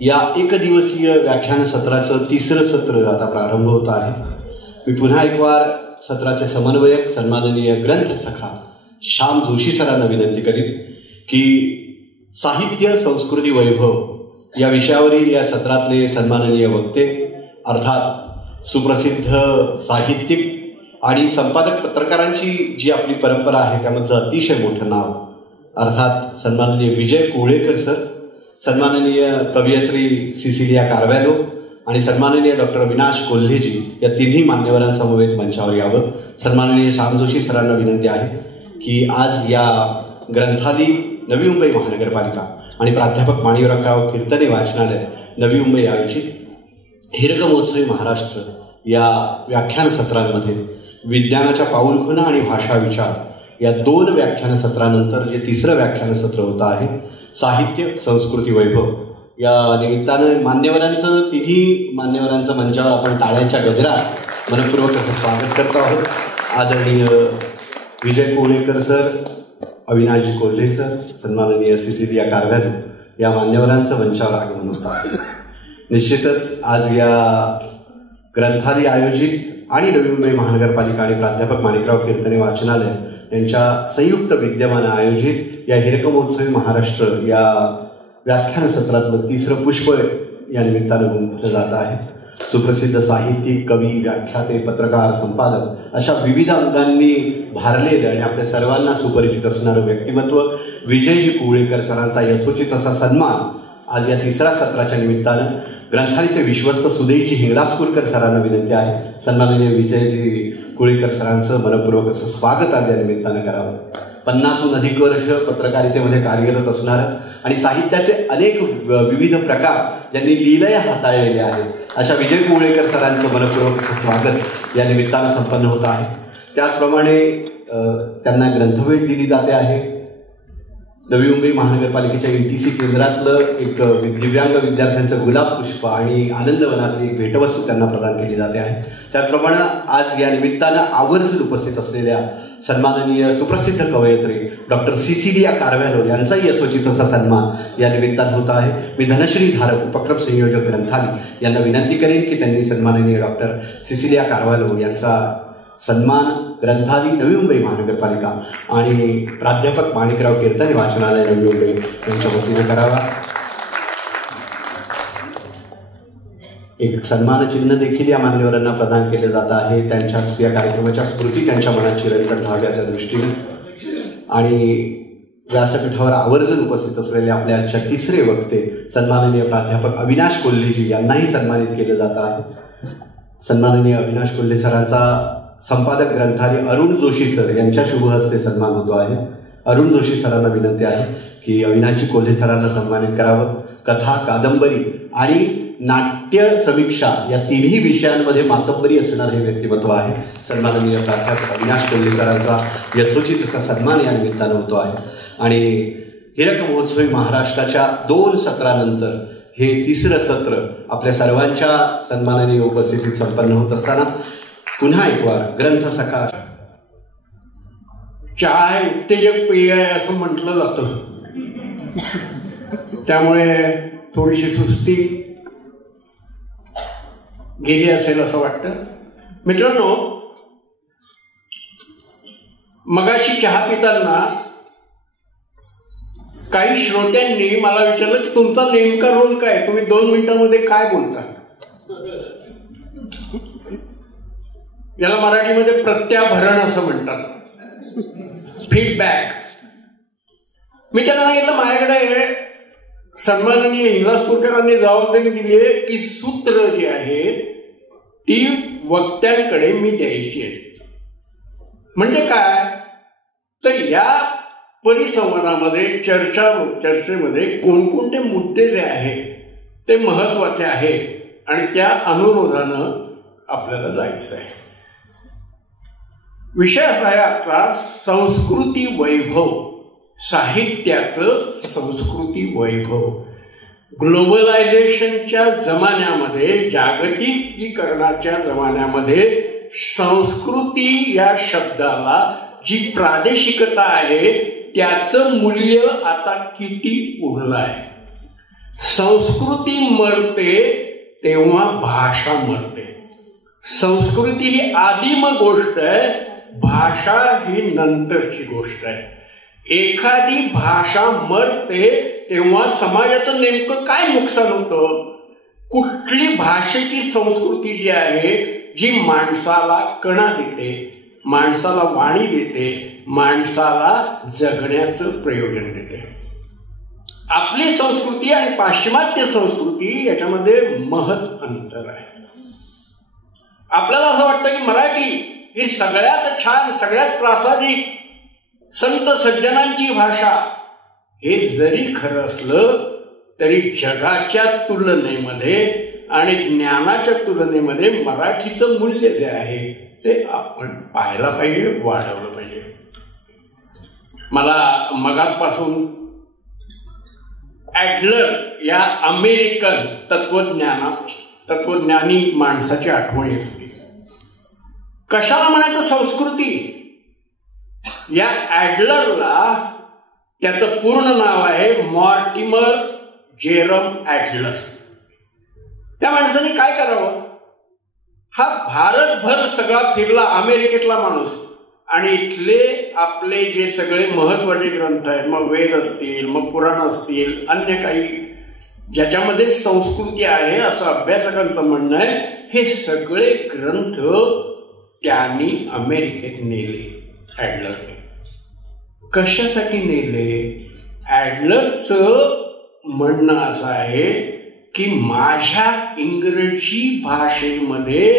या एकदिवसीय व्याख्यान सत्राचं तिसरं सत्र आता प्रारंभ होत आहे. मी पुन्हा एक वार सत्राचे समन्वयक सन्माननीय ग्रंथ सखा श्याम जोशी सरांना विनंती करीन की साहित्य संस्कृती वैभव या विषयावरील या सत्रातले सन्माननीय वक्ते अर्थात सुप्रसिद्ध साहित्यिक आणि संपादक पत्रकारांची जी आपली परंपरा आहे त्यामधलं अतिशय मोठं नाव अर्थात सन्माननीय विजय कोळेकर सर, सन्माननीय कवयित्री सिसिलिया कारवॅलो आणि सन्माननीय डॉक्टर अविनाश कोल्हेजी या तिन्ही मान्यवरांसमवेत मंचावर यावं. सन्माननीय श्याम जोशी सरांना विनंती आहे की आज या ग्रंथालय नवी मुंबई महानगरपालिका आणि प्राध्यापक माणिकराव कीर्तने वाचनालय नवी मुंबई आयोजित हिरक महोत्सवी महाराष्ट्र या व्याख्यान सत्रांमध्ये विज्ञानाच्या पाऊलखुणा आणि भाषा विचार या 2 व्याख्यान सत्रानंतर जे तिसरं व्याख्यान सत्र होतं आहे साहित्य संस्कृती वैभव या निमित्तानं तिन्ही मान्यवरांचं मंचावर आपण टाळ्यांच्या गजरात मनपूर्वक असं स्वागत करतो आहोत. आदरणीय विजय कोळेकर सर, अविनाशजी कोल्हे सर, सन्माननीय सिसिलिया कारवॅलो या मान्यवरांचं मंचावर आगमन होतं आहे. निश्चितच आज या ग्रंथालय आयोजित आणि नवी मुंबई महानगरपालिका आणि प्राध्यापक माणिकराव कीर्तने वाचनालय यांच्या संयुक्त विद्यमानं आयोजित या हिरक महोत्सवी महाराष्ट्र या व्याख्यान सत्रातलं तिसरं पुष्प या निमित्तानं गुंफलं जात आहे. सुप्रसिद्ध साहित्यिक, कवी, व्याख्याते, पत्रकार, संपादक अशा विविध अंगांनी भारलेलं आणि आपल्या सर्वांना सुपरिचित असणारं व्यक्तिमत्व विजयजी कोळेकर सरांचा यथोचित असा सन्मान आज या तिसऱ्या सत्राच्या निमित्तानं ग्रंथालयाचे विश्वस्त सुदेशजी हिंगलाजपूरकर सरांना विनंती आहे सन्माननीय विजयजी कोळेकर सरांचं मनपूर्वक असं स्वागत आज या निमित्तानं करावं. 50हून अधिक वर्ष पत्रकारितेमध्ये कार्यरत असणारं आणि साहित्याचे अनेक विविध प्रकार ज्यांनी लिहिलंय हाताळलेले आहेत अशा विजय कोळेकर सरांचं मनपूर्वक असं स्वागत या निमित्तानं संपन्न होत आहे. त्याचप्रमाणे त्यांना ग्रंथभेट दिली जाते आहे. नवी मुंबई महानगरपालिकेच्या ETC केंद्रातलं एक दिव्यांग विद्यार्थ्यांचं गुलाब पुष्प आणि आनंदवनातली एक भेटवस्तू त्यांना प्रदान केली जाते आहे. त्याचप्रमाणे आज या निमित्तानं आवर्जून उपस्थित असलेल्या सन्माननीय सुप्रसिद्ध कवयित्री डॉक्टर सिसिलिया कारवॅलो यांचाही यथोचित असा सन्मान या निमित्तानं होत आहे. मी धनश्री धारक उपक्रम संयोजक ग्रंथालय यांना विनंती करेन की त्यांनी सन्माननीय डॉक्टर सिसिलिया कारवॅलो यांचा सन्मान ग्रंथालय नवी मुंबई महानगरपालिका आणि प्राध्यापक माणिकराव कीर्तने वाचनालय नवी मुंबई यांच्या वतीने करावा. एक सन्मान चिन्ह देखील या मान्यवरांना प्रदान केले जात आहे त्यांच्या या कार्यक्रमाच्या स्मृती त्यांच्या मनात चिरंतन व्हाव्याच्या दृष्टीने. आणि व्यासपीठावर आवर्जून उपस्थित असलेले आपल्या आजच्या तिसरे वक्ते सन्माननीय प्राध्यापक अविनाश कोल्हेजी यांनाही सन्मानित केले जात आहे. सन्माननीय अविनाश कोल्हे सरांचा संपादक ग्रंथालय अरुण जोशी सर यांच्या शुभ हस्ते सन्मान होतो आहे. अरुण जोशी सरांना विनंती आहे की अविनाशजी कोल्हे सरांना सन्मानित करावं. कथा, कादंबरी आणि नाट्य समीक्षा या तिन्ही विषयांमध्ये मातब्बरी असणारे हे व्यक्तिमत्व आहे. सन्माननीय प्राध्यापक अविनाश कोल्हे सरांचा यथोचित असा सन्मान या निमित्तानं होतो आहे. आणि हिरक महोत्सवी महाराष्ट्राच्या 2 सत्रानंतर हे तिसरं सत्र आपल्या सर्वांच्या सन्मानाने उपस्थितीत संपन्न होत असताना पुन्हा एक वार ग्रंथ सखा चहा उत्तेजक पेय आहे असं म्हटलं जातं, त्यामुळे थोडीशी सुस्ती गेली असेल असं वाटतं. मित्रांनो, मगाशी चहा पिताना काही श्रोत्यांनी मला विचारलं की तुमचा नेमका रोल काय, तुम्ही 2 मिनिटांमध्ये काय बोलता. याला मराठीमध्ये प्रत्याभरण असं म्हणतात, फीडबॅक. मी त्यांना सांगितलं माझ्याकडे सन्माननीय हिंगलाजपूरकरांनी जबाबदारी दिली आहे की सूत्र जी आहेत ती वक्त्यांकडे मी द्यायची आहेत. म्हणजे काय तर या परिसंवादामध्ये चर्चेमध्ये कोणकोणते मुद्दे जे आहेत ते महत्वाचे आहेत आणि त्या अनुरोधानं आपल्याला जायचं आहे. विषय असा आहे आजचा संस्कृती वैभव, साहित्याचं संस्कृती वैभव. ग्लोबलायझेशनच्या जमान्यामध्ये, जागतिकीकरणाच्या जमान्यामध्ये संस्कृती या शब्दाला जी प्रादेशिकता आहे त्याचं मूल्य आता किती उरलं आहे. संस्कृती मरते तेव्हा भाषा मरते. संस्कृती ही आदिम गोष्ट आहे, भाषा ही नंतरची गोष्ट आहे. एखादी भाषा मरते तेव्हा समाजाचं नेमकं काय नुकसान होतं? कुठली भाषेची संस्कृती जी आहे, जी माणसाला कणा देते, माणसाला वाणी देते, माणसाला जगण्याचं प्रयोजन देते. आपली संस्कृती आणि पाश्चिमात्य संस्कृती याच्यामध्ये महत् अंतर आहे. आपल्याला असं वाटतं की मराठी ही सगळ्यात छान, सगळ्यात प्रासादिक, संत सज्जनांची भाषा. हे जरी खरं असलं तरी जगाच्या तुलनेमध्ये आणि ज्ञानाच्या तुलनेमध्ये मराठीचं मूल्य जे आहे ते आपण पाहायला पाहिजे, वाढवलं पाहिजे. मला मगाचपासून ॲडलर या अमेरिकन तत्वज्ञानी माणसाची आठवण येत होती. कशाला म्हणायचं संस्कृती? या ॲडलरला त्याचं पूर्ण नाव आहे मॉर्टिमर जेरम ॲडलर. त्या माणसाने काय करावं? हा भारतभर सगळा फिरला, अमेरिकेतला माणूस, आणि इथले आपले जे सगळे महत्वाचे ग्रंथ आहेत, मग वेद असतील, मग पुराण असतील, अन्य काही ज्याच्यामध्ये संस्कृती आहे असं अभ्यासकांचं म्हणणं आहे, हे सगळे ग्रंथ त्यांनी अमेरिकेत नेले ॲडलरने. कशासाठी नेले? ॲडलरचं म्हणणं असं आहे की माझ्या इंग्रजी भाषेमध्ये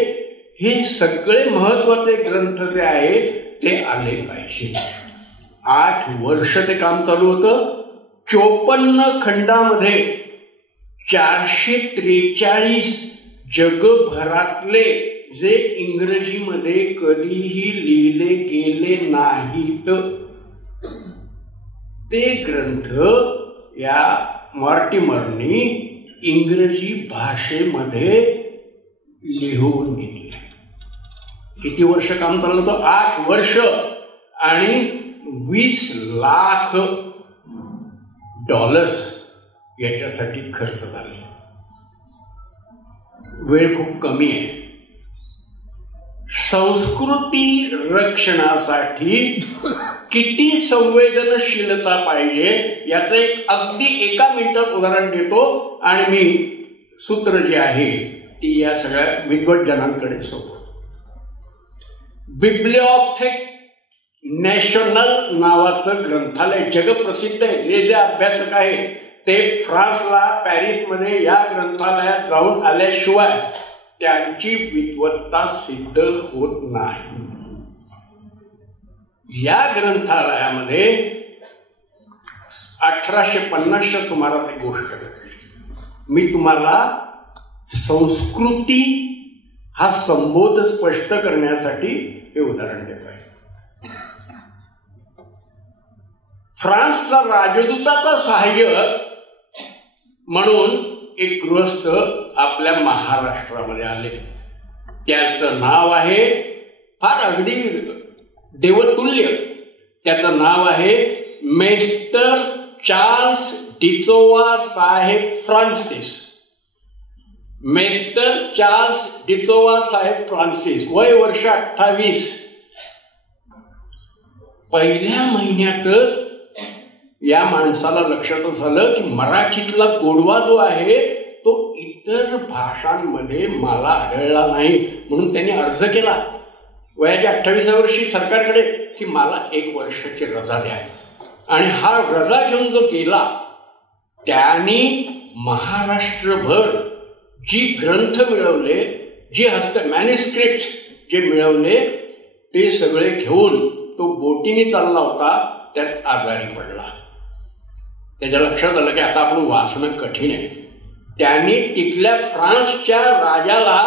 हे सगळे महत्वाचे ग्रंथ जे आहेत ते आले पाहिजे. 8 वर्ष ते काम चालू होतं. 54 खंडामध्ये 443 जगभरातले जे इंग्रजीमध्ये कधीही लिहिले गेले नाहीत ते ग्रंथ या मॉर्टिमरनी इंग्रजी भाषेमध्ये लिहून घेतले. किती वर्ष काम चाललं होतं? 8 वर्ष आणि $20 लाख याच्यासाठी खर्च झाले. वेळ खूप कमी आहे. संस्कृती रक्षणासाठी किती संवेदनशीलता पाहिजे याचं एक अगदी 1 मिनिटात उदाहरण देतो आणि मी सूत्र जे आहे ती या सगळ्या विद्वत जनांकडे सोपवतो. बिब्लिओथेक नॅशनल नावाचं ग्रंथालय जगप्रसिद्ध आहे. जे अभ्यासक आहेत ते फ्रान्सला, पॅरिसमध्ये या ग्रंथालयात जाऊन आल्याशिवाय त्यांची विद्वत्ता सिद्ध होत नाही. या ग्रंथालयामध्ये 1850च्या सुमारास एक गोष्ट घडली. मी तुम्हाला संस्कृती हा संबोध स्पष्ट करण्यासाठी हे उदाहरण देत आहे. फ्रान्सचा राजदूताचा सहाय्यक म्हणून एक गृहस्थ आपल्या महाराष्ट्रामध्ये आले. त्याचं नाव आहे, फार अगदी देवतुल्य, त्याचं नाव आहे मेस्टर चार्ल्स डिसोवा साहेब फ्रान्सिस. मेस्टर चार्ल्स डिसोवा साहेब फ्रान्सिस, वय वर्ष 28. पहिल्या महिन्यातच या माणसाला लक्षात झालं की मराठीतला गोडवा जो आहे तो इतर भाषांमध्ये मला आढळला नाही. म्हणून त्यांनी अर्ज केला वयाच्या 28व्या वर्षी सरकारकडे की मला 1 वर्षाची रजा द्या. आणि हा रजा घेऊन जो गेला त्यांनी महाराष्ट्रभर जी ग्रंथ मिळवले, जे मॅन्युस्क्रिप्ट जे मिळवले ते सगळे घेऊन तो बोटीने चालला होता. त्यात आजारी पडला. त्याच्या लक्षात आलं की आता आपण वाचणं कठीण आहे. त्यांनी तिथल्या फ्रान्सच्या राजाला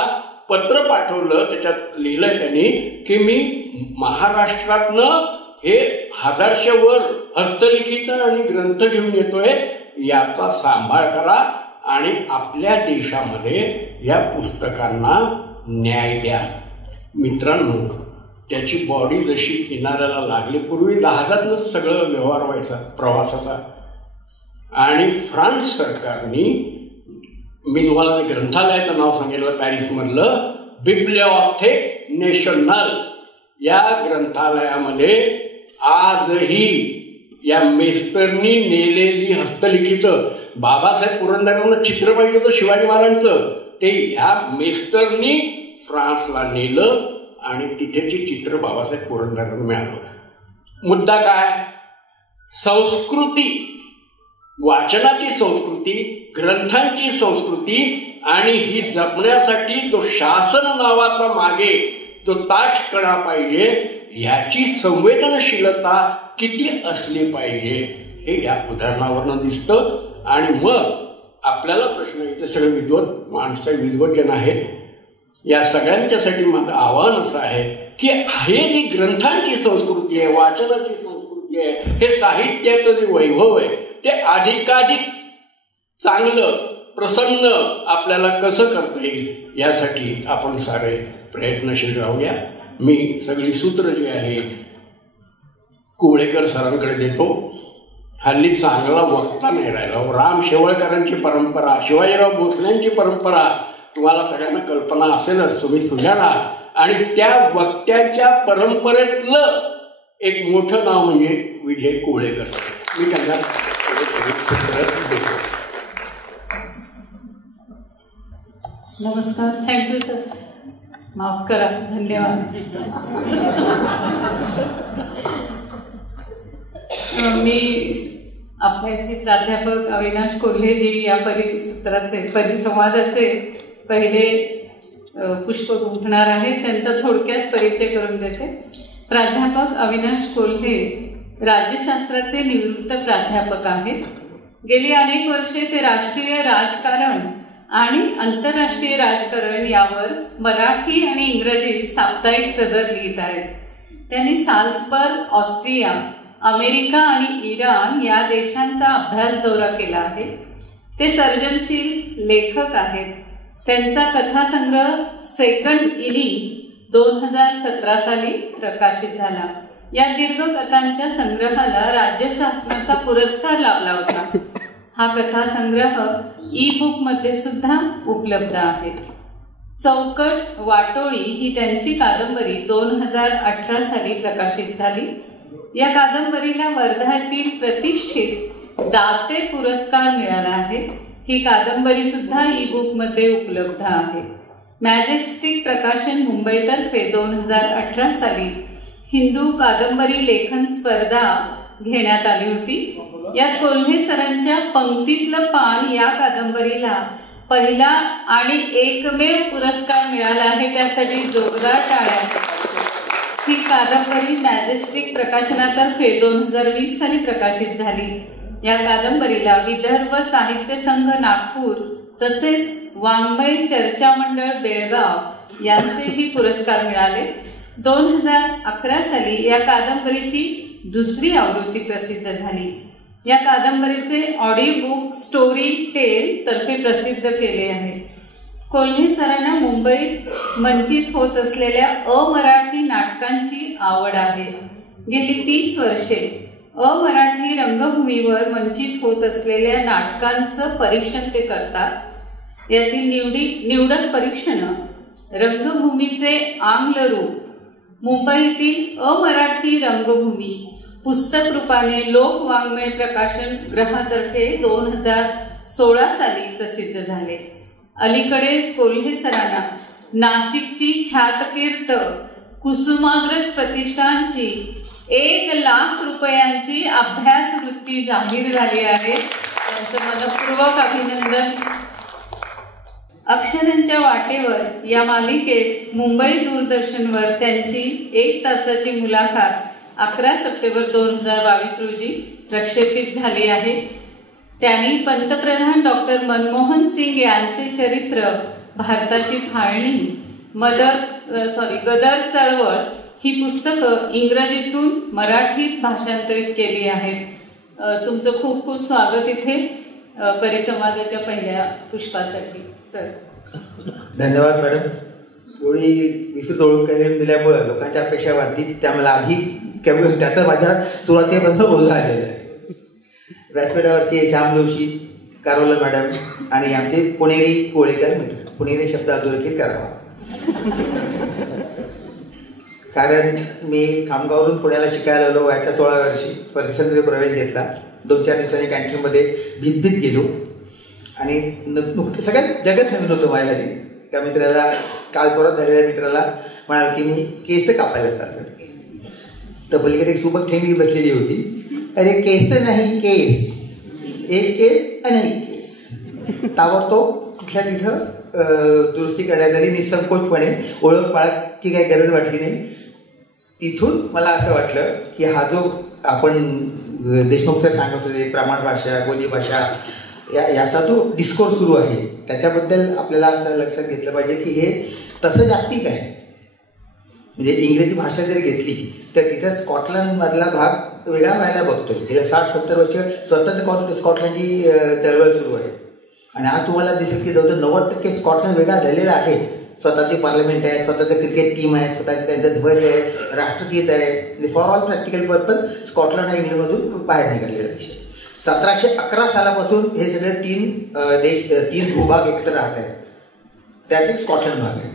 पत्र पाठवलं. त्याच्यात लिहिलंय त्यांनी की मी महाराष्ट्रातनं हे 1000च्या वर हस्तलिखित आणि ग्रंथ घेऊन येतोय, याचा सांभाळ करा आणि आपल्या देशामध्ये या पुस्तकांना न्याय द्या. मित्रांनो, त्याची बॉडी जशी किनाऱ्याला लागली, पूर्वी जहाजातूनच सगळं व्यवहार व्हायचा प्रवासाचा, आणि फ्रान्स सरकारने, मी तुम्हाला ते ग्रंथालयाचं नाव सांगितलं पॅरिसमधलं, बिब्लिओथेक नॅशनल, या ग्रंथालयामध्ये आजही या मेस्तरनी नेलेली हस्तलिखित, बाबासाहेब पुरंदरेंना चित्र पाहिजे होतं शिवाजी महाराजांचं, ते ह्या मेस्तरनी फ्रान्सला नेलं आणि तिथेची चित्र बाबासाहेब पुरंदरेंना मिळालं. मुद्दा काय? संस्कृती, वाचनाची संस्कृती, ग्रंथांची संस्कृती, आणि ही जपण्यासाठी जो शासन नावाचा मागे जो ताठकणा पाहिजे, ह्याची संवेदनशीलता किती असली पाहिजे हे या उदाहरणावरनं दिसतं. आणि मग आपल्याला प्रश्न येते, सगळे विद्वज्जन आहेत, या सगळ्यांच्यासाठी माझं आव्हान असं आहे की हे जी ग्रंथांची संस्कृती आहे, वाचनाची संस्कृती आहे, हे साहित्याचं जे वैभव आहे ते अधिकाधिक चांगलं, प्रसन्न आपल्याला कसं करता येईल यासाठी आपण सारे प्रयत्नशील राहूया. मी सगळी सूत्र जी आहेत कुवळेकर सरांकडे देतो. हल्ली चांगला वक्ता नाही राहिला. राम शेवळकरांची परंपरा, शिवाजीराव भोसल्यांची परंपरा तुम्हाला सगळ्यांना कल्पना असेलच, तुम्ही सुजाण आहात. आणि त्या वक्त्याच्या परंपरेतलं एक मोठं नाव म्हणजे विजय कुवळेकर सर. मी त्यांना सूत्र देतो. नमस्कार. Thank you sir. माफ करा. धन्यवाद. मी आपल्या इथे प्राध्यापक अविनाश कोल्हेजी या परिसंवादाचे पहिले पुष्प गुंफणार आहेत. त्यांचा थोडक्यात परिचय करून देते. प्राध्यापक अविनाश कोल्हे राज्यशास्त्राचे निवृत्त प्राध्यापक आहेत. गेली अनेक वर्षे ते राष्ट्रीय राजकारण आणि आंतरराष्ट्रीय राजकारण यावर मराठी आणि इंग्रजीत साप्ताहिक सदर लिहित आहेत. त्यांनी साल्सबर्ग, ऑस्ट्रिया, अमेरिका आणि इराण या देशांचा अभ्यास दौरा केला आहे. ते सर्जनशील लेखक आहेत. त्यांचा कथासंग्रह सेकंड इनिंग 2017 साली प्रकाशित झाला. या दीर्घ कथांच्या संग्रहाला राज्य शासनाचा पुरस्कार लाभला होता. हा कथासंग्रह ई बुक मध्ये सुद्धा उपलब्ध आहे. चौकट वाटोळी ही त्यांची कादंबरी 2018 साली प्रकाशित झाली. या कादंबरीला वर्ध्यातील प्रतिष्ठित दाते पुरस्कार मिळाला आहे. ही कादंबरी सुद्धा ई बुक मध्ये उपलब्ध आहे. मॅजेस्टिक प्रकाशन मुंबईतर्फे 2018 साली हिंदू कादंबरी लेखन स्पर्धा घेण्यात आली होती. यात कोल्हे सरांच्या पंक्तीतलं पान या कादंबरीला पहिला आणि एकमेव पुरस्कार मिळाला आहे. त्यासाठी जोरदार टाळ्या. ही कादंबरी मॅजेस्टिक प्रकाशनातर्फे 2020 साली प्रकाशित झाली. या कादंबरीला विदर्भ साहित्य संघ नागपूर तसेच वाङ्मय चर्चा मंडळ बेळगाव यांचेही पुरस्कार मिळाले. 2011 साली या कादंबरीची दुसरी आवृत्ती प्रसिद्ध झाली. या कादंबरीचे ऑडिओ बुक स्टोरी टेल तर्फे प्रसिद्ध केले आहे. कोल्हे सरांना मुंबईत मंचित होत असलेल्या अमराठी नाटकांची आवड आहे. गेली 30 वर्षे अमराठी रंगभूमीवर मंचित होत असलेल्या नाटकांचं परीक्षण ते करतात. यातील निवडक परीक्षणं रंगभूमीचे आंग्ल रूप, मुंबईतील अमराठी रंगभूमी पुस्तक रूपाने लोक वाङ्मय प्रकाशन गृहातर्फे 2016 साली प्रसिद्ध झाले. अलीकडेच कोल्हे सरांना नाशिकची ख्यातकीर्त कुसुमाग्रज प्रतिष्ठानची 1 लाख रुपयांची अभ्यासवृत्ती जाहीर झाली आहे. त्यांचं मनपूर्वक अभिनंदन. अक्षरांच्या वाटेवर या मालिकेत मुंबई दूरदर्शनवर त्यांची 1 तासाची मुलाखत 11 सप्टेंबर 2022 रोजी प्रक्षेपित झाली आहे. त्यांनी पंतप्रधान डॉक्टर मनमोहन सिंग यांचे चरित्र, भारताची फाळणी, गदर चळवळ ही पुस्तकं इंग्रजीतून मराठीत भाषांतरित केली आहेत. तुमचं खूप खूप स्वागत इथे परिसंवादाच्या पहिल्या पुष्पासाठी. सर धन्यवाद मॅडम. एवढी विस्तृत ओळख करून दिल्यामुळे लोकांच्या अपेक्षा वाढतील. त्या मला आधी त्याचं माझ्या सुरुवातीपासून बोलणं आलेलं आहे. व्यासपीठावरचे श्याम जोशी, कारोला मॅडम आणि आमचे पुणेरी कोळेकर मित्र. पुणेरी शब्द अधोरेखित करावा, कारण मी खामगाववरून पुण्याला शिकायला आलो वयाच्या 16 वर्षी. परीक्षेमध्ये प्रवेश घेतला. 2-4 दिवसांनी कॅन्टीनमध्ये भीत गेलो आणि सगळ्यात जगच नवीन होतं माझ्यासाठी. त्या मित्राला, काल परत झालेल्या मित्राला म्हणाल की मी केस कापायला चाललो. तर पलीकडे एक सुबक ठेंगडी बसलेली होती. अरे केस नाही केस, एक केस अनेक केस. ताबडतोब तिथल्या तिथं दुरुस्ती करण्यात आली. निसंकोचपणे, ओळख पाळखची काही गरज वाटली नाही. तिथून मला असं वाटलं की हा जो आपण देशमुख सर सांगत होते प्रमाण भाषा, बोलीभाषा, याचा जो डिस्कोर्स सुरू आहे त्याच्याबद्दल आपल्याला असं लक्षात घेतलं पाहिजे की हे तसं जागतिक आहे. म्हणजे इंग्रजी भाषा जरी घेतली तर तिथं स्कॉटलंडमधला भाग वेगळा व्हायला बघतोय. गेल्या 60-70 वर्ष स्वतंत्र स्कॉटलंडची चळवळ सुरू आहे आणि आज तुम्हाला दिसेल की जवळजवळ 90% स्कॉटलंड वेगळा झालेला आहे. स्वतःची पार्लमेंट आहे, स्वतःचं क्रिकेट टीम आहे, स्वतःचे त्यांचं ध्वज आहे, राष्ट्रगीत आहे. For all practical purpose Scotland हा इंग्लंडमधून बाहेर निघालेला देश आहे. 1711 सालापासून हे सगळे 3 भूभाग एकत्र राहत आहेत. त्यात एक स्कॉटलंड भाग आहे.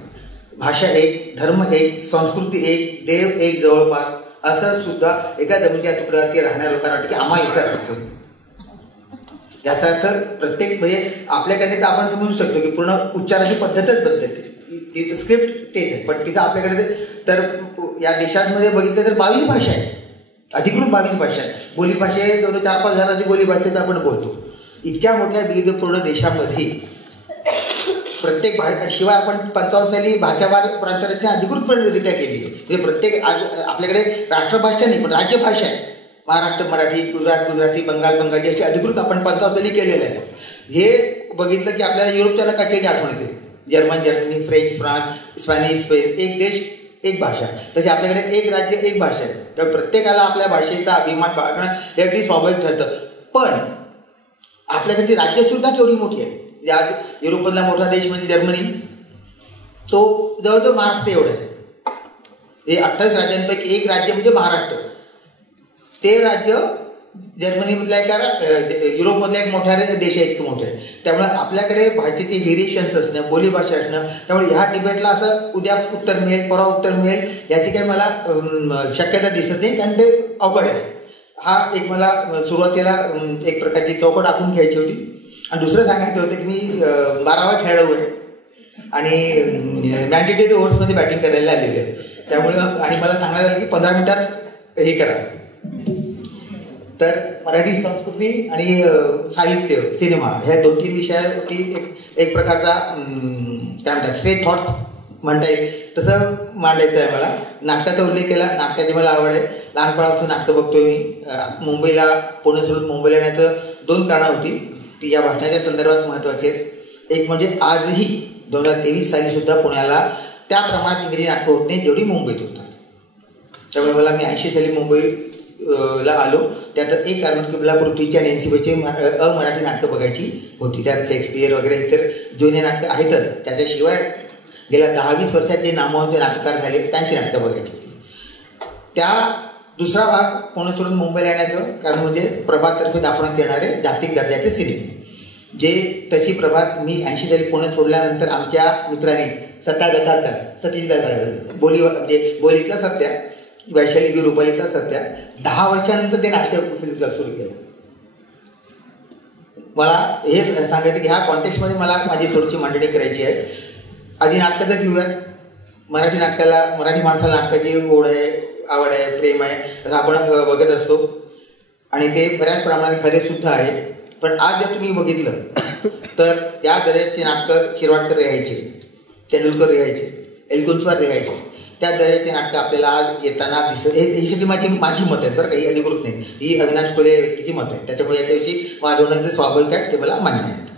भाषा एक, धर्म एक, संस्कृती एक, देव एक जवळपास, असं सुद्धा एका जमिनीच्या तुकड्यावरती राहणाऱ्या लोकांना वाटतं की आम्हाला इथं राहायचं. याचा अर्थ प्रत्येक म्हणजे आपल्याकडे तर आपण समजू शकतो की पूर्ण उच्चाराची पद्धतच बदलते. ती स्क्रिप्ट तेच आहे, पण तिथं आपल्याकडे तर या देशांमध्ये बघितलं तर 22 भाषा आहेत, अधिकृत 22 भाषा आहेत. बोलीभाषा आहे 4-5 हजाराची बोलीभाषेत आपण बोलतो. इतक्या मोठ्या विविधपूर्ण देशामध्ये प्रत्येक भाषा, शिवाय आपण 55 साली भाषावार प्रांतराची अधिकृतपणेरित्या केली आहे. म्हणजे प्रत्येक आज आपल्याकडे राष्ट्रभाषा नाही पण राज्यभाषा आहे. महाराष्ट्र मराठी, गुजराती, बंगाली अशी अधिकृत आपण 55 साली केलेलं आहे. हे बघितलं की आपल्याला युरोपच्या कशाची आठवण येते. Germany, French, France, Spanish, Spain, एक देश एक भाषा. तसे आपल्याकडे एक राज्य एक भाषा आहे. तर प्रत्येकाला आपल्या भाषेचा अभिमान बाळगणं हे अगदी स्वाभाविक ठरतं. पण आपल्याकडची राज्यसुद्धा केवढी मोठी आहे. आज युरोपमधला मोठा देश म्हणजे जर्मनी, तो जवळजवळ महाराष्ट्र एवढा आहे. हे 28 राज्यांपैकी एक राज्य म्हणजे महाराष्ट्र. ते राज्य जर्मनीमधला एक, युरोपमधला एक मोठा देश आहे, इतकं मोठं आहे. त्यामुळे आपल्याकडे भाषेचे व्हेरिएशन्स असणं, बोलीभाषा असणं, त्यामुळे ह्या डिबेटला असं उद्या उत्तर मिळेल, परवा उत्तर मिळेल याची काही मला शक्यता दिसत नाही, कारण ते अवघड आहे. हा एक मला सुरुवातीला एक प्रकारची चौकट आखून घ्यायची होती. आणि दुसरं सांगायचं होतं की मी 12वा खेळाडू आहे आणि मॅन्डेटरी ओव्हर्समध्ये बॅटिंग करायला आलेलं आहे. त्यामुळं आणि मला सांगण्यात आलं की 15 मिनिटात हे करा. तर मराठी संस्कृती आणि साहित्य, सिनेमा ह्या 2-3 विषयावरती एक प्रकारचा काय म्हणतात स्ट्रेट थॉट्स म्हणता येईल तसं मांडायचं आहे मला. नाटकाचा उल्लेख केला. नाटकाची मला आवड आहे. लहानपणापासून नाटकं बघतोय मी. मुंबईला, पुणे सोडून मुंबईला येण्याचं 2 कारणं होती. ती या भाषणाच्या संदर्भात महत्त्वाची आहेत. एक म्हणजे आजही 2023 साली सुद्धा पुण्याला त्या प्रमाणात इंग्रजी नाटकं होत नाही जेवढी मुंबईत होतात. त्यामुळे मला मी 80 साली मुंबईला आलो. त्यात एक कारण की मला पृथ्वीची आणि एनसीबीची अमराठी नाटकं बघायची होती. त्यात शेक्सपियर वगैरे इतर जुने नाटकं आहेतच. त्याच्याशिवाय गेल्या 10-20 वर्षात जे नामवंत नाटककार झाले त्यांची नाटकं बघायची होती. त्या दुसरा भाग पुणे सोडून मुंबईला येण्याचं कारण म्हणजे प्रभाततर्फे दाखवण्यात येणारे जागतिक दर्जाचे सिनेमे, जे तशी प्रभात मी 80 साली पुणे सोडल्यानंतर आमच्या मित्रांनी सतीश बोली म्हणजे बोलीतला सत्या, वैशाली रुपालीतला सत्या 10 वर्षानंतर ते नाट्य फिल्म सुरू केलं. मला हे सांगायचं की ह्या कॉन्टेक्स्टमध्ये मला माझी थोडीशी मांडणी करायची आहे. आधी नाटकाचं घेऊयात. मराठी नाटकाला, मराठी माणसाला नाटकाची ओढ आहे, आवड आहे, प्रेम आहे असं आपण बघत असतो आणि ते बऱ्याच प्रमाणात खरेसुद्धा आहे. पण आज जर तुम्ही बघितलं तर या दर्जाचे नाटकं शिरवाडकर लिहायचे, तेंडुलकर लिहायचे, एलकुंचवार लिहायचे, त्या दर्जाचे नाटकं आपल्याला आज येताना दिसत. ही सगळी माझी मत आहेत बरं, काही अधिकृत नाही. ही अविनाश कोले या व्यक्तीची मत आहे. त्याच्यामुळे याच्याविषयी वादवणं स्वाभाविक आहे, ते मला मान्य आहेत.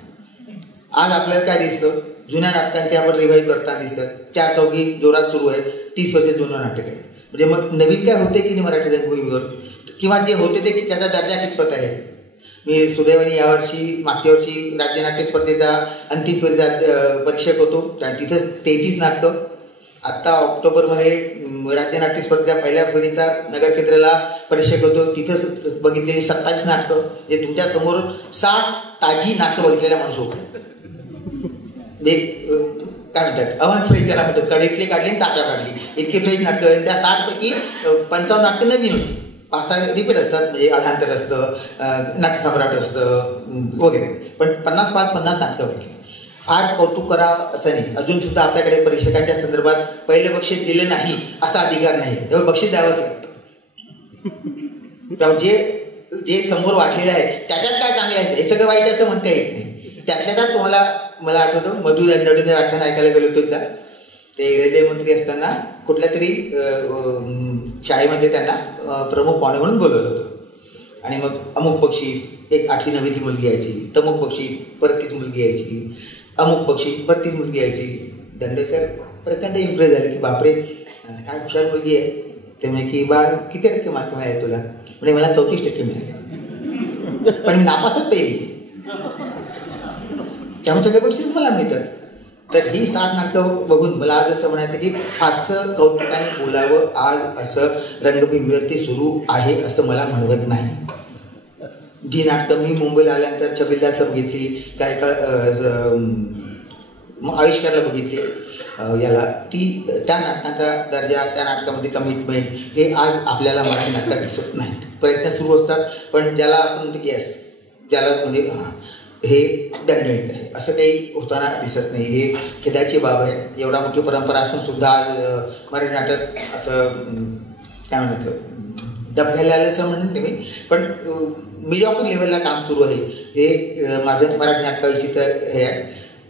आज आपल्याला काय दिसतं, जुन्या नाटकांचे आपण रिवाईव्ह करताना दिसतात. 4-4 जोरात सुरू आहे. 30 वर्ष जुनं नाटक आहे. म्हणजे मग नवीन काय होते की नाही मराठी रंगभूमीवर, किंवा जे होते ते त्याचा दर्जा कितपत आहे. मी सुदैवाने मागच्या वर्षी राज्य नाट्य स्पर्धेचा अंतिम फेरीचा परीक्षक होतो. तिथंच 33 नाटकं. आत्ता ऑक्टोबरमध्ये राज्य नाट्य स्पर्धेच्या पहिल्या फेरीचा नगर केंद्राला परीक्षक होतो, तिथं बघितलेली 27 नाटकं, जे तुमच्यासमोर 60 ताजी नाटकं बघितलेल्या माणूस होते. काय म्हणतात अवन फ्रेश ज्याला म्हणतात, कडेतली काढली आणि ताटा काढली, इतकी फ्रेश नाटकं. त्या 60 पैकी 55 नाटकं नवीन होती, 5-6 रिपीट असतात, म्हणजे अधांतर असतं, नाट्यसम्राट असतं वगैरे. पण 50 नाटकं बघितली. फार कौतुक करा असं नाही. अजून सुद्धा आपल्याकडे परीक्षकांच्या संदर्भात पहिले बक्षीस दिले नाही असा अधिकार नाही, तेव्हा बक्षीस द्यावंच लागतं. तेव्हा जे समोर वाटलेलं आहे त्याच्यात काय चांगलं आहे हे सगळं वाईट असं म्हणता येत नाही. त्यातल्या त्यात तुम्हाला, मला आठवतं मधु दंडवतेचं व्याख्यान ऐकायला गेलो होतो एकदा. ते रेल्वे मंत्री असताना कुठल्या तरी शाळेमध्ये त्यांना प्रमुख पाहुणे म्हणून बोलवलं होतं. आणि मग अमुक बक्षीस, एक 8वी 9वीतली मुलगी यायची, तमुक बक्षीस परत तीच मुलगी यायची, अमुक बक्षीस परत तीच मुलगी यायची. दंडे सर प्रचंड इम्प्रेस झाले की बापरे काय हुशार मुलगी आहे. ते म्हणे की बा किती टक्के मार्क मिळाले तुला? म्हणजे मला 34% मिळाले, पण मी नापासच पेली, त्यामुळे सगळे बक्षीस मला मिळतात. तर ही 60 नाटकं बघून मला आज असं म्हणायचं की फारसं कौतुकाने बोलावं आज असं रंगभूमीवरती सुरू आहे असं मला म्हणवत नाही. जी नाटकं मी मुंबईला आल्यानंतर छबिलदासला बघितली, काय आविष्कारला बघितली, याला त्या नाटकाचा दर्जा, त्या नाटकामध्ये कमिटमेंट हे आज आपल्याला मराठी नाटकात दिसत नाहीत. प्रयत्न सुरू असतात, पण ज्याला आपण म्हणतो की येस, ज्याला म्हणजे हे दणदणीत आहे असं काही होताना दिसत नाही. हे खेदाची बाब आहे. एवढा मोठी परंपरा असून सुद्धा आज मराठी नाटक असं काय म्हणतं डबघायला आलं असं म्हणते मी, पण मीडियॉकर लेवलला काम सुरू आहे. हे माझं मराठी नाटकाविषयी तर हे आहे.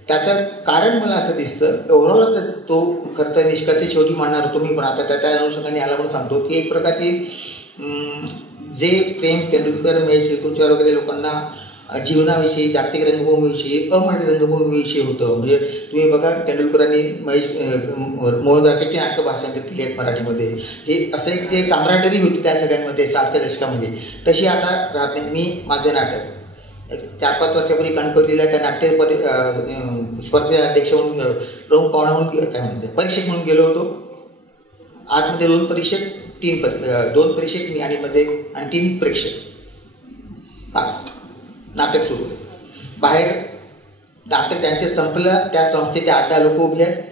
त्याचं कारण मला असं दिसतं, ओव्हरऑलच तो खरं तर निष्कर्ष शेवटी मांडणार होतो मी, पण आता त्या अनुषंगाने आला म्हणून सांगतो की एक प्रकारची जे प्रेम तेंडुलकर, महेश एलकुंचवार वगैरे लोकांना जीवनाविषयी, जागतिक रंगभूमीविषयी, अमराठी रंगभूमीविषयी होतं. म्हणजे तुम्ही बघा तेंडुलकरांनी मोहन राकेची नाटकं भाषांतर केली आहेत मराठीमध्ये. हे असं एक जे कामराडरी होती त्या सगळ्यांमध्ये 60च्या दशकामध्ये, तशी आता राहते. मी माझं नाटक 4-5 वर्षापूर्वी कणकवलीला त्या नाट्य स्पर्धेचे अध्यक्ष म्हणून, प्रमुख पाहुणा म्हणून, काय म्हणते परीक्षक म्हणून गेलो होतो. आतमध्ये 2 परीक्षक, 2 परीक्षक मी आणि मध्ये आणि 3 प्रेक्षक, 5 नाटक सुरू आहे. बाहेर नाटक त्यांचे संपलं, त्या संस्थेचे 8-10 लोक उभे आहेत.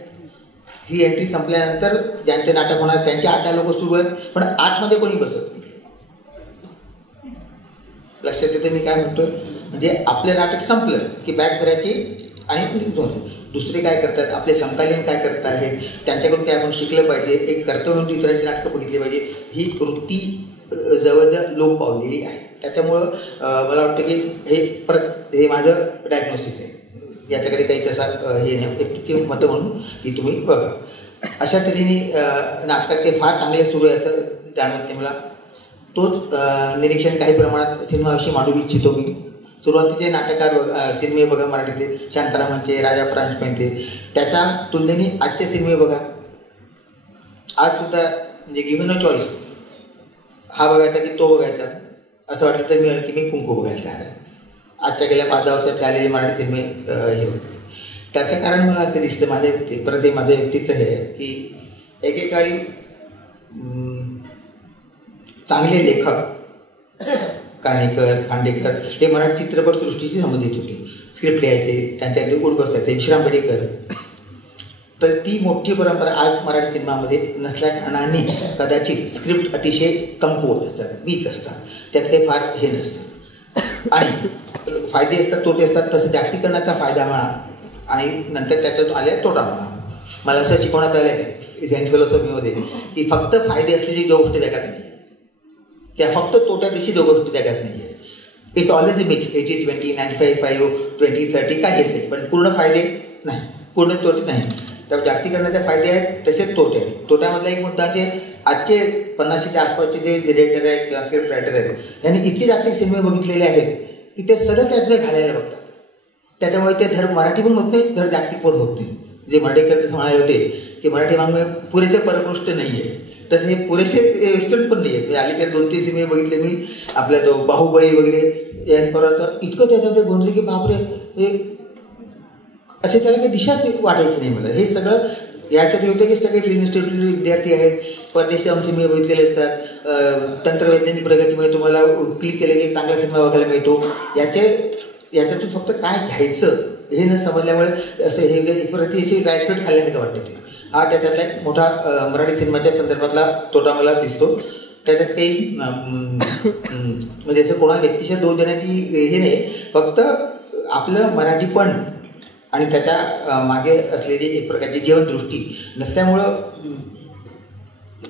ही एंट्री संपल्यानंतर ज्यांचे नाटक होणार त्यांचे 8-10 लोक सुरू आहेत, पण आतमध्ये कोणी बसत नाही. लक्षात येते मी काय म्हणतोय? म्हणजे आपलं नाटक संपलं की बॅग भरायची आणि दुसरे काय करतात, आपले समकालीन काय करत आहेत, त्यांच्याकडून काय आपण शिकलं पाहिजे, एक कर्तव्य म्हणून इतरांची नाटकं बघितली पाहिजे, ही वृत्ती जवळजवळ लोप पावलेली आहे. त्याच्यामुळं मला वाटतं की हे माझं डायग्नोसिस आहे. याच्याकडे काही तसा हे नाही, व्यक्तीची मतं म्हणून की तुम्ही बघा. अशा तऱ्हेने नाटकात ते फार चांगले सुरू आहे असं जाणवत नाही मला. तोच निरीक्षण काही प्रमाणात सिनेमाविषयी मांडू इच्छितो मी. सुरुवातीचे नाटककार सिनेमे बघा मराठीतले, शांतारामांचे, राजा परांजपेंचे, त्याच्या तुलनेने आजचे सिनेमे बघा. आजसुद्धा म्हणजे गिव्हन अ चॉईस, हा बघायचा की तो बघायचा असं वाटलं तर मी की मी कुंकू बघायला तयार आहे. आजच्या गेल्या 5-10 वर्षात आलेले मराठी सिनेमे हे होते. त्याचं कारण मला असं दिसतं माझ्या परत हे माझ्या व्यक्तीचं हे आहे की एकेकाळी चांगले लेखक काणेकर, खांडेकर हे मराठी चित्रपटसृष्टीशी संबंधित होते. स्क्रिप्ट लिहायचे, त्यांच्याकडे उठ बसतायचे, विश्राम बेडेकर. तर ती मोठी परंपरा आज मराठी सिनेमामध्ये नसल्या कारणाने कदाचित स्क्रिप्ट अतिशय कमकुवत असतात, वीक असतात, त्यात काही फार हे नसतं आणि फायदे असतात, तोटे असतात. तसं जागतिकीकरणाचा फायदा म्हणा आणि नंतर त्याच्यातून आल्या तोटा म्हणा. मला असं शिकवण्यात आलं आहे झेन फिलॉसॉफीमध्ये की फक्त फायदे असलेली गोष्ट जगात नाही, त्या फक्त तोट्या दिवशी दोघं गोष्टी जगात नाही आहे. इट्स ऑलवेज अ मिक्स, 80-20, 95-5, 20-30 काही असेल, पण पूर्ण फायदे नाही, पूर्ण तोटे नाही. तर जागतिकीकरणाचे फायदे आहेत तसेच तोटे आहेत. तोट्यामधला एक मुद्दा जे आजचे 50च्या आसपासचे जे डिरेक्टर आहेत किंवा स्क्रिप्ट रायटर आहेत यांनी इतके जागतिक सिनेमे बघितलेले आहेत की ते सगळं त्यातनं घालायला बघतात. त्याच्यामुळे ते धड मराठी पण होत नाही, धड जागतिक पण होत नाही. जे मराठीकर तसं म्हणाले होते की मराठी मागणे पुरेसे परकृष्ट नाही आहे, तसे हे पुरेसे वेस्टर्न पण नाही आहेत. अलीकडे 2-3 सिनेमे बघितले मी, आपल्या तो बाहुबळी वगैरे यांपर्यंत इतकं त्याच्यामध्ये गोंधळ की बापरे, असे त्याला काही दिशाच वाटायची नाही मला. हे सगळं यासाठी होतं की सगळे फिल्म इन्स्टिट्यूटले विद्यार्थी आहेत, परदेशी जाऊन सिनेमे बघितलेले असतात, तंत्रवैज्ञानिक प्रगतीमुळे तुम्हाला क्लिक केलं की चांगला सिनेमा बघायला मिळतो. याच्यातून फक्त काय घ्यायचं हे न समजल्यामुळे असं हे एक प्रति अशी राईसपेट खाल्ल्यासारखं वाटतं. ते हा त्याच्यातला एक मोठा मराठी सिनेमाच्या संदर्भातला तोटा मला दिसतो. त्याच्यात काही म्हणजे असं कोणा व्यक्तीच्या दोन देण्याची हे नाही, फक्त आपलं मराठीपण आणि त्याच्या मागे असलेली एक प्रकारची जीवनदृष्टी नसल्यामुळं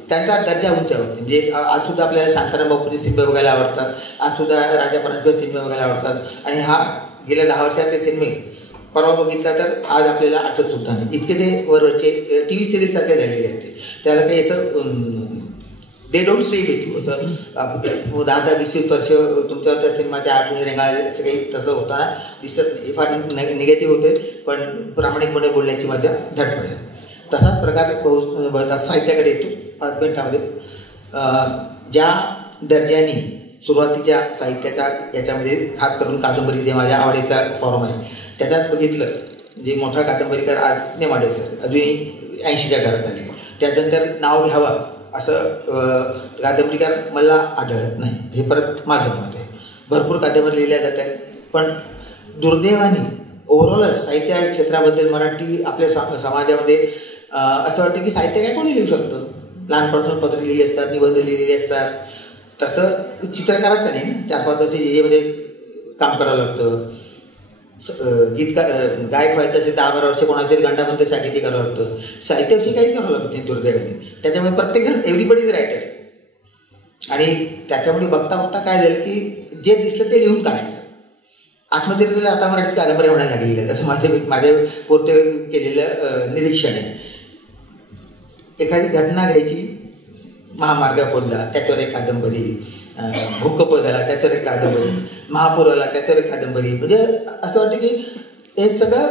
त्यांचा दर्जा उंचावत. म्हणजे आजसुद्धा आपल्याला शांताराम बापूचे सिनेमे बघायला आवडतात, आजसुद्धा राजा परांजपे सिनेमे बघायला आवडतात, आणि हा गेल्या 10 वर्षातले सिनेमे परवा बघितला तर आज आपल्याला आठवत सुद्धा नाही. इतके ते वरवरचे TV सिरीज सारखे झालेले आहेत. त्याला काही असं they don't stay with you, असं 10-20 वर्ष तुमच्यावर त्या सिनेमाच्या आठवणी रेंगाळले असं काही तसं होताना दिसत नाही. फार निगेटिव्ह होते, पण प्रामाणिकपणे बोलण्याची माझ्या धडपड आहे. तसाच प्रकार साहित्याकडे येतो. 5 मिनिटामध्ये ज्या दर्जाने सुरुवातीच्या साहित्याच्या याच्यामध्ये खास करून कादंबरी जे माझ्या आवडीचा फॉर्म आहे त्याच्यात बघितलं, जे मोठा कादंबरीकार आज नेमाडे सर अजूनही 80च्या घरात आले. त्यानंतर नाव घ्यावं असं कादंबरीकार मला आढळत नाही. हे परत माझं मत आहे. भरपूर कादंबरी लिहिल्या जात आहेत, पण दुर्दैवाने ओव्हरऑलच साहित्य क्षेत्राबद्दल मराठी आपल्या समाजामध्ये असं वाटतं की साहित्य काय कोणी लिहू शकतं. लहानपणापासून पत्र लिहिली असतात, निबंध लिहिलेले असतात. तसं चित्रकाराचं नाही. 4-5 वर्ष जेमध्ये काम करावं लागतं. गायक व्हायचं असेल 10-12 वर्ष कोणातरी गंडाबंद शाखेती करावं लागतं. साहित्याविषयी काही करावं लागत नाही दुर्दैवाने. त्याच्यामुळे प्रत्येकजण एव्हरीबडी इज रायटर. आणि त्याच्यामुळे बघता बघता काय झालं की जे दिसलं ते लिहून काढायचं. आत्मचरित्र आता मराठीत कादंबऱ्या होण्यास लागलेल्या आहेत, असं माझ्या पुरते केलेलं निरीक्षण आहे. एखादी घटना घ्यायची, महामार्ग पोदला त्याच्यावर एक कादंबरी, भूकंप झाला त्याच्यावर एक कादंबरी, महापूर आला त्याच्यावर एक कादंबरी. म्हणजे असं वाटतं की हे सगळं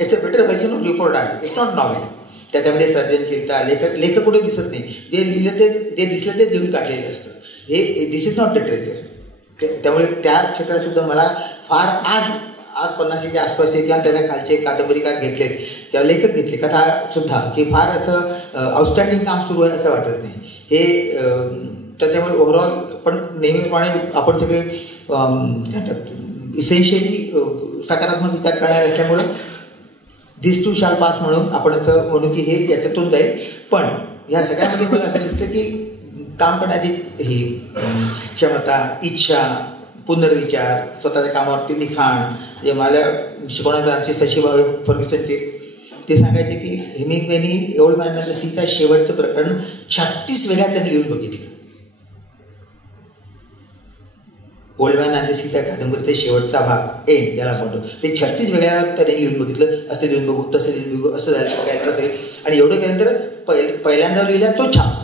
it's a better version of report आहे, इट्स नॉट नॉवेल. त्याच्यामध्ये सर्जनशीलता, लेखक कुठे दिसत नाही. जे लिहिलं ते जे दिसलं तेच लिहून काढलेलं असतं. हे दिस इज नॉट लिटरेचर. त्यामुळे त्या क्षेत्रातसुद्धा मला फार आज 50च्या आसपासचे किंवा त्याच्या खालचे कादंबरीकार घेतले किंवा लेखक घेतले, कथासुद्धा, की फार असं आउटस्टँडिंग काम सुरू आहे असं वाटत नाही. हे त्याच्यामुळे ओव्हरऑल पण नेहमीप्रमाणे आपण सगळे इसेन्शियली सकारात्मक विचार करणारे असल्यामुळं दिस टू शाल पास म्हणून आपण असं म्हणू की हे याच्यातून जाईल. पण ह्या सगळ्यामध्ये मला असं दिसतं की काम करण्याची ही क्षमता, इच्छा, पुनर्विचार, स्वतःच्या कामावरती लिखाण, जे मला शिकवण्याचं आमचे सचिव फर्ग्युसनचे ते सांगायचे की हेमिंग्वेनी ओल्ड मॅन अँड द सीचा शेवटचं प्रकरण 36 वेळा त्यांनी लिहून बघितलं. Old man and the sea त्या कादंबरीचा शेवटचा भाग एंड ज्याला म्हणतो ते 36 वेळा त्यांनी लिहून बघितलं. असं लिहून बघू, तसं लिहून बघू, असं झालं काय कसं. आणि एवढं केल्यानंतर पहिल्यांदा लिहिला तो छाप,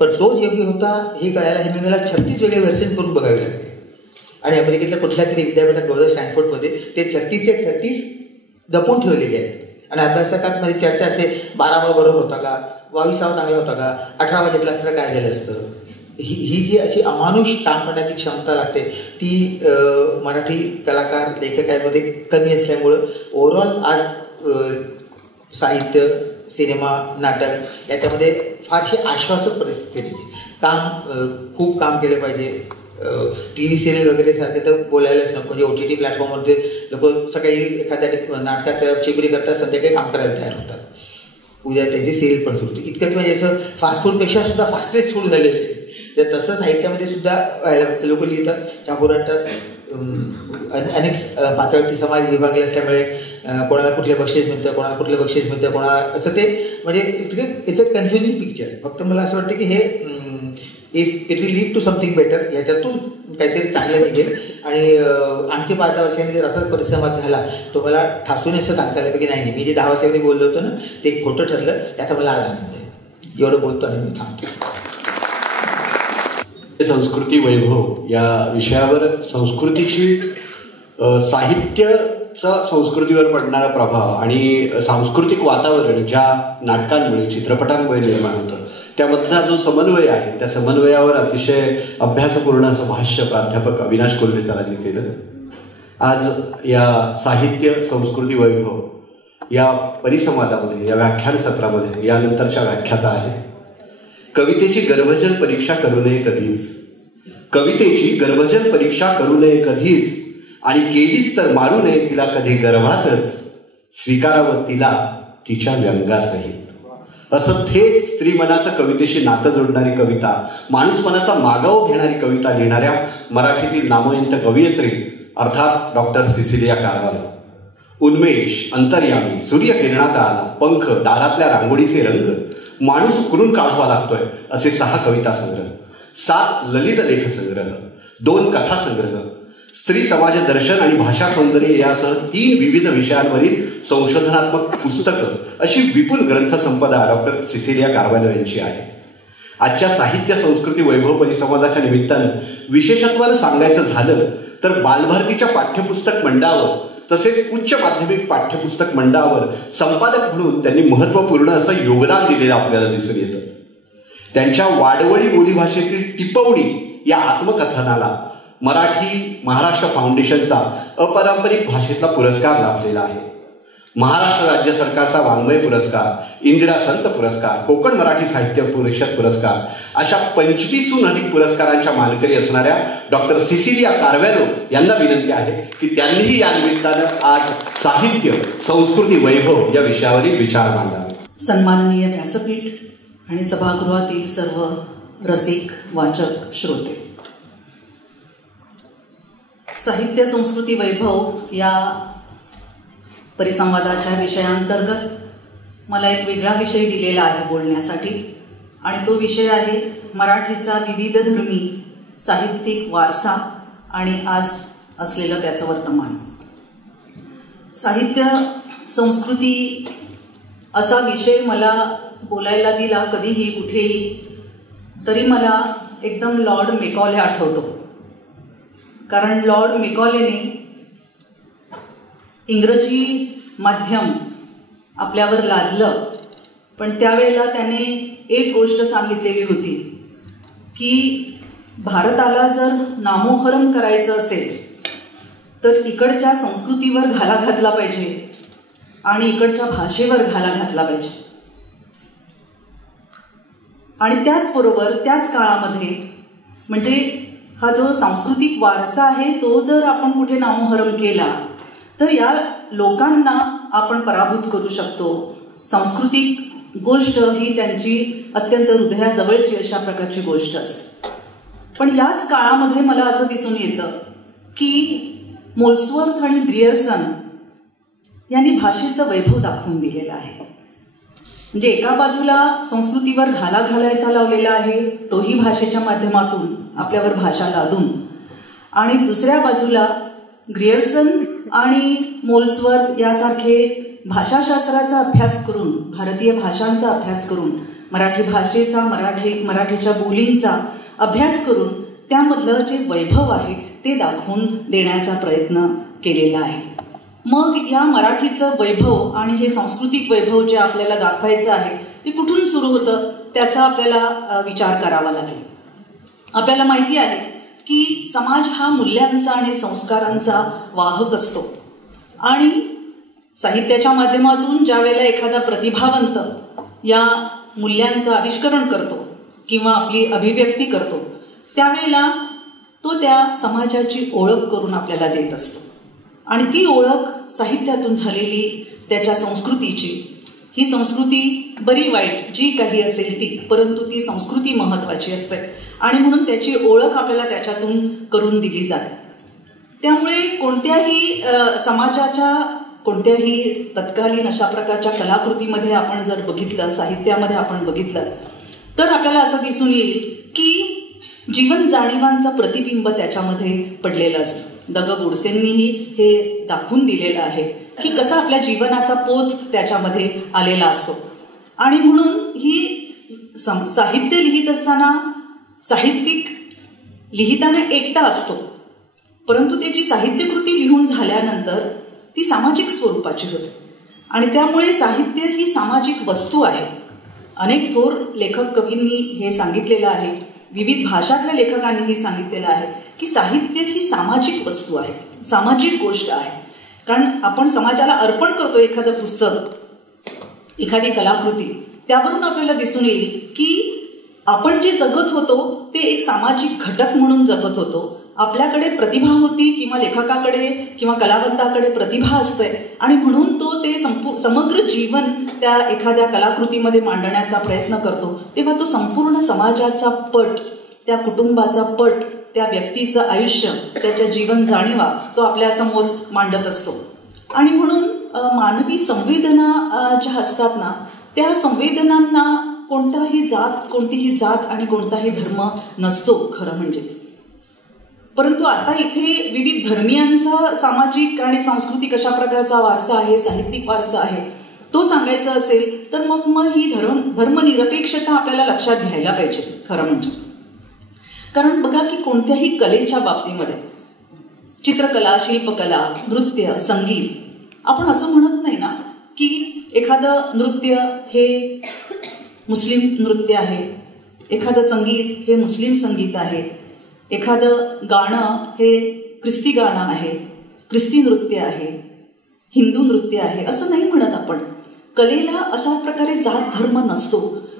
पण तोच योग्य होता हे कळायला हेमिंग्वेला 36 वेगळे व्हर्जन करून बघावे लागले. आणि अमेरिकेतल्या कुठल्या तरी विद्यापीठात बघा स्टॅनफोर्डमध्ये ते 36चे 36 जपून ठेवलेले आहेत. आणि अभ्यासकांमध्ये चर्चा असते 12वा बरोबर होता का, 22वा चांगला होता का, 18वा घेतला असतं काय झालं असतं. ही जी अशी अमानुष काम करण्याची क्षमता लागते ती मराठी कलाकार लेखकांमध्ये कमी असल्यामुळं ओव्हरऑल आज साहित्य, सिनेमा, नाटक याच्यामध्ये फारशी आश्वासक परिस्थिती नाही. खूप काम केलं पाहिजे. TV सिरियल वगैरे सारखे तर बोलायलाच नको. म्हणजे OTT प्लॅटफॉर्मवरती लोक सकाळी एखाद्या नाटकात चिबरी करतात, संध्याकाळी काम करायला तयार होतात. उद्या त्याची सिरियल पण सुरू होते. इतकंच म्हणजे असं फास्ट फूडपेक्षा सुद्धा फास्टेस्ट फूड झालेलं आहे. तर तसं साहित्यामध्ये सुद्धा लोक लिहितात, छापून आणतात. अनेक पातळी समाज विभागले असल्यामुळे कोणाला कुठले बक्षीस मिळतं, कोणाला कुठलं बक्षीस मिळतं, कोणाला असं ते म्हणजे इतकं इट्स अ कन्फ्युजिंग पिक्चर. फक्त मला असं वाटतं की हे it will lead to something better. ह्याच्यातून काहीतरी चांगलं निघेल. आणि आणखी 5 वर्षांनी जर असाच परिसंवाद झाला तो मला ठासून असं सांगता आलं की नाही, मी जे 10 वर्षांनी बोललो होतो ना ते खोटं ठरलं, त्याचा मला आज आनंद आहे. एवढं बोलतो आणि मी थांबतो. संस्कृती वैभव या विषयावर संस्कृतीची साहित्याचा संस्कृतीवर पडणारा प्रभाव आणि सांस्कृतिक वातावरण ज्या नाटकांमुळे, चित्रपटांमुळे निर्माण होतं त्यामधला जो समन्वय आहे त्या समन्वयावर अतिशय अभ्यासपूर्ण असं भाष्य प्राध्यापक अविनाश कोल्हे सरांनी केलं. आज या साहित्य संस्कृती वैभव या परिसंवादामध्ये, या व्याख्यान सत्रामध्ये यानंतरच्या व्याख्याता आहेत. कवितेची गर्भजल परीक्षा करू नये कधीच, कवितेची गर्भजल परीक्षा करू नये कधीच, आणि केलीच तर मारू नये तिला कधी गर्भातच, स्वीकारावं तिला तिच्या व्यंगासहित. असं थेट स्त्रीमनाचं कवितेशी नातं जोडणारी कविता, माणूसपणाचा मागोवा घेणारी कविता लिहिणाऱ्या मराठीतील नामवंत कवयित्री अर्थात डॉक्टर सिसिलिया कारवालो. उन्मेष, अंतर्यामी, सूर्यकिरणात आला, पंख, दारातल्या रांगोळीचे रंग, माणूस उकरून काढावा लागतोय असे 6 कविता संग्रह, 7 ललित लेख संग्रह, 2 कथा संग्रह, स्त्री समाज दर्शन आणि भाषा सौंदर्य यासह 3 विविध विषयांवरील संशोधनात्मक पुस्तकं अशी विपुल ग्रंथसंपदा डॉक्टर सिसिलिया कारवालो यांची आहे. आजच्या साहित्य संस्कृती वैभव परिसंवादाच्या निमित्तानं विशेषत्वानं सांगायचं झालं तर बालभारतीच्या पाठ्यपुस्तक मंडळावर तसेच उच्च माध्यमिक पाठ्यपुस्तक मंडळावर संपादक म्हणून त्यांनी महत्त्वपूर्ण असं योगदान दिलेलं आपल्याला दिसून येतं. त्यांच्या वाडवळी बोलीभाषेतील टिपवणी या आत्मकथनाला मराठी महाराष्ट्र फाउंडेशनचा अपारंपरिक भाषेतला पुरस्कार लाभलेला आहे. महाराष्ट्र राज्य सरकारचा वाङ्मय पुरस्कार, इंदिरा संत पुरस्कार, कोकण मराठी साहित्य परिषद पुरस्कार अशा 25हून अधिक पुरस्कारांच्या मानकरी असणाऱ्या डॉक्टर सिसिलिया कारवालो यांना विनंती आहे की त्यांनीही या निमित्तानं आज साहित्य संस्कृती वैभव या विषयावरील विचार मांडावे. सन्माननीय व्यासपीठ आणि सभागृहातील सर्व रसिक वाचक श्रोते, साहित्य संस्कृती वैभव या परिसंवादाच्या विषयांतर्गत मला एक वेगळा विषय दिलेला आहे बोलण्यासाठी, आणि तो विषय आहे मराठीचा विविध धर्मी साहित्यिक वारसा आणि आज असलेलं त्याचं वर्तमान. साहित्य संस्कृती असा विषय मला बोलायला दिला कधीही कुठेही तरी मला एकदम लॉर्ड मेकॉले आठवतो. कारण लॉर्ड मेकॉलेने इंग्रजी माध्यम आपल्यावर लादलं, पण त्यावेळेला त्याने एक गोष्ट सांगितलेली होती की भारताला जर नामोहरम करायचं असेल तर इकडच्या संस्कृतीवर घाला घातला पाहिजे आणि इकडच्या भाषेवर घाला घातला पाहिजे. आणि त्याचबरोबर त्याच काळामध्ये म्हणजे हा जो सांस्कृतिक वारसा आहे तो जर आपण कुठे नामोहरम केला तर या लोकांना आपण पराभूत करू शकतो. सांस्कृतिक गोष्ट ही त्यांची अत्यंत हृदयाजवळची अशा प्रकारची गोष्ट असते. पण याच काळामध्ये मला असं दिसून येतं की मोल्सवर्थ आणि ग्रियर्सन यांनी भाषेचं वैभव दाखवून दिलेलं आहे. म्हणजे एका बाजूला संस्कृतीवर घाला घालायचा लावलेला आहे तोही भाषेच्या माध्यमातून आपल्यावर भाषा लादून, आणि दुसऱ्या बाजूला ग्रियर्सन आणि मोल्सवर्थ यासारखे भाषाशास्त्राचा अभ्यास करून, भारतीय भाषांचा अभ्यास करून, मराठी भाषेचा, मराठीच्या बोलींचा अभ्यास करून त्यामधलं जे वैभव आहे ते दाखवून देण्याचा प्रयत्न केलेला आहे. मग या मराठीचं वैभव आणि हे सांस्कृतिक वैभव जे आपल्याला दाखवायचं आहे ते कुठून सुरू होतं त्याचा आपल्याला विचार करावा लागेल. आपल्याला माहिती आहे की समाज हा मूल्यांचा आणि संस्कारांचा वाहक असतो, आणि साहित्याच्या माध्यमातून ज्या वेळेला एखादा प्रतिभावंत या मूल्यांचं आविष्करण करतो किंवा आपली अभिव्यक्ती करतो त्यावेळेला तो त्या समाजाची ओळख करून आपल्याला देत असतो. आणि ती ओळख साहित्यातून झालेली त्याच्या संस्कृतीची, ही संस्कृती बरी वाईट जी काही असेल ती, परंतु ती संस्कृती महत्त्वाची असते आणि म्हणून त्याची ओळख आपल्याला त्याच्यातून करून दिली जाते. त्यामुळे कोणत्याही समाजाच्या कोणत्याही तत्कालीन अशा प्रकारच्या कलाकृतीमध्ये आपण जर बघितलं, साहित्यामध्ये आपण बघितलं तर आपल्याला असं दिसून येईल की जीवन जाणीवांचं प्रतिबिंब त्याच्यामध्ये पडलेलं असतं. द ग गोडसेंनीही हे दाखवून दिलेलं आहे की कसा आपल्या जीवनाचा पोत त्याच्यामध्ये आलेला असतो. आणि म्हणून ही साहित्य लिहित असताना साहित्यिक लिहिताना एकटा असतो, परंतु त्याची साहित्यकृती लिहून झाल्यानंतर ती सामाजिक स्वरूपाची होते. आणि त्यामुळे साहित्य ही सामाजिक वस्तू आहे. अनेक थोर लेखक कवींनी हे सांगितलेलं आहे, विविध भाषातल्या लेखकांनीही सांगितलेलं आहे की साहित्य ही सामाजिक वस्तू आहे, सामाजिक गोष्ट आहे. कारण आपण समाजाला अर्पण करतो एखादं पुस्तक, एखादी कलाकृती, त्यावरून आपल्याला दिसून येईल की आपण जे जगत होतो ते एक सामाजिक घटक म्हणून जगत होतो. आपल्याकडे प्रतिभा होती किंवा लेखकाकडे किंवा कलावंताकडे प्रतिभा असते आणि म्हणून तो ते समग्र जीवन त्या एखाद्या कलाकृतीमध्ये मांडण्याचा प्रयत्न करतो. तेव्हा तो संपूर्ण समाजाचा पट, त्या कुटुंबाचा पट, त्या व्यक्तीचं आयुष्य, त्याच्या जीवन जाणीवा तो आपल्यासमोर मांडत असतो. आणि म्हणून मानवी संवेदना ज्या असतात ना, त्या संवेदनांना कोणतीही जात आणि कोणताही धर्म नसतो खरं म्हणजे. परंतु आता इथे विविध धर्मियांचा सामाजिक आणि सांस्कृतिक अशा प्रकारचा वारसा आहे, साहित्यिक वारसा आहे, तो सांगायचा असेल तर मग ही धर्मनिरपेक्षता आपल्याला लक्षात घ्यायला पाहिजे खरं म्हणजे. कारण बघा की कोणत्याही कलेच्या बाबतीमध्ये, चित्रकला, शिल्पकला, नृत्य, संगीत, आपण असं म्हणत नाही ना की एखादं नृत्य हे मुस्लिम नृत्य आहे, एखादं संगीत हे मुस्लिम संगीत आहे, एखादं गाणं हे ख्रिस्ती गाणं आहे, ख्रिस्ती नृत्य आहे, हिंदू नृत्य आहे, असं नाही म्हणत आपण. कलेला अशा प्रकारे जात धर्म नसतो.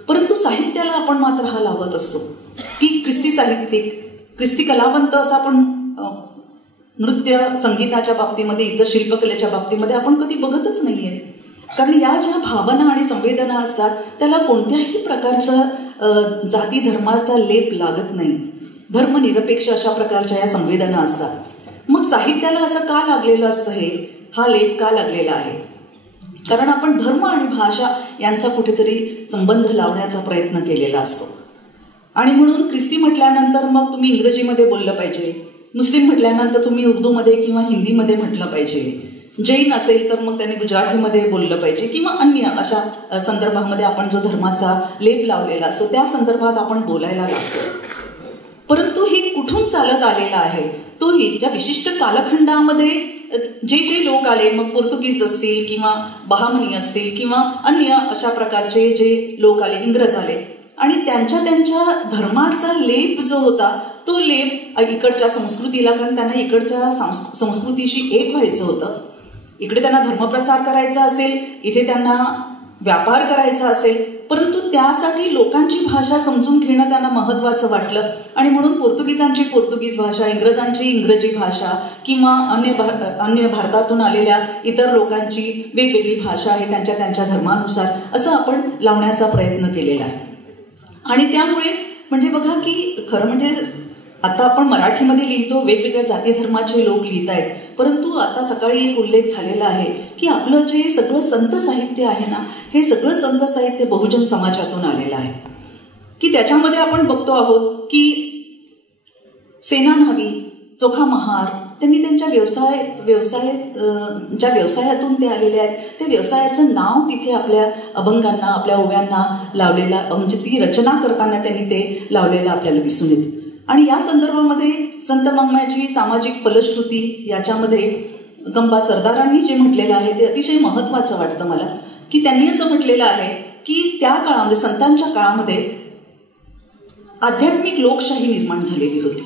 परंतु साहित्याला आपण मात्र हा लावत असतो की ख्रिस्ती साहित्यिक, ख्रिस्ती कलावंत असं आपण नृत्य संगीताच्या बाबतीमध्ये, इतर शिल्पकलेच्या बाबतीमध्ये आपण कधी बघतच नाही आहे. कारण या ज्या भावना आणि संवेदना असतात त्याला कोणत्याही प्रकारचा जाती धर्माचा लेप लागत नाही. धर्मनिरपेक्ष अशा प्रकारच्या या संवेदना असतात. मग साहित्याला असं का लागलेलं असतं, हा लेप का लागलेला आहे? कारण आपण धर्म आणि भाषा यांचा कुठेतरी संबंध लावण्याचा प्रयत्न केलेला असतो. आणि म्हणून ख्रिस्ती म्हटल्यानंतर मग तुम्ही इंग्रजीमध्ये बोललं पाहिजे, मुस्लिम म्हटल्यानंतर तुम्ही उर्दूमध्ये किंवा हिंदीमध्ये म्हटलं पाहिजे, जैन असेल तर मग त्यांनी गुजरातीमध्ये बोललं पाहिजे किंवा अन्य अशा संदर्भामध्ये आपण जो धर्माचा लेप लावलेला असतो त्या संदर्भात आपण बोलायला लागतो. परंतु हे कुठून चालत आलेलं आहे, तोही त्या विशिष्ट कालखंडामध्ये जे लोक आले, मग पोर्तुगीज असतील किंवा बहामनी असतील किंवा अन्य अशा प्रकारचे जे लोक आले, इंग्रज आले, आणि त्यांच्या धर्माचा लेप जो होता तो लेप इकडच्या संस्कृतीला, कारण त्यांना इकडच्या संस्कृतीशी एक व्हायचं होतं. इकडे त्यांना धर्मप्रसार करायचा असेल, इथे त्यांना व्यापार करायचा असेल, परंतु त्यासाठी लोकांची भाषा समजून घेणं त्यांना महत्त्वाचं वाटलं. आणि म्हणून पोर्तुगीजांची पोर्तुगीज भाषा, इंग्रजांची इंग्रजी भाषा किंवा अन्य भारतातून आलेल्या इतर लोकांची वेगवेगळी भाषा आहे त्यांच्या धर्मानुसार, असं आपण लावण्याचा प्रयत्न केलेला आहे. आणि त्यामुळे म्हणजे बघा की खरं म्हणजे आता आपण मराठीमध्ये लिहितो, वेगवेगळ्या जाती धर्माचे लोक लिहित आहेत, परंतु आता सकाळी एक उल्लेख झालेला आहे की आपलं जे सगळं संत साहित्य आहे ना, हे सगळं संत साहित्य बहुजन समाजातून आलेलं आहे. की त्याच्यामध्ये आपण बघतो आहोत की सेना न्हावी, चोखा महार, त्यांनी त्यांच्या ज्या व्यवसायातून ते आलेले आहेत त्या व्यवसायाचं नाव तिथे आपल्या अभंगांना, आपल्या ओव्यांना लावलेला, म्हणजे ती रचना करताना त्यांनी ते लावलेलं आपल्याला दिसून येते. आणि या संदर्भामध्ये संत मागण्याची सामाजिक फलश्रुती याच्यामध्ये गंबा सरदारांनी जे म्हटलेलं आहे ते अतिशय महत्त्वाचं वाटतं मला. की त्यांनी असं म्हटलेलं आहे की त्या काळामध्ये, संतांच्या काळामध्ये आध्यात्मिक लोकशाही निर्माण झालेली होती.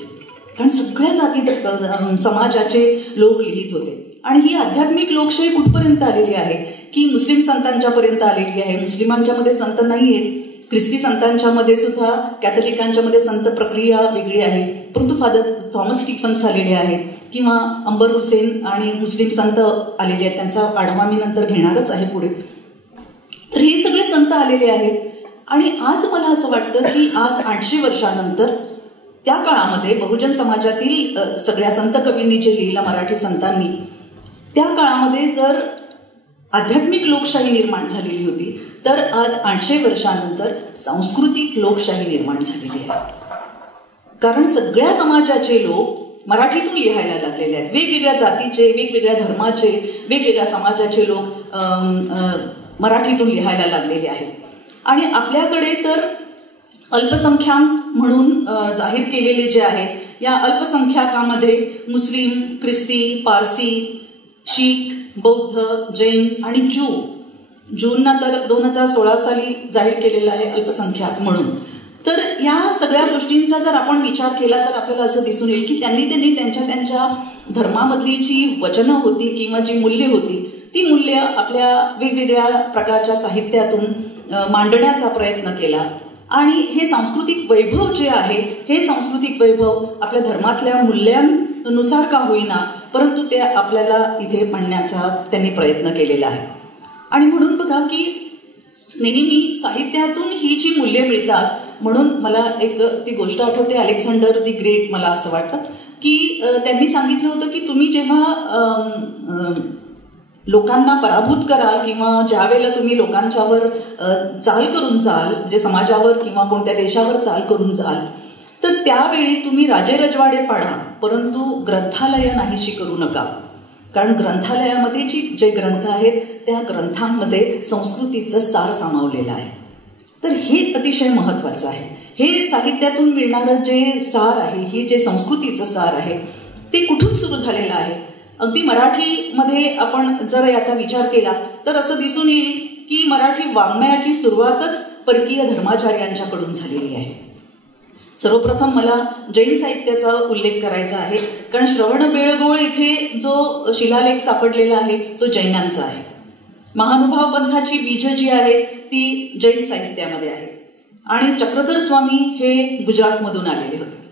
कारण सगळ्या जाती समाजाचे लोक लिहित होते. आणि ही आध्यात्मिक लोकशाही कुठपर्यंत आलेली आहे की मुस्लिम संतांच्यापर्यंत आलेली आहे. मुस्लिमांच्या मध्ये संत नाही आहेत, ख्रिस्ती संतांच्या मध्ये सुद्धा, कॅथलिकांच्या मध्ये संत प्रक्रिया वेगळी आहे. परंतु फादर थॉमस स्टीफन्स आलेले आहेत किंवा अंबर हुसेन आणि मुस्लिम संत आलेले आहेत, त्यांचा आढावा मी नंतर घेणारच आहे पुढे. तर हे सगळे संत आलेले आहेत. आणि आज मला असं वाटतं की आज 800 वर्षानंतर त्या काळामध्ये बहुजन समाजातील सगळ्या संत कवींनी जे लिहिलं, मराठी संतांनी, त्या काळामध्ये जर आध्यात्मिक लोकशाही निर्माण झालेली होती, तर आज 800 वर्षानंतर सांस्कृतिक लोकशाही निर्माण झालेली आहे. कारण सगळ्या समाजाचे लोक मराठीतून लिहायला लागलेले आहेत. वेगवेगळ्या जातीचे, वेगवेगळ्या धर्माचे, वेगवेगळ्या समाजाचे लोक मराठीतून लिहायला लागलेले आहेत. आणि आपल्याकडे तर अल्पसंख्याक म्हणून जाहीर केलेले जे आहेत, या अल्पसंख्याकामध्ये मुस्लिम, ख्रिस्ती, पारसी, शीख, बौद्ध, जैन आणि ज्यूंना तर 2016 साली जाहीर केलेलं आहे अल्पसंख्याक म्हणून. तर ह्या सगळ्या गोष्टींचा जर आपण विचार केला तर आपल्याला असं दिसून येईल की त्यांनी त्यांच्या धर्मामधली जी वचनं होती किंवा जी मूल्य होती ती मूल्य आपल्या वेगवेगळ्या प्रकारच्या साहित्यातून मांडण्याचा प्रयत्न केला. आणि हे सांस्कृतिक वैभव जे आहे हे सांस्कृतिक वैभव आपल्या धर्मातल्या मूल्यांनुसार का होईना परंतु ते आपल्याला इथे मांडण्याचा त्यांनी प्रयत्न केलेला आहे. आणि म्हणून बघा की नेहमी साहित्यातून ही जी मूल्ये मिळतात म्हणून मला एक ती गोष्ट आठवते अलेक्झांडर दी ग्रेट मला असं वाटतं की त्यांनी सांगितलं होतं की तुम्ही जेव्हा लोकांना पराभूत कराल किंवा ज्या वेळेला तुम्ही लोकांच्यावर चाल करून जाल म्हणजे समाजावर किंवा कोणत्या देशावर चाल करून जाल तर त्यावेळी तुम्ही राजेरजवाडे पाडा परंतु ग्रंथालय नाहीशी करू नका. कारण ग्रंथालयामध्ये जे ग्रंथ आहेत त्या ग्रंथांमध्ये संस्कृतीचं सार सामावलेलं आहे. तर हे अतिशय महत्त्वाचं आहे. हे साहित्यातून मिळणारं जे सार आहे हे जे संस्कृतीचं सार आहे ते कुठून सुरू झालेलं आहे. अगदी मराठीमध्ये आपण जर याचा विचार केला तर असं दिसून येईल की मराठी वाङ्मयाची सुरुवातच परकीय धर्माचार्यांच्याकडून झालेली आहे. सर्वप्रथम मला जैन साहित्याचा उल्लेख करायचा आहे कारण श्रवणबेळगोळ इथे जो शिलालेख सापडलेला आहे तो जैनांचा आहे. महानुभाव पंथाची बीज जी आहेत ती जैन साहित्यामध्ये आहेत आणि चक्रधर स्वामी हे गुजरातमधून आलेले होते.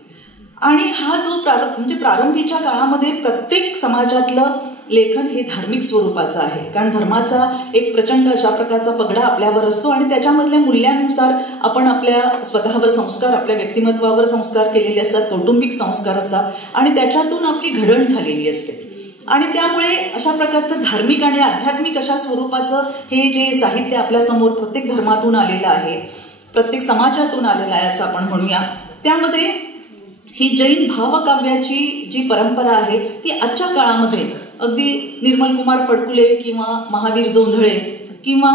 आणि हा जो म्हणजे प्रारंभीच्या काळामध्ये प्रत्येक समाजातलं लेखन हे धार्मिक स्वरूपाचं आहे कारण धर्माचा एक प्रचंड अशा प्रकारचा पगडा आपल्यावर असतो आणि त्याच्यामधल्या मूल्यांनुसार आपण आपल्या स्वतःवर संस्कार आपल्या व्यक्तिमत्वावर संस्कार केलेले असतात, कौटुंबिक संस्कार असतात आणि त्याच्यातून आपली घडण झालेली असते. आणि त्यामुळे अशा प्रकारचं धार्मिक आणि आध्यात्मिक अशा स्वरूपाचं हे जे साहित्य आपल्यासमोर प्रत्येक धर्मातून आलेलं आहे प्रत्येक समाजातून आलेलं आहे असं आपण म्हणूया. त्यामध्ये ही जैन भावकाव्याची जी परंपरा आहे ती आजच्या काळामध्ये अगदी निर्मलकुमार फडकुले किंवा महावीर जोंधळे किंवा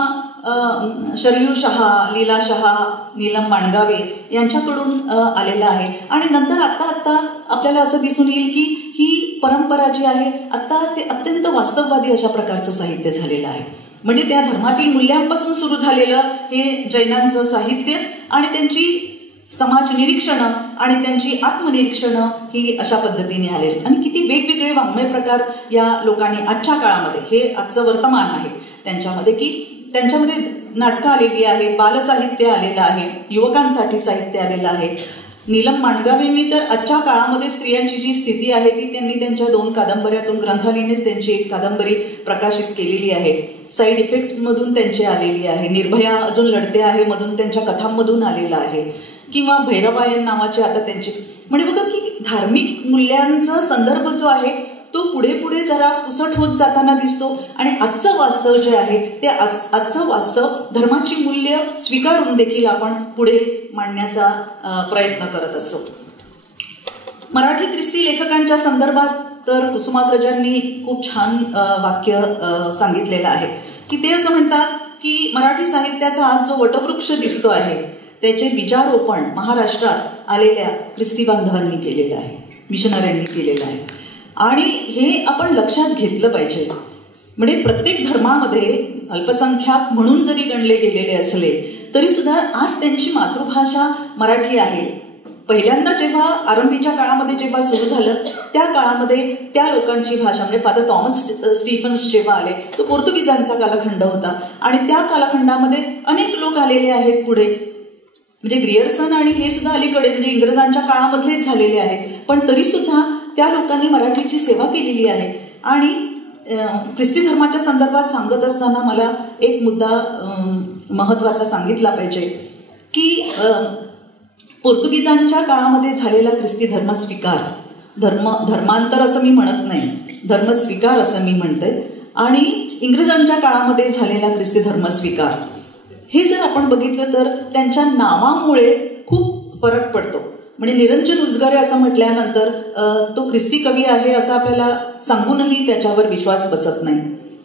शरयू शहा, लीला शहा, नीलम माणगावे यांच्याकडून आलेला आहे. आणि नंतर आत्ता आपल्याला असं दिसून येईल की ही परंपरा जी आहे आत्ता ते अत्यंत वास्तववादी अशा प्रकारचं साहित्य झालेलं आहे. म्हणजे त्या धर्मातील मूल्यांपासून सुरू झालेलं हे जैनांचं साहित्य आणि त्यांची समाज निरीक्षणं आणि त्यांची आत्मनिरीक्षणं ही अशा पद्धतीने आलेली आणि किती वेगवेगळे वाङ्मय प्रकार या लोकांनी आजच्या काळामध्ये हे आजचं वर्तमान आहे त्यांच्यामध्ये की त्यांच्यामध्ये नाटकं आलेली आहेत, बालसाहित्य आलेलं आहे, युवकांसाठी साहित्य आलेलं आहे. नीलम माणगावेंनी तर आजच्या काळामध्ये स्त्रियांची जी स्थिती आहे ती त्यांनी त्यांच्या 2 कादंबऱ्यातून ग्रंथालीनेच त्यांची एक कादंबरी प्रकाशित केलेली आहे. साईड इफेक्टमधून त्यांची आलेली आहे. निर्भया अजून लढते आहे मधून त्यांच्या कथांमधून आलेला आहे किंवा भैरवायन नावाचे आता त्यांचे म्हणजे बघा की धार्मिक मूल्यांचा संदर्भ जो आहे तो पुढे पुढे जरा पुसट होत जाताना दिसतो आणि आजचं वास्तव जे आहे ते आजचं वास्तव धर्माची मूल्य स्वीकारून देखील आपण पुढे मांडण्याचा प्रयत्न करत असतो. मराठी ख्रिस्ती लेखकांच्या संदर्भात तर कुसुमाग्रजांनी खूप छान वाक्य सांगितलेलं आहे की ते असं म्हणतात की मराठी साहित्याचा आज जो वटवृक्ष दिसतो आहे त्याचे बीजारोपण महाराष्ट्रात आलेल्या ख्रिस्ती बांधवांनी केलेलं आहे, मिशनऱ्यांनी केलेलं आहे. आणि हे आपण लक्षात घेतलं पाहिजे. म्हणजे प्रत्येक धर्मामध्ये अल्पसंख्याक म्हणून जरी गणले गेलेले असले तरी सुद्धा आज त्यांची मातृभाषा मराठी आहे. पहिल्यांदा जेव्हा आरंभीच्या काळामध्ये जेव्हा सुरू झालं त्या काळामध्ये त्या लोकांची भाषा म्हणजे फादर थॉमस स्टीफन्स जेव्हा आले तो पोर्तुगीजांचा कालखंड होता आणि त्या कालखंडामध्ये अनेक लोक आलेले आहेत पुढे म्हणजे ग्रियर्सन आणि हे सुद्धा अलीकडे म्हणजे इंग्रजांच्या काळामधलेच झालेले आहेत पण तरी सुद्धा त्या लोकांनी मराठीची सेवा केलेली आहे. आणि ख्रिस्ती धर्माच्या संदर्भात सांगत असताना मला एक मुद्दा महत्त्वाचा सांगितला पाहिजे की पोर्तुगीजांच्या काळामध्ये झालेला ख्रिस्ती धर्मस्वीकार धर्मांतर असं मी म्हणत नाही, धर्मस्वीकार असं मी म्हणते. आणि इंग्रजांच्या काळामध्ये झालेला ख्रिस्ती धर्मस्वीकार हे जर आपण बघितलं तर त्यांच्या नावामुळे खूप फरक पडतो. म्हणजे निरंजन उजगारे असं म्हटल्यानंतर तो ख्रिस्ती कवी आहे असं आपल्याला सांगूनही त्याच्यावर विश्वास बसत नाही.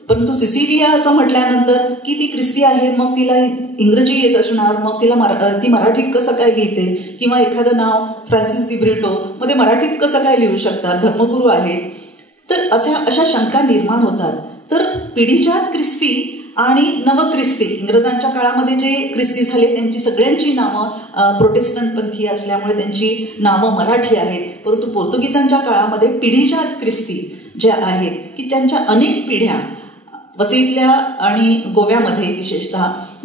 परंतु सिसिलिया असं म्हटल्यानंतर की ती ख्रिस्ती आहे मग तिला इंग्रजी येत असणार मग ती मराठीत कसं काय लिहिते किंवा एखादं नाव फ्रान्सिस दी ब्रिटो मग ते मराठीत कसं काय लिहू शकतात, धर्मगुरू आहेत. तर अशा शंका निर्माण होतात. तर पिढीजात ख्रिस्ती आणि नवख्रिस्ती, इंग्रजांच्या काळामध्ये जे ख्रिस्ती झाले त्यांची सगळ्यांची नावं प्रोटेस्टंट पंथीय असल्यामुळे त्यांची नावं मराठी आहेत. परंतु पोर्तुगीजांच्या काळामध्ये पिढीजात ख्रिस्ती ज्या आहेत की त्यांच्या अनेक पिढ्या वसईतल्या आणि गोव्यामध्ये विशेषतः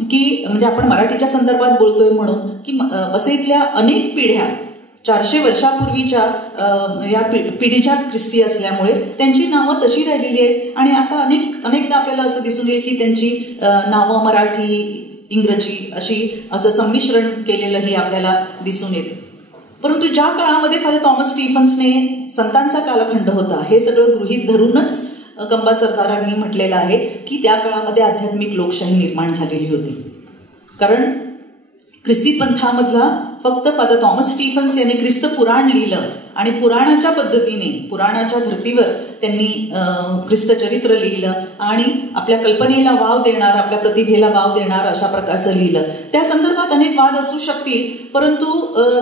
की म्हणजे आपण मराठीच्या संदर्भात बोलतोय म्हणून की वसईतल्या अनेक पिढ्या 400 वर्षापूर्वीच्या या पिढीजात ख्रिस्ती असल्यामुळे त्यांची नावं तशी राहिलेली आहेत. आणि आता अनेकदा आपल्याला असं दिसून येईल की त्यांची नावं मराठी, इंग्रजी असं संमिश्रण केलेलंही आपल्याला दिसून येतं. परंतु ज्या काळामध्ये फादर थॉमस स्टीफन्सने संतांचा कालखंड होता हे सगळं गृहीत धरूनच गंबा सरदारांनी म्हटलेलं आहे की त्या काळामध्ये आध्यात्मिक लोकशाही निर्माण झालेली होती. कारण ख्रिस्ती पंथामधला फक्त फादर थॉमस स्टीफन्स यांनी ख्रिस्त पुराण लिहिलं आणि पुराणाच्या पद्धतीने पुराणाच्या धर्तीवर त्यांनी ख्रिस्त चरित्र लिहिलं आणि आपल्या कल्पनेला वाव देणार, आपल्या प्रतिभेला वाव देणार अशा प्रकारचं लिहिलं. त्या संदर्भात अनेक वाद असू शकतील, परंतु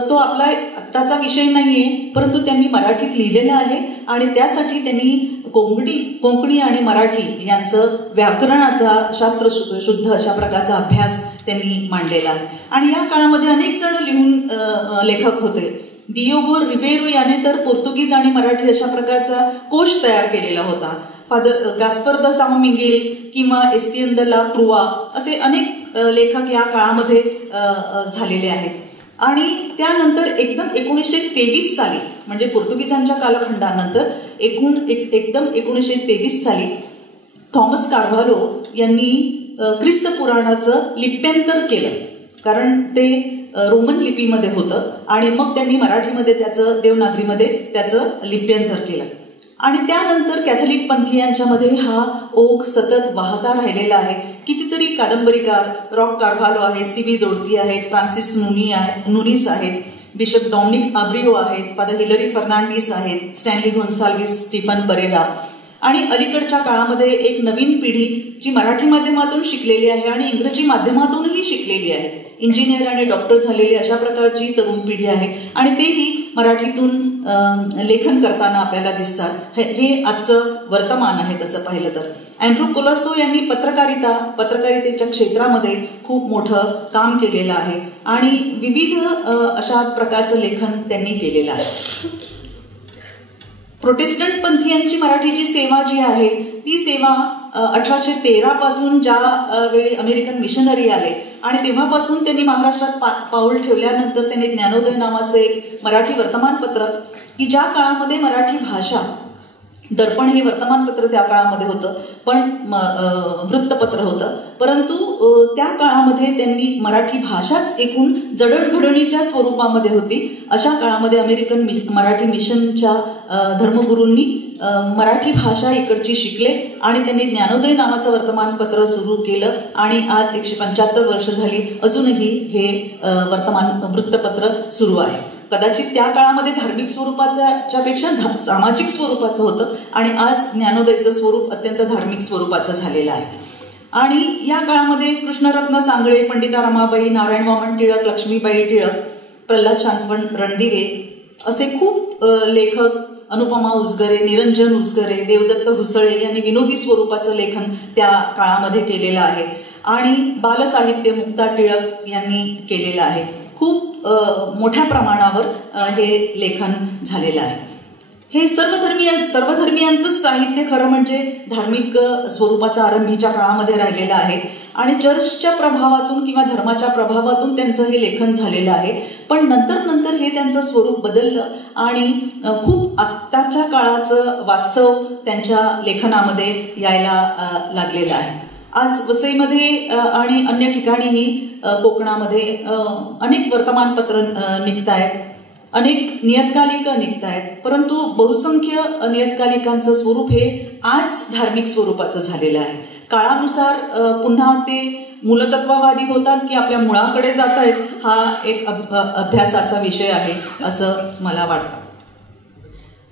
तो आपला आत्ताचा विषय नाहीये. परंतु त्यांनी मराठीत लिहिलेलं आहे आणि त्यासाठी त्यांनी कोकणी आणि मराठी यांचं व्याकरणाचा शास्त्र शुद्ध अशा प्रकारचा अभ्यास त्यांनी मांडलेला आहे. आणि या काळामध्ये अनेक जण लिहून लेखक होते. दियोगो रिबेरो याने तर पोर्तुगीज आणि मराठी अशा प्रकारचा कोश तयार केलेला होता. Father Gaspard the Sao Miguel किंवा एस्तियन द ला क्रुआ असे अनेक लेखक या काळामध्ये झालेले आहेत. आणि त्यानंतर एकदम 1923 साली म्हणजे पोर्तुगीजांच्या कालखंडानंतर एकदम 1923 साली थॉमस कार्व्हालो यांनी ख्रिस्त पुराणाचं लिप्यांतर केलं. कारण ते रोमन लिपीमध्ये होतं आणि मग त्यांनी मराठीमध्ये त्याचं देवनागरीमध्ये त्याचं लिप्यांतर केलं. आणि त्यानंतर कॅथलिक पंथीयांच्यामध्ये हा ओघ सतत वाहता राहिलेला आहे. कितीतरी कादंबरीकार, रॉक कार्व्हालो आहेत, CB दोडती आहेत, फ्रान्सिस नुनिस आहेत, बिशप डॉमिनिक आब्रिओ आहेत, फादर हिलरी फर्नांडिस आहेत, स्टॅनली गोन्साल्विस, स्टीफन परेरा. आणि अलीकडच्या काळामध्ये एक नवीन पिढी जी मराठी माध्यमातून शिकलेली आहे आणि इंग्रजी माध्यमातूनही शिकलेली आहे, इंजिनियर आणि डॉक्टर झालेली अशा प्रकारची तरुण पिढी आहे आणि तेही मराठीतून लेखन करताना आपल्याला दिसतात. हे आजचं वर्तमान आहे तसं पाहिलं तर. अँड्रू कोलासो यांनी पत्रकारितेच्या क्षेत्रामध्ये खूप मोठं काम केलेलं आहे आणि विविध अशा प्रकारचं लेखन त्यांनी केलेलं आहे. प्रोटेस्टंट पंथीयांची मराठीची सेवा जी आहे ती सेवा 1813 पासून ज्या वेळी अमेरिकन मिशनरी आले आणि तेव्हापासून त्यांनी महाराष्ट्रात पाऊल ठेवल्यानंतर त्यांनी ज्ञानोदय नावाचं एक मराठी वर्तमानपत्र की ज्या काळामध्ये मराठी भाषा, दर्पण हे वर्तमानपत्र त्या काळामध्ये होतं पण वृत्तपत्र होतं, परंतु त्या काळामध्ये त्यांनी मराठी भाषाच एकूण जडणघडणीच्या स्वरूपामध्ये होती. अशा काळामध्ये अमेरिकन मराठी मिशनच्या धर्मगुरूंनी मराठी भाषा इकडची शिकले आणि त्यांनी ज्ञानोदय नावाचं वर्तमानपत्र सुरू केलं आणि आज 175 वर्ष झाली अजूनही हे वृत्तपत्र सुरू आहे. कदाचित त्या काळामध्ये धार्मिक स्वरूपाच्या पेक्षा सामाजिक स्वरूपाचं होतं आणि आज ज्ञानोदयचं स्वरूप अत्यंत धार्मिक स्वरूपाचं झालेलं आहे. आणि या काळामध्ये कृष्णरत्न सांगळे, पंडिता रमाबाई, नारायण वामन टिळक, लक्ष्मीबाई टिळक, प्रल्हाद शांतवन रणदिवे असे खूप लेखक, अनुपमा उजगरे, निरंजन उजगरे, देवदत्त हुसळे यांनी विनोदी स्वरूपाचं लेखन त्या काळामध्ये केलेलं आहे. आणि बालसाहित्य मुक्ता टिळक यांनी केलेलं आहे. खूप मोठ्या प्रमाणावर हे लेखन झालेलं आहे. हे सर्वधर्मियांचं साहित्य खरं म्हणजे धार्मिक स्वरूपाचा आरंभीच्या काळामध्ये राहिलेलं आहे आणि चर्चच्या प्रभावातून किंवा धर्माच्या प्रभावातून त्यांचं हे लेखन झालेलं आहे. पण नंतर हे त्यांचं स्वरूप बदललं आणि खूप आत्ताच्या काळाचं वास्तव त्यांच्या लेखनामध्ये यायला लागलेलं आहे. आज वसईमध्ये आणि अन्य ठिकाणीही कोकणामध्ये अनेक वर्तमानपत्र निघत आहेत, अनेक नियतकालिकं निघत आहेत, परंतु बहुसंख्य नियतकालिकांचं स्वरूप हे आज धार्मिक स्वरूपाचं झालेलं आहे. काळानुसार पुन्हा ते मूलतत्ववादी होतात की आपल्या मुळाकडे जात आहेत, हा एक अभ्यासाचा विषय आहे असं मला वाटतं.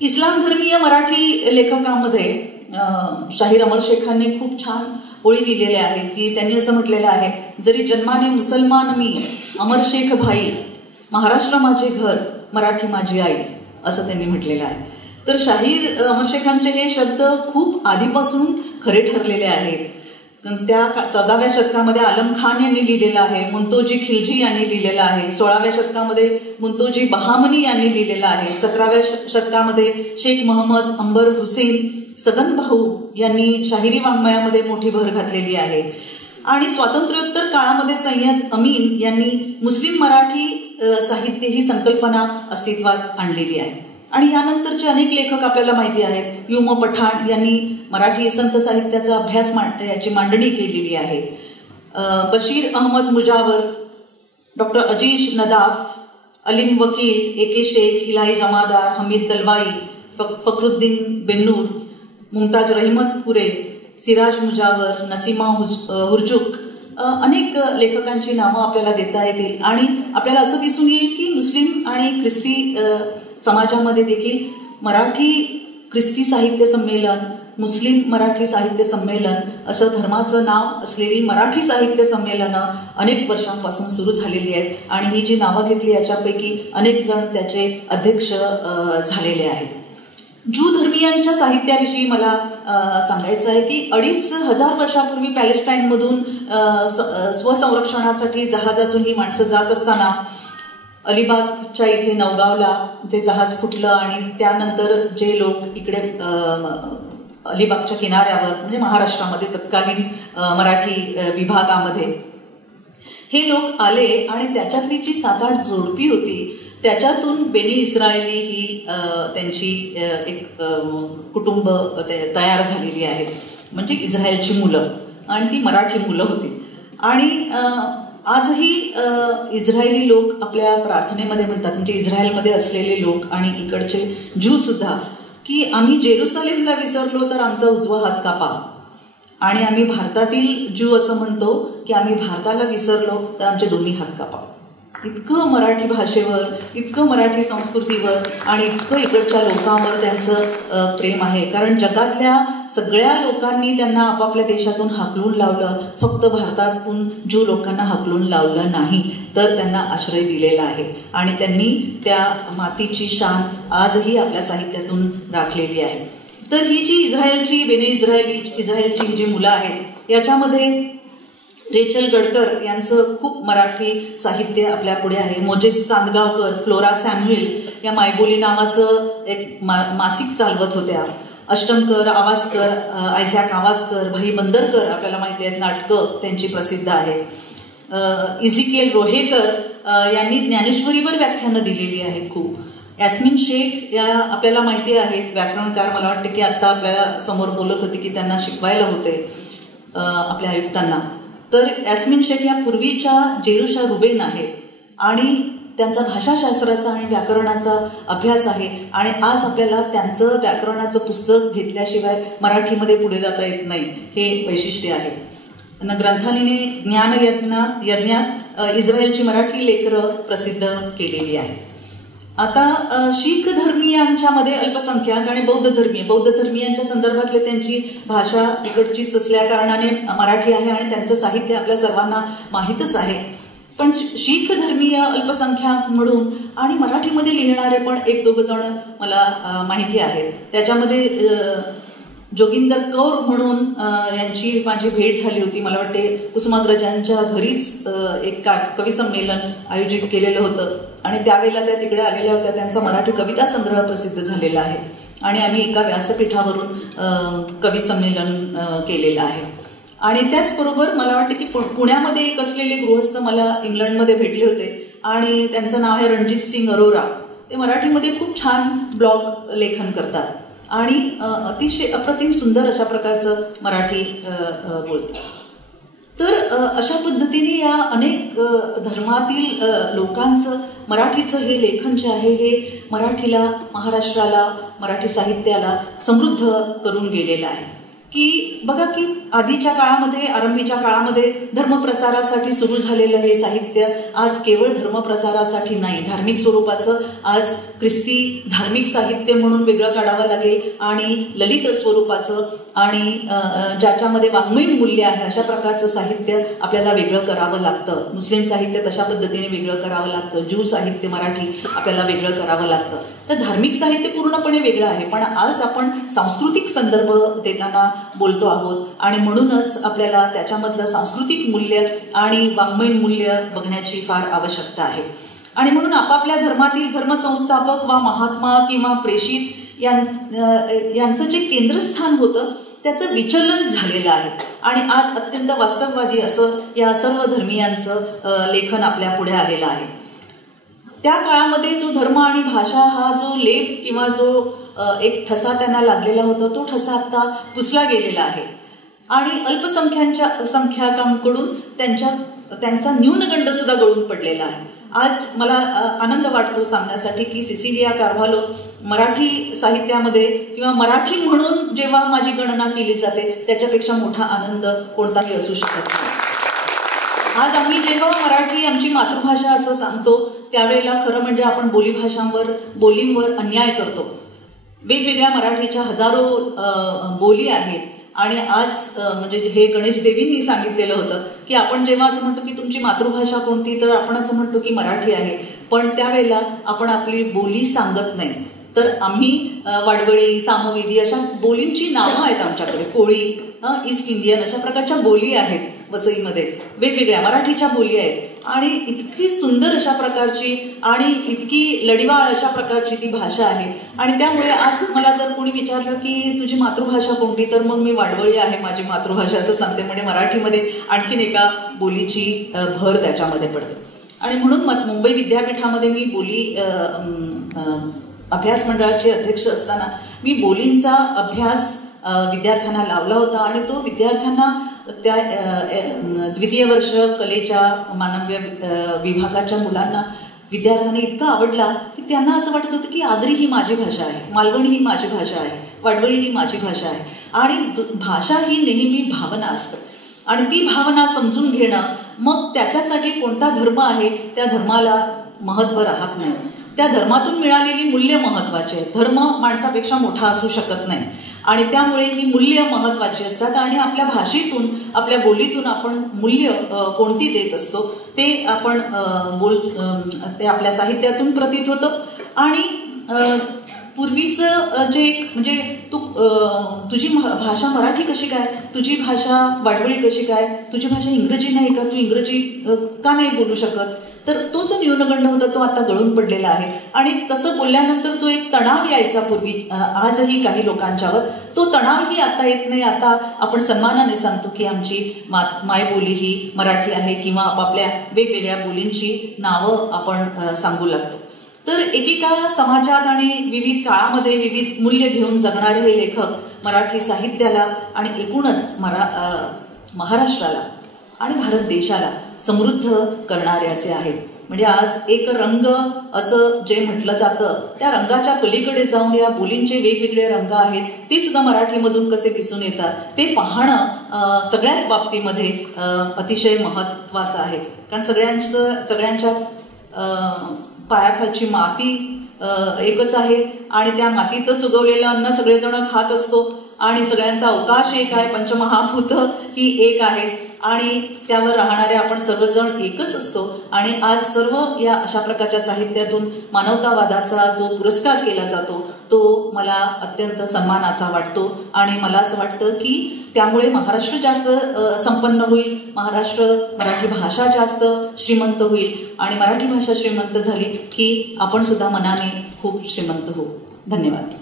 इस्लाम धर्मीय मराठी लेखकामध्ये शाहीर अमर शेखांनी खूप छान ओळी लिहिलेल्या आहेत की त्यांनी असं म्हटलेलं आहे, जरी जन्माने मुसलमान मी, अमर शेख भाई, महाराष्ट्र माझे घर, मराठी माझी आई, असं त्यांनी म्हटलेलं आहे. तर शाहीर अमर शेखांचे हे शब्द खूप आधीपासून खरे ठरलेले आहेत. त्या 14व्या शतकामध्ये आलम खान यांनी लिहिलेलं आहे, मुंतोजी खिलजी यांनी लिहिलेलं आहे. 16व्या शतकामध्ये मुंतोजी बहामनी यांनी लिहिलेलं आहे. 17व्या शतकामध्ये शेख मोहम्मद अंबर हुसेन सगन भाऊ यांनी शाहिरी वाङ्मयामध्ये मोठी भर घातलेली आहे. आणि स्वातंत्र्योत्तर काळामध्ये सय्यद अमीन यांनी मुस्लिम मराठी साहित्य ही संकल्पना अस्तित्वात आणलेली आहे. आणि यानंतरचे अनेक लेखक आपल्याला माहिती आहेत. यू.म. पठाण यांनी मराठी संत साहित्याचा अभ्यास याची मांडणी केलेली आहे. बशीर अहमद मुजावर, डॉक्टर अजीज नदाफ, अलीम वकील, ए.के. शेख, इलाही जमादार, हमीद दलवाई, फखरुद्दीन बेन्नूर, मुमताज रहिमतपुरे, सिराज मुजावर, नसीमा हुरचुक, अनेक लेखकांची नावं आपल्याला देता येतील. आणि आपल्याला असं दिसून येईल की मुस्लिम आणि ख्रिस्ती समाजामध्ये देखील मराठी ख्रिस्ती साहित्य संमेलन, मुस्लिम मराठी साहित्य संमेलन असं धर्माचं नाव असलेली मराठी साहित्य संमेलनं अनेक वर्षांपासून सुरू झालेली आहेत. आणि ही जी नावं घेतली याच्यापैकी अनेक जण त्याचे अध्यक्ष झालेले आहेत. ज्यू धर्मीयांच्या साहित्याविषयी मला सांगायचं आहे की 2500 वर्षापूर्वी पॅलेस्टाईनमधून स्वसंरक्षणासाठी जहाजातून ही माणसं जात असताना अलिबागच्या इथे नवगावला ते जहाज फुटलं. आणि त्यानंतर जे लोक इकडे अलिबागच्या किनाऱ्यावर म्हणजे महाराष्ट्रामध्ये तत्कालीन मराठी विभागामध्ये हे लोक आले आणि त्याच्यातली जी 7-8 जोडपी होती त्याच्यातून बेनी इस्रायली ही त्यांची एक कुटुंब तयार झालेली आहेत, म्हणजे इस्रायलची मुलं, आणि ती मराठी मुलं होती. आणि आजही इस्रायली लोक आपल्या प्रार्थनेमध्ये म्हणतात, म्हणजे इस्रायलमध्ये असलेले लोक आणि इकडचे ज्यू सुद्धा, की आम्ही जेरुसलेमला विसरलो तर आमचा उजवा हात कापा, आणि आम्ही भारतातील ज्यू असं म्हणतो की आम्ही भारताला विसरलो तर आमचे दोन्ही हात कापा. इतकं मराठी भाषेवर, इतकं मराठी संस्कृतीवर आणि इतकं इकडच्या लोकांवर त्यांचं प्रेम आहे. कारण जगातल्या सगळ्या लोकांनी त्यांना आपापल्या देशातून हाकलून लावलं, फक्त भारतातून ज्यू लोकांना हाकलून लावलं नाही, तर त्यांना आश्रय दिलेला आहे. आणि त्यांनी त्या मातीची शान आजही आपल्या साहित्यातून राखलेली आहे. तर ही जी इस्रायलची बेने इस्रायलची ही जी मुलं आहेत याच्यामध्ये रेचल गडकर यांचं खूप मराठी साहित्य आपल्या पुढे आहे. मोजेस चांदगावकर, फ्लोरा सॅम्युएल या मायबोली नावाचं एक मासिक चालवत होत्या. अष्टमकर, आवासकर, आयझॅक आवासकर, भाई बंदरकर आपल्याला माहिती आहेत, नाटकं त्यांची प्रसिद्ध आहेत. इझिकेल रोहेकर यांनी ज्ञानेश्वरीवर व्याख्यानं दिलेली आहेत खूप. यास्मिन शेख या आपल्याला माहिती आहेत, व्याकरणकार. मला वाटतं की आत्ता आपल्याला समोर बोलत होती की त्यांना शिकवायला होते आपल्या आयुक्तांना. तर यास्मिन शेख या पूर्वीच्या जेरुशा रुबेन आहेत आणि त्यांचा भाषाशास्त्राचा आणि व्याकरणाचा अभ्यास आहे. आणि आज आपल्याला त्यांचं व्याकरणाचं पुस्तक घेतल्याशिवाय मराठीमध्ये पुढे जाता येत नाही, हे वैशिष्ट्य आहे. ग्रंथालयाने ज्ञानयज्ञात इस्रायलची मराठी लेकरं प्रसिद्ध केलेली आहेत. आता शीख धर्मीयांच्यामध्ये अल्पसंख्याक आणि बौद्ध धर्मीयांच्या संदर्भातले त्यांची भाषा इकडचीच असल्या कारणाने मराठी आहे आणि त्यांचं साहित्य आपल्या सर्वांना माहीतच आहे. पण शीख धर्मीय अल्पसंख्याक म्हणून आणि मराठीमध्ये लिहिणारे पण 1-2 जण मला माहिती आहेत. त्याच्यामध्ये जोगिंदर कौर म्हणून यांची माझी भेट झाली होती. मला वाटते कुसुमाग्रजांच्या घरीच एक कवी संमेलन आयोजित केलेलं होतं आणि त्यावेळेला त्या तिकडे आलेल्या होत्या. त्यांचा मराठी कविता संग्रह प्रसिद्ध झालेला आहे आणि आम्ही एका व्यासपीठावरून कवी संमेलन केलेलं आहे. आणि त्याचबरोबर मला वाटतं की पुण्यामध्ये एक असलेले गृहस्थ मला इंग्लंडमध्ये भेटले होते आणि त्यांचं नाव आहे रणजित सिंग अरोरा. ते मराठीमध्ये खूप छान ब्लॉग लेखन करतात आणि अतिशय अप्रतिम सुंदर अशा प्रकारचं मराठी बोलतात. तर अशा पद्धतीने या अनेक धर्मातील लोकांचं मराठीचं हे लेखन जे आहे हे मराठीला, महाराष्ट्राला, मराठी साहित्याला समृद्ध करून गेलेलं आहे. की बघा की आधीच्या काळामध्ये, आरंभीच्या काळामध्ये धर्मप्रसारासाठी सुरू झालेलं हे साहित्य आज केवळ धर्मप्रसारासाठी नाही, धार्मिक स्वरूपाचं आज ख्रिस्ती धार्मिक साहित्य म्हणून वेगळं काढावं लागेल आणि ललित स्वरूपाचं आणि ज्याच्यामध्ये वाङ्मयीन मूल्य आहे अशा प्रकारचं साहित्य आपल्याला वेगळं करावं लागतं. मुस्लिम साहित्य तशा पद्धतीने वेगळं करावं लागतं. ज्यू साहित्य मराठी आपल्याला वेगळं करावं लागतं. तर धार्मिक साहित्य पूर्णपणे वेगळं आहे, पण आज आपण सांस्कृतिक संदर्भ देताना बोलतो आहोत आणि म्हणूनच आपल्याला त्याच्यामधलं सांस्कृतिक मूल्य आणि वाङ्मयीन मूल्य बघण्याची फार आवश्यकता आहे. आणि म्हणून आपापल्या धर्मातील धर्मसंस्थापक वा महात्मा किंवा प्रेषित यांचं जे केंद्रस्थान होतं त्याचं विचलन झालेलं आहे आणि आज अत्यंत वास्तववादी असं या सर्व धर्मियांचं लेखन आपल्या पुढे आलेलं आहे. त्या काळामध्ये जो धर्म आणि भाषा हा जो लेप किंवा जो एक ठसा त्यांना लागलेला होता तो ठसा आता पुसला गेलेला आहे आणि अल्पसंख्याकांकडून त्यांचा न्यूनगंड सुद्धा गळून पडलेला आहे. आज मला आनंद वाटतो सांगण्यासाठी की सिसिलिया कार्व्हालो मराठी साहित्यामध्ये किंवा मराठी म्हणून जेव्हा माझी गणना केली जाते त्याच्यापेक्षा मोठा आनंद कोणताही असू शकत नाही. आज आम्ही जेव्हा मराठी आमची मातृभाषा असं सांगतो त्यावेळेला खरं म्हणजे आपण बोलींवर अन्याय करतो. वेगवेगळ्या मराठीच्या हजारो बोली आहेत आणि आज म्हणजे हे गणेश देवींनी सांगितलेलं होतं की आपण जेव्हा असं म्हणतो की तुमची मातृभाषा कोणती तर आपण असं म्हणतो की मराठी आहे, पण त्यावेळेला आपण आपली बोली सांगत नाही. तर आम्ही वाडवळी सामवेदी अशा बोलींची नावं आहेत आमच्याकडे, कोळी ईस्ट इंडियन अशा प्रकारच्या बोली आहेत वसईमध्ये, वेगवेगळ्या मराठीच्या बोली आहेत आणि इतकी सुंदर अशा प्रकारची आणि इतकी लढिवाळ अशा प्रकारची ती भाषा आहे. आणि त्यामुळे आज मला जर कोणी विचारलं की तुझी मातृभाषा कोणती तर मग मी वाडवळी आहे माझी मातृभाषा असं सांगते. म्हणजे मराठीमध्ये आणखीन एका बोलीची भर त्याच्यामध्ये पडते. आणि म्हणून मुंबई विद्यापीठामध्ये मी बोली अभ्यास मंडळाचे अध्यक्ष असताना मी बोलींचा अभ्यास विद्यार्थ्यांना लावला होता आणि तो विद्यार्थ्यांना त्या द्वितीय वर्ष कलेच्या मानव्य विभागाच्या मुलांना विद्यार्थ्यांना इतका आवडला की त्यांना असं वाटत होतं की आगरी ही माझी भाषा आहे, मालवणी ही माझी भाषा आहे, वाडवळी ही माझी भाषा आहे. आणि भाषा ही नेहमी भावना असते आणि ती भावना समजून घेणं, मग त्याच्यासाठी कोणता धर्म आहे त्या धर्माला महत्त्व राहत नाही, त्या धर्मातून मिळालेली मूल्य महत्त्वाची आहेत. धर्म माणसापेक्षा मोठा असू शकत नाही आणि त्यामुळे ही मूल्य महत्त्वाची असतात आणि आपल्या भाषेतून आपल्या बोलीतून आपण मूल्य कोणती देत असतो ते आपण ते आपल्या साहित्यातून प्रतीत होतं. आणि पूर्वीचं जे म्हणजे तुझी भाषा मराठी कशी काय, तुझी भाषा वाडवळी कशी काय, तुझी भाषा इंग्रजी नाही का, तू इंग्रजी का नाही बोलू शकत, तर तो जो न्यूनगंड होता तो आता गळून पडलेला आहे. आणि तसं बोलल्यानंतर जो एक तणाव यायचा पूर्वी आजही काही लोकांच्यावर, तो तणावही आता येत नाही. आता आपण सन्मानाने सांगतो की आमची मायबोली ही मराठी आहे किंवा आपापल्या वेगवेगळ्या बोलींची नावं आपण सांगू लागतो. तर एकेका समाजात आणि विविध काळामध्ये विविध मूल्य घेऊन जगणारे हे लेखक मराठी साहित्याला आणि एकूणच महाराष्ट्राला आणि भारत देशाला समृद्ध करणारे असे आहेत. म्हणजे आज एक रंग असं जे म्हटलं जातं त्या रंगाच्या पलीकडे जाऊन या बोलींचे वेगवेगळे रंग आहेत ते सुद्धा मराठीमधून कसे दिसून येतात ते पाहणं सगळ्याच बाबतीमध्ये अतिशय महत्त्वाचं आहे. कारण सगळ्यांच्या पायाखालची माती एकच आहे आणि त्या मातीतच उगवलेलं अन्न सगळेजण खात असतो आणि सगळ्यांचा अवकाश एक आहे, पंचमहाभूत ही एक आहेत आणि त्यावर राहणारे आपण सर्वजण एकच असतो. आणि आज सर्व या अशा प्रकारच्या साहित्यातून मानवतावादाचा जो पुरस्कार केला जातो तो मला अत्यंत सन्मानाचा वाटतो आणि मला असं वाटतं की त्यामुळे महाराष्ट्र जास्त संपन्न होईल, मराठी भाषा जास्त श्रीमंत होईल आणि मराठी भाषा श्रीमंत झाली की आपण सुद्धा मनाने खूप श्रीमंत होऊ. धन्यवाद.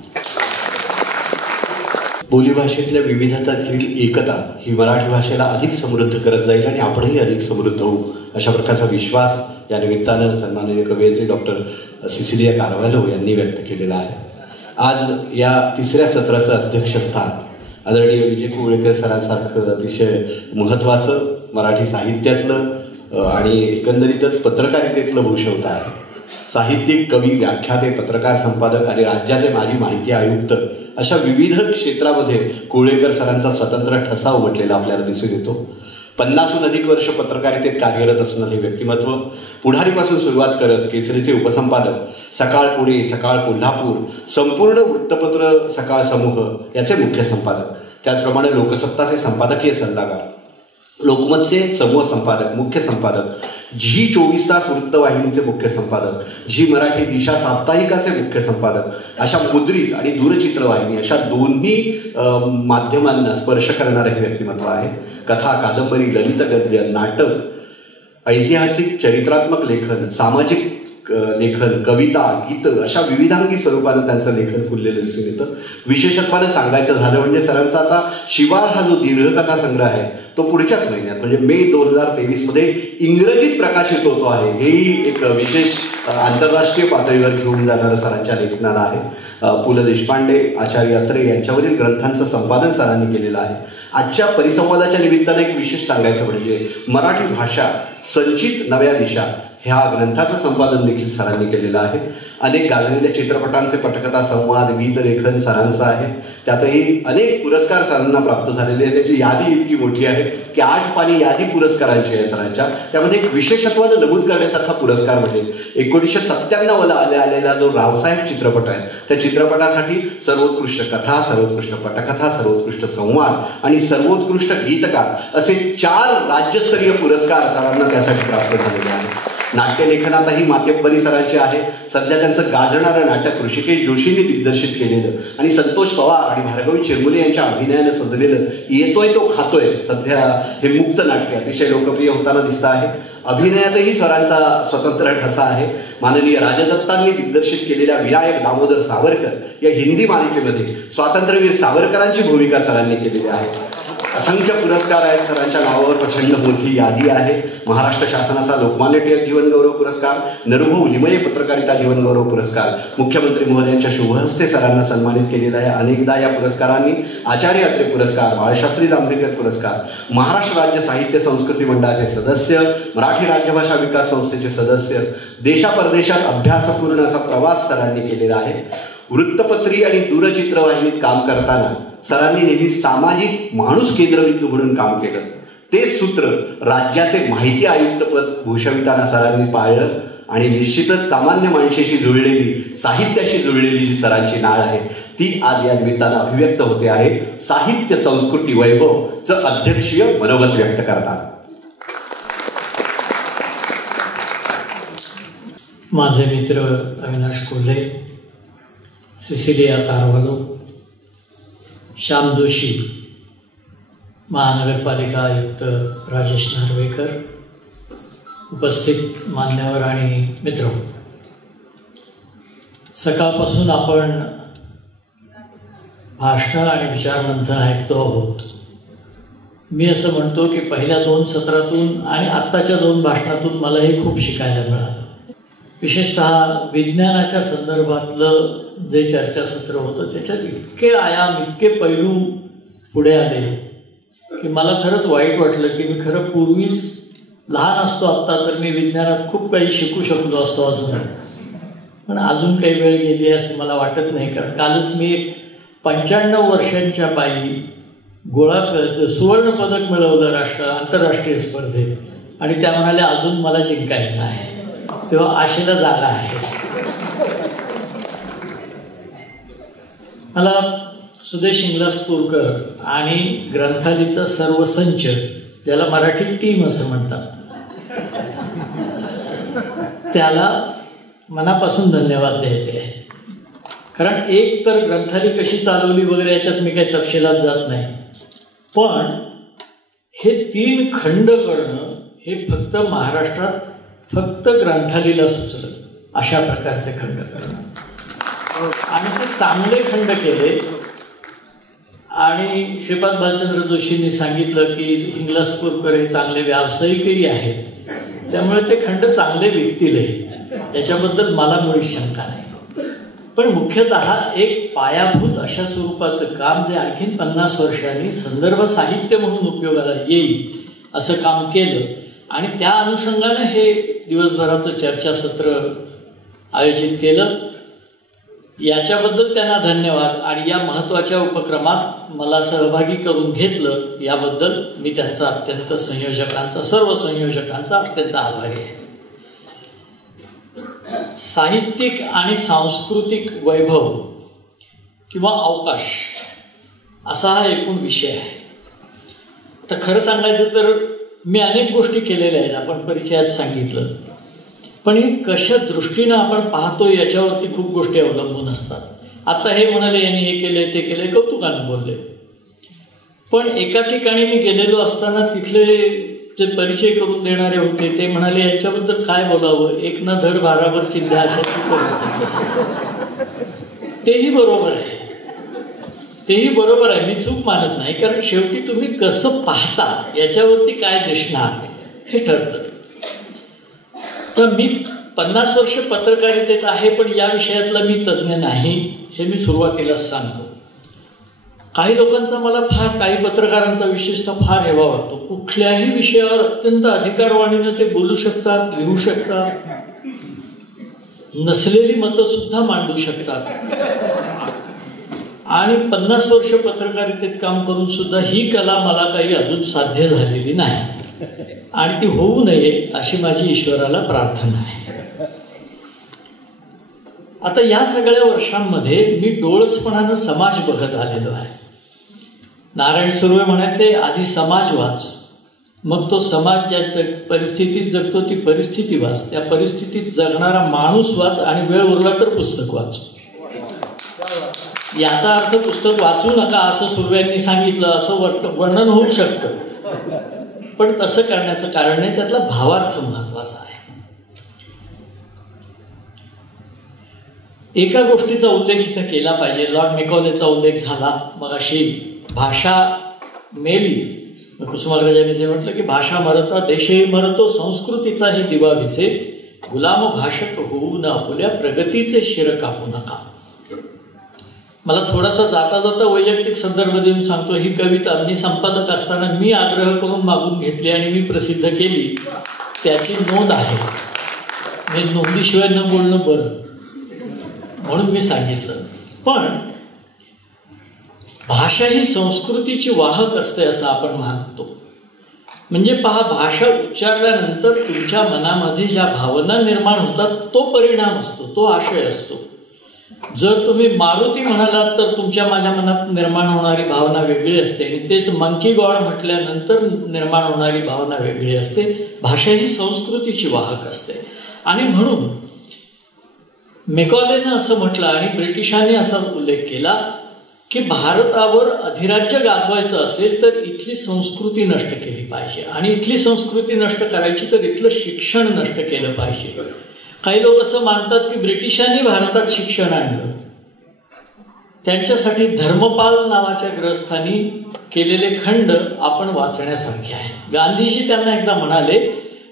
बोलीभाषेतल्या विविधतातील एकता ही मराठी भाषेला अधिक समृद्ध करत जाईल आणि आपणही अधिक समृद्ध होऊ अशा प्रकारचा विश्वास या निमित्तानं सन्माननीय कवयित्री डॉक्टर सिसिलिया कार्व्हालो यांनी व्यक्त केलेला आहे. आज या तिसऱ्या सत्राचं अध्यक्षस्थान आदरणीय विजय कोळेकर सरांसारखं अतिशय महत्त्वाचं मराठी साहित्यातलं आणि एकंदरीतच पत्रकारितेतलं भूषवत आहे. साहित्यिक, कवी, व्याख्याते, पत्रकार संपादक आणि राज्याचे माजी माहिती आयुक्त अशा विविध क्षेत्रामध्ये कोळेकर सरांचा स्वतंत्र ठसा उमटलेला आपल्याला दिसून येतो. 50हून अधिक वर्ष पत्रकारितेत कार्यरत असणं हे व्यक्तिमत्व पुढारीपासून सुरुवात करत केसरीचे उपसंपादक, सकाळ पुणे, सकाळ कोल्हापूर, संपूर्ण वृत्तपत्र सकाळ समूह याचे मुख्य संपादक, त्याचप्रमाणे लोकसत्ताचे संपादकीय सल्लागार, लोकमतचे समूह संपादक, मुख्य संपादक, झी 24 तास वृत्तवाहिनीचे मुख्य संपादक, झी मराठी दिशा साप्ताहिकाचे मुख्य संपादक, अशा मुद्रित आणि दूरचित्रवाहिनी अशा दोन्ही माध्यमांना स्पर्श करणारे हे व्यक्तिमत्व आहे. कथा, कादंबरी, ललित गद्य, नाटक, ऐतिहासिक चरित्रात्मक लेखन, सामाजिक लेखन, कविता, गीत अशा विविधांगी स्वरूपानं त्यांचं लेखन फुललेलं दिसून येतं. विशेषत्वानं सांगायचं झालं म्हणजे सरांचा आता शिवार हा जो दीर्घकथा संग्रह आहे तो पुढच्याच महिन्यात म्हणजे मे 2023 इंग्रजीत प्रकाशित होतो आहे. हेही एक विशेष आंतरराष्ट्रीय पातळीवर घेऊन जाणारं सरांच्या लेखनाला आहे. पु ल देशपांडे, आचार्य अत्रे यांच्यावरील ग्रंथांचं संपादन सरांनी केलेलं आहे. आजच्या परिसंवादाच्या निमित्तानं एक विशेष सांगायचं म्हणजे मराठी भाषा संचित नव्या दिशा ह्या ग्रंथाचं संपादन देखील सरांनी केलेलं आहे. अनेक गाजलेल्या चित्रपटांचे पटकथा, संवाद, गीतलेखन सरांचं आहे. त्यातही अनेक पुरस्कार सरांना प्राप्त झालेले आहेत. त्याची यादी इतकी मोठी आहे की 8 पानी यादी पुरस्कारांची आहे सरांच्या. त्यामध्ये एक विशेषत्वानं नमूद करण्यासारखा पुरस्कार म्हणजे 1997ला आलेला जो रावसाहेब चित्रपट आहे त्या चित्रपटासाठी सर्वोत्कृष्ट कथा, सर्वोत्कृष्ट पटकथा, सर्वोत्कृष्ट संवाद आणि सर्वोत्कृष्ट गीतकार असे 4 राज्यस्तरीय पुरस्कार सरांना त्यासाठी प्राप्त झालेले आहेत. नाट्यलेखनातही मातेब्बरी सरांचे आहे. सध्या त्यांचं गाजणारं नाटक ऋषिकेश जोशींनी दिग्दर्शित केलेलं आणि संतोष पवार आणि भार्गवी चिरमुले यांच्या अभिनयानं सजलेलं येतोय तो खातोय सध्या हे मुक्त नाट्य अतिशय लोकप्रिय होताना दिसतं आहे. अभिनयातही सरांचा स्वतंत्र ठसा आहे. माननीय राजदत्तांनी दिग्दर्शित केलेल्या विनायक दामोदर सावरकर या हिंदी मालिकेमध्ये स्वातंत्र्यवीर सावरकरांची भूमिका सरांनी केलेली आहे. असंख्य पुरस्कार आहेत सरांच्या नावावर, प्रचंड मोठी यादी आहे. महाराष्ट्र शासनाचा लोकमान्य टिळक जीवनगौरव पुरस्कार, नरभू लिमये पत्रकारिता जीवनगौरव पुरस्कार, मुख्यमंत्री महोदयांच्या शुभहस्ते सरांना सन्मानित केलेला आहे अनेकदा. या पुरस्कारांनी आचार्य अत्रे पुरस्कार, बाळशास्त्री जांभेकर पुरस्कार, महाराष्ट्र राज्य साहित्य संस्कृती मंडळाचे सदस्य, मराठी राज्यभाषा विकास संस्थेचे सदस्य, देशापरदेशात अभ्यासपूर्ण असा प्रवास सरांनी केलेला आहे. वृत्तपत्री आणि दूरचित्रवाहिनीत काम करताना सरांनी नेहमी सामाजिक माणूस केंद्रबिंदू म्हणून काम केलं. तेच सूत्र राज्याचे माहिती आयुक्तपद भूषविताना सरांनी पाळलं आणि निश्चितच सामान्य माणसाशी जुळलेली, साहित्याशी जुळलेली जी सरांची नाळ आहे ती आज या निमित्तानं अभिव्यक्त होते आहे. साहित्य संस्कृती वैभवचं अध्यक्षीय मनोगत व्यक्त करतात. माझे मित्र अविनाश कोल्हे, सिसिलिया कारवालो, श्याम जोशी, महानगरपालिका आयुक्त राजेश नार्वेकर, उपस्थित मान्यवर आणि मित्र, सकाळपासून आपण भाषणं आणि विचारमंथन ऐकतो आहोत. मी असं म्हणतो की पहिल्या 2 सत्रातून आणि आत्ताच्या 2 भाषणातून मलाही खूप शिकायला मिळालं. विशेषतः विज्ञानाच्या संदर्भातलं जे चर्चासत्र होतं त्याच्यात इतके आयाम, इतके पैलू पुढे आले की मला खरंच वाईट वाटलं की मी खरं पूर्वीच लहान असतो आत्ता तर मी विज्ञानात खूप काही शिकू शकलो असतो अजून, पण अजून काही वेळ गेली असं मला वाटत नाही. कारण कालच मी 95 वर्षांच्या बाई सुवर्णपदक मिळवलं आंतरराष्ट्रीय स्पर्धेत आणि त्या म्हणाल्या अजून मला जिंकायचं आहे. तेव्हा आशेला जागा आहे. मला सुदेश इंगलासपूरकर आणि ग्रंथालीचा सर्व संच, ज्याला मराठी टीम असं म्हणतात, त्याला मनापासून धन्यवाद द्यायचे आहे. कारण एक तर ग्रंथाली कशी चालवली वगैरे याच्यात मी काही तपशिलात जात नाही, पण हे 3 खंड करणं हे फक्त महाराष्ट्रात फक्त ग्रंथालीला सुचलं. अशा प्रकारचे खंड करणं आणि ते चांगले खंड केले. आणि श्रीपाद भालचंद्र जोशींनी सांगितलं की इंगलासपूरकर हे चांगले व्यावसायिकही आहेत, त्यामुळे ते खंड चांगले विकतीलही, याच्याबद्दल मला मुळीच शंका नाही. पण मुख्यतः एक पायाभूत अशा स्वरूपाचं काम जे आणखीन 50 वर्षांनी संदर्भ साहित्य म्हणून उपयोगाला येईल असं काम केलं आणि त्या अनुषंगानं हे दिवसभराचं चर्चासत्र आयोजित केलं. याच्याबद्दल त्यांना धन्यवाद आणि या महत्त्वाच्या उपक्रमात मला सहभागी करून घेतलं याबद्दल मी त्यांचा अत्यंत सर्व संयोजकांचा अत्यंत आभारी आहे. साहित्यिक आणि सांस्कृतिक वैभव किंवा अवकाश असा हा एकूण विषय आहे. तर खरं सांगायचं तर मी अनेक गोष्टी केलेल्या आहेत, आपण परिचयात सांगितलं. पण ही कशा दृष्टीनं आपण पाहतो याच्यावरती खूप गोष्टी अवलंबून असतात. आता हे म्हणाले यांनी हे केलंय ते केलंय, कौतुकानं बोलले. पण एका ठिकाणी मी गेलेलो असताना तिथले जे परिचय करून देणारे होते ते म्हणाले याच्याबद्दल काय बोलावं, एक ना धड भाराभर चिंध्या अशाची परिस्थिती. तेही बरोबर आहे, तेही बरोबर आहे, मी चूक मानत नाही. कारण शेवटी तुम्ही कसं पाहता याच्यावरती काय दिसणार हे ठरतं. तर मी 50 वर्ष पत्रकारितेत आहे, पण या विषयातला मी तज्ज्ञ नाही हे मी सुरुवातीलाच सांगतो. काही लोकांचा मला फार, काही पत्रकारांचा विशेषतः फार हेवा वाटतो. कुठल्याही विषयावर अत्यंत अधिकारवाणीनं ते बोलू शकतात, लिहू शकतात, नसलेली मतं सुद्धा मांडू शकतात. आणि 50 वर्ष पत्रकारितेत काम करून सुद्धा ही कला मला काही अजून साध्य झालेली नाही आणि ती होऊ नये अशी माझी ईश्वराला प्रार्थना आहे. आता या सगळ्या वर्षांमध्ये मी डोळसपणानं समाज बघत आलेलो आहे. नारायण सुर्वे म्हणायचे, आधी समाज वाच, मग तो समाज ज्या परिस्थितीत जगतो ती परिस्थिती वाच, त्या परिस्थितीत जगणारा माणूस वाच आणि वेळ उरला तर पुस्तक वाच. याचा अर्थ पुस्तक वाचू नका असं सुर्व्यांनी सांगितलं असं वर्णन होऊ शकतं, पण तसं करण्याचं कारण नाही, त्यातला भावार्थ महत्वाचा आहे. एका गोष्टीचा उल्लेख इथं केला पाहिजे. लॉर्ड मेकॉलेचा उल्लेख झाला मग. अशी भाषा मेली, कुसुमाग्रजांनी जे म्हटलं की भाषा मरता देशही मरतो, संस्कृतीचाही दिवा विझे, गुलाम भाषक होऊ न आपुल्या, प्रगतीचे शिर कापू नका. मला थोडासा जाता जाता वैयक्तिक संदर्भ देऊन सांगतो. ही कविता मी संपादक असताना मी आग्रह करून मागून घेतली आणि मी प्रसिद्ध केली, त्याची नोंद आहे. मी नोंदीशिवाय न बोलणं बरं म्हणून मी सांगितलं. पण भाषा ही संस्कृतीची वाहक असते असं आपण मानतो. म्हणजे पहा, भाषा उच्चारल्यानंतर तुमच्या मनामध्ये ज्या भावना निर्माण होतात तो परिणाम असतो, तो आशय असतो. जर तुम्ही मारुती म्हणालात तर तुमच्या माझ्या मनात निर्माण होणारी भावना वेगळी असते आणि तेच मंकी गॉड म्हटल्यानंतर निर्माण होणारी भावना वेगळी असते. भाषा ही संस्कृतीची वाहक असते. आणि म्हणून मेकॉलेनं असं म्हटलं आणि ब्रिटिशांनी असा उल्लेख केला की भारतावर अधिराज्य गाजवायचं असेल तर इथली संस्कृती नष्ट केली पाहिजे, आणि इथली संस्कृती नष्ट करायची तर इथलं शिक्षण नष्ट केलं पाहिजे. काही लोक असं मानतात की ब्रिटिशांनी भारतात शिक्षण आणलं. त्यांच्यासाठी धर्मपाल नावाच्या ग्रस्थांनी केलेले खंड आपण वाचण्यासारखे आहे. गांधीजी त्यांना एकदा म्हणाले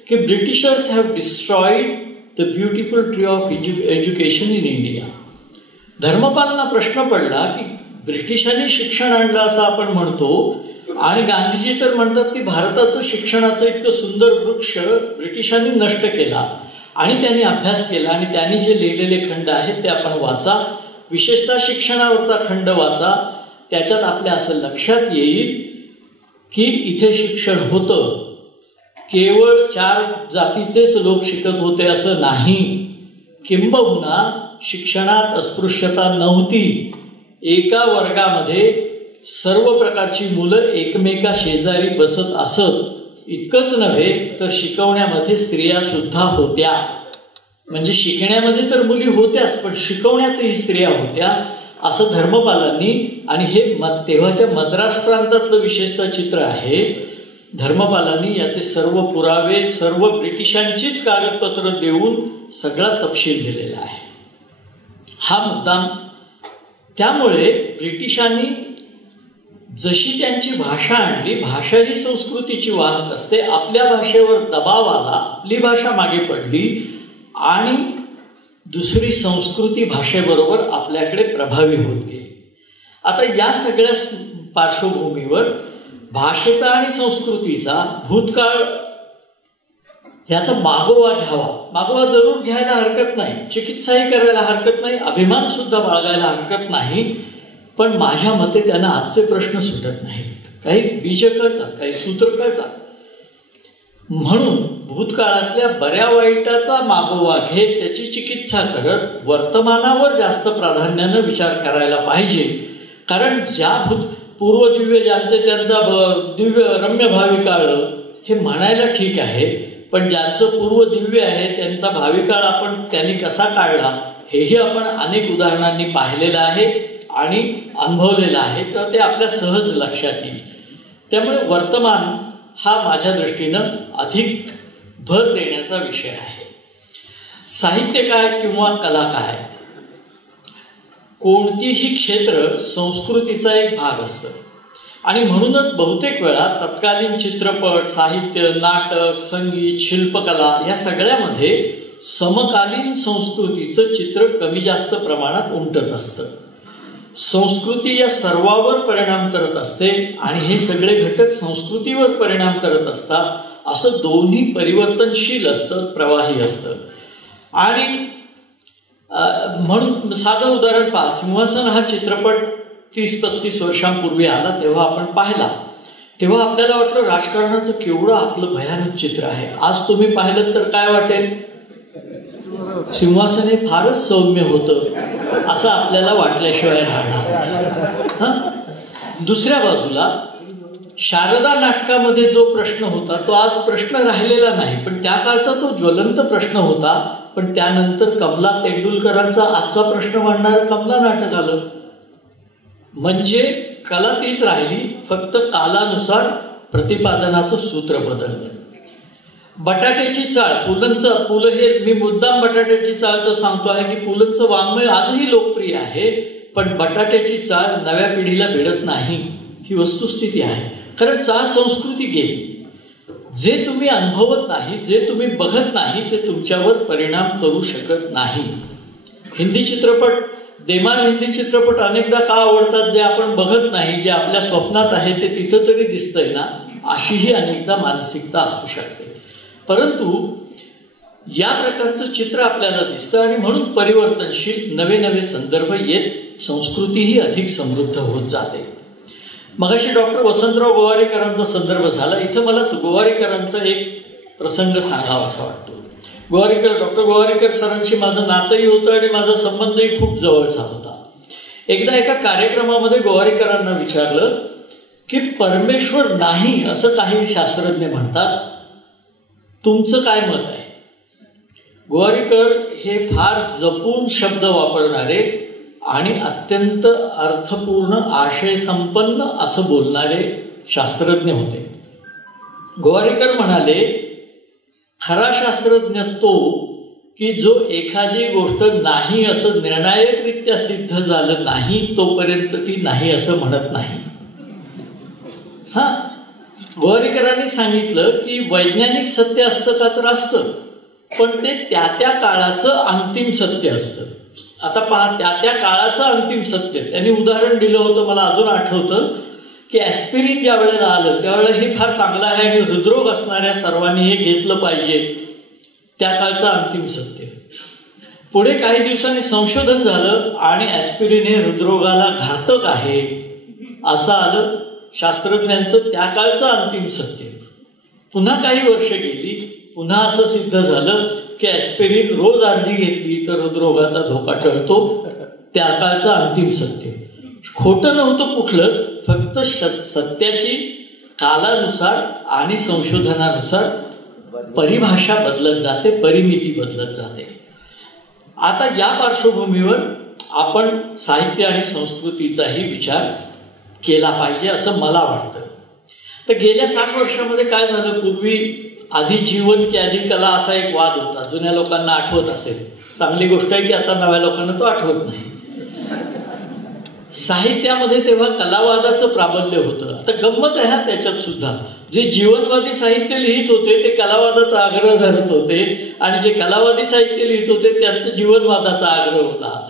की Britishers have destroyed the beautiful tree of education in India. धर्मपालना प्रश्न पडला की ब्रिटिशांनी शिक्षण आणलं असं आपण म्हणतो आणि गांधीजी तर म्हणतात की भारताचं शिक्षणाचं इतकं सुंदर वृक्ष ब्रिटिशांनी नष्ट केला. आणि त्यांनी अभ्यास केला आणि त्यांनी जे लिहिलेले खंड आहेत ते आपण वाचा, विशेषतः शिक्षणावरचा खंड वाचा. त्याच्यात आपल्या असं लक्षात येईल की इथे शिक्षण होतं, केवळ 4 जातीचेच लोक शिकत होते असं नाही, किंबहुना शिक्षणात अस्पृश्यता नव्हती. एका वर्गामध्ये सर्व प्रकारची मुलं एकमेका शेजारी बसत असत. इतकंच नव्हे तर शिकवण्यामध्ये स्त्रिया सुद्धा होत्या. म्हणजे शिकण्यामध्ये तर मुली होत्याच, पण शिकवण्यातही स्त्रिया होत्या असं धर्मपालांनी. आणि हे तेव्हाच्या मद्रास प्रांतातलं विशेषतः चित्र आहे. धर्मपालांनी याचे सर्व पुरावे, सर्व ब्रिटिशांचीच कागदपत्र देऊन सगळा तपशील दिलेला आहे. हा मुद्दाम. त्यामुळे ब्रिटिशांनी जशी त्यांची भाषा आणली, भाषा ही संस्कृतीची वाहक असते, आपल्या भाषेवर दबाव आला, आपली भाषा मागे पडली आणि दुसरी संस्कृती भाषेबरोबर आपल्याकडे प्रभावी होत गेली. आता या सगळ्या पार्श्वभूमीवर भाषेचा आणि संस्कृतीचा भूतकाळ ह्याचा मागोवा घ्यावा. मागोवा जरूर घ्यायला हरकत नाही, चिकित्साही करायला हरकत नाही, अभिमान सुद्धा बाळगायला हरकत नाही. पण माझ्या मते त्यांना आजचे प्रश्न सुटत नाहीत. काही बीज करतात, काही सूत्र करतात. म्हणून भूतकाळातल्या बऱ्या वाईटाचा मागोवा घेत त्याची चिकित्सा करत वर्तमानावर जास्त प्राधान्यानं विचार करायला पाहिजे. कारण ज्या पूर्वदिव्य ज्यांचे त्यांचा दिव्य रम्य भावी काळ हे म्हणायला ठीक आहे, पण ज्यांचं पूर्व दिव्य आहे त्यांचा भावी काळ आपण त्यांनी कसा काढला हेही आपण अनेक उदाहरणांनी पाहिलेलं आहे आणि अनुभवलेलं आहे, तर ते आपल्या सहज लक्षात येईल. त्यामुळे वर्तमान हा माझ्या दृष्टीनं अधिक भर देण्याचा विषय आहे. साहित्य काय किंवा कला काय, कोणतीही क्षेत्र संस्कृतीचा एक भाग असतं आणि म्हणूनच बहुतेक वेळा तत्कालीन चित्रपट, साहित्य, नाटक, संगीत, शिल्पकला या सगळ्यामध्ये समकालीन संस्कृतीचं चित्र कमी जास्त प्रमाणात उमटत असतं. संस्कृती या सर्वावर परिणाम करत असते आणि हे सगळे घटक संस्कृतीवर परिणाम करत असतात. असं दोन्ही परिवर्तनशील असतं, प्रवाही असतं. आणि म्हणून साधं उदाहरण पहा, सिंहासन हा चित्रपट 30-35 वर्षांपूर्वी आला तेव्हा आपण पाहिला, तेव्हा आपल्याला वाटलं राजकारणाचं केवढं आपलं भयानक चित्र आहे. आज तुम्ही पाहिलं तर काय वाटेल, सिंहासन हे फारच सौम्य होतं असं आपल्याला वाटल्याशिवाय राहणार. दुसऱ्या बाजूला शारदा नाटकामध्ये जो प्रश्न होता तो आज प्रश्न राहिलेला नाही, पण त्या काळचा तो ज्वलंत प्रश्न होता. पण त्यानंतर कमला तेंडुलकरांचा आजचा प्रश्न मांडणारं कमला नाटक आलं. म्हणजे कला तीच राहिली, फक्त कालानुसार प्रतिपादनाचं सूत्र बदललं. बटाट्याची चाळ, पुलं हे मी मुद्दाम बटाट्याची चाळचं सांगतो आहे की पुलंचं वाङ्मय आजही लोकप्रिय आहे, पण बटाट्याची चाळ नव्या पिढीला भिडत नाही ही वस्तुस्थिती आहे. कारण चाळ संस्कृती गेली. जे तुम्ही अनुभवत नाही, जे तुम्ही बघत नाही, ते तुमच्यावर परिणाम करू शकत नाही. हिंदी चित्रपट, देमान हिंदी चित्रपट अनेकदा का आवडतात, जे आपण बघत नाही, जे आपल्या स्वप्नात आहे ते तिथं तरी दिसतंय ना, अशीही अनेकदा मानसिकता असू शकते. परंतु या प्रकारचं चित्र आपल्याला दिसतं आणि म्हणून परिवर्तनशील नवे नवे संदर्भ येत संस्कृतीही अधिक समृद्ध होत जाते. मगाशी डॉक्टर वसंतराव गोवारीकरांचा संदर्भ झाला. इथं मला गोवारीकरांचा एक प्रसंग सांगावा असा वाटतो. डॉक्टर गोवारीकर सरांशी माझं नातंही होतं आणि माझा संबंधही खूप जवळचा होता. एकदा एका कार्यक्रमामध्ये गोवारीकरांना विचारलं की परमेश्वर नाही असं काही शास्त्रज्ञ म्हणतात, तुमचं काय मत आहे? गोवारीकर हे फार जपून शब्द वापरणारे आणि अत्यंत अर्थपूर्ण, आशयसंपन्न असं बोलणारे शास्त्रज्ञ होते. गोवारीकर म्हणाले, खरा शास्त्रज्ञ तो की जो एखादी गोष्ट नाही असं निर्णायकरित्या सिद्ध झालं नाही तोपर्यंत ती नाही असं म्हणत नाही. गोवारीकरांनी सांगितलं की वैज्ञानिक सत्य असतं का, तर असतं, पण ते त्या त्या काळाचं अंतिम सत्य असतं. आता पहा, त्या त्या काळाचं अंतिम सत्य, त्यांनी उदाहरण दिलं होतं, मला अजून आठवतं की ॲस्पिरिन ज्या वेळेला आलं त्यावेळेला हे फार चांगलं आहे आणि हृदरोग असणाऱ्या सर्वांनी हे घेतलं पाहिजे, त्या काळचं अंतिम सत्य. पुढे काही दिवसांनी संशोधन झालं आणि ॲस्पिरिन हे हृदरोगाला घातक आहे असं आलं, शास्त्रज्ञांचं त्या काळचं अंतिम सत्य. पुन्हा काही वर्ष गेली, पुन्हा असं सिद्ध झालं की ॲस्पिरिन रोज अर्धी घेतली तर हृदरोगाचा धोका टळतो, त्या काळचं अंतिम सत्य. खोटं नव्हतं कुठलंच, फक्त सत्याची कालानुसार आणि संशोधनानुसार परिभाषा बदलत जाते, परिमिती बदलत जाते. आता या पार्श्वभूमीवर आपण साहित्य आणि संस्कृतीचाही विचार केला पाहिजे असं मला वाटतं. तर गेल्या 60 वर्षामध्ये काय झालं, पूर्वी आधी जीवन की आधी कला असा एक वाद होता. जुन्या लोकांना आठवत असेल, चांगली गोष्ट आहे की आता नव्या लोकांना तो आठवत नाही. साहित्यामध्ये तेव्हा कलावादाचं प्राबल्य होतं. आता गंमत आहे हा त्याच्यात सुद्धा, जे जीवनवादी साहित्य लिहित होते ते कलावादाचा आग्रह धरत होते आणि जे कलावादी साहित्य लिहित होते त्यांचा जीवनवादाचा आग्रह होता.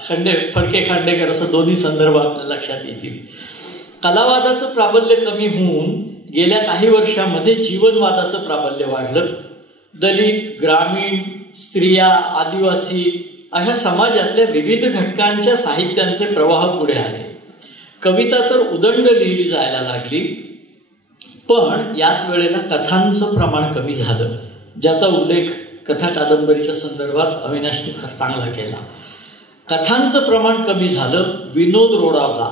फडके खांडेकर असं दोन्ही संदर्भ आपल्या लक्षात येतील. कलावादाचं प्राबल्य कमी होऊन गेल्या काही वर्षामध्ये जीवनवादाचं प्राबल्य वाढलं. दलित, ग्रामीण, स्त्रिया, आदिवासी अशा समाजातल्या विविध घटकांच्या साहित्यांचे प्रवाह पुढे आले. कविता तर उदंड लिहिली जायला लागली, पण याच वेळेला कथांचं प्रमाण कमी झालं, ज्याचा उल्लेख कथा कादंबरीच्या संदर्भात अविनाशने फार चांगला केला. कथांचं प्रमाण कमी झालं, विनोद रोडावला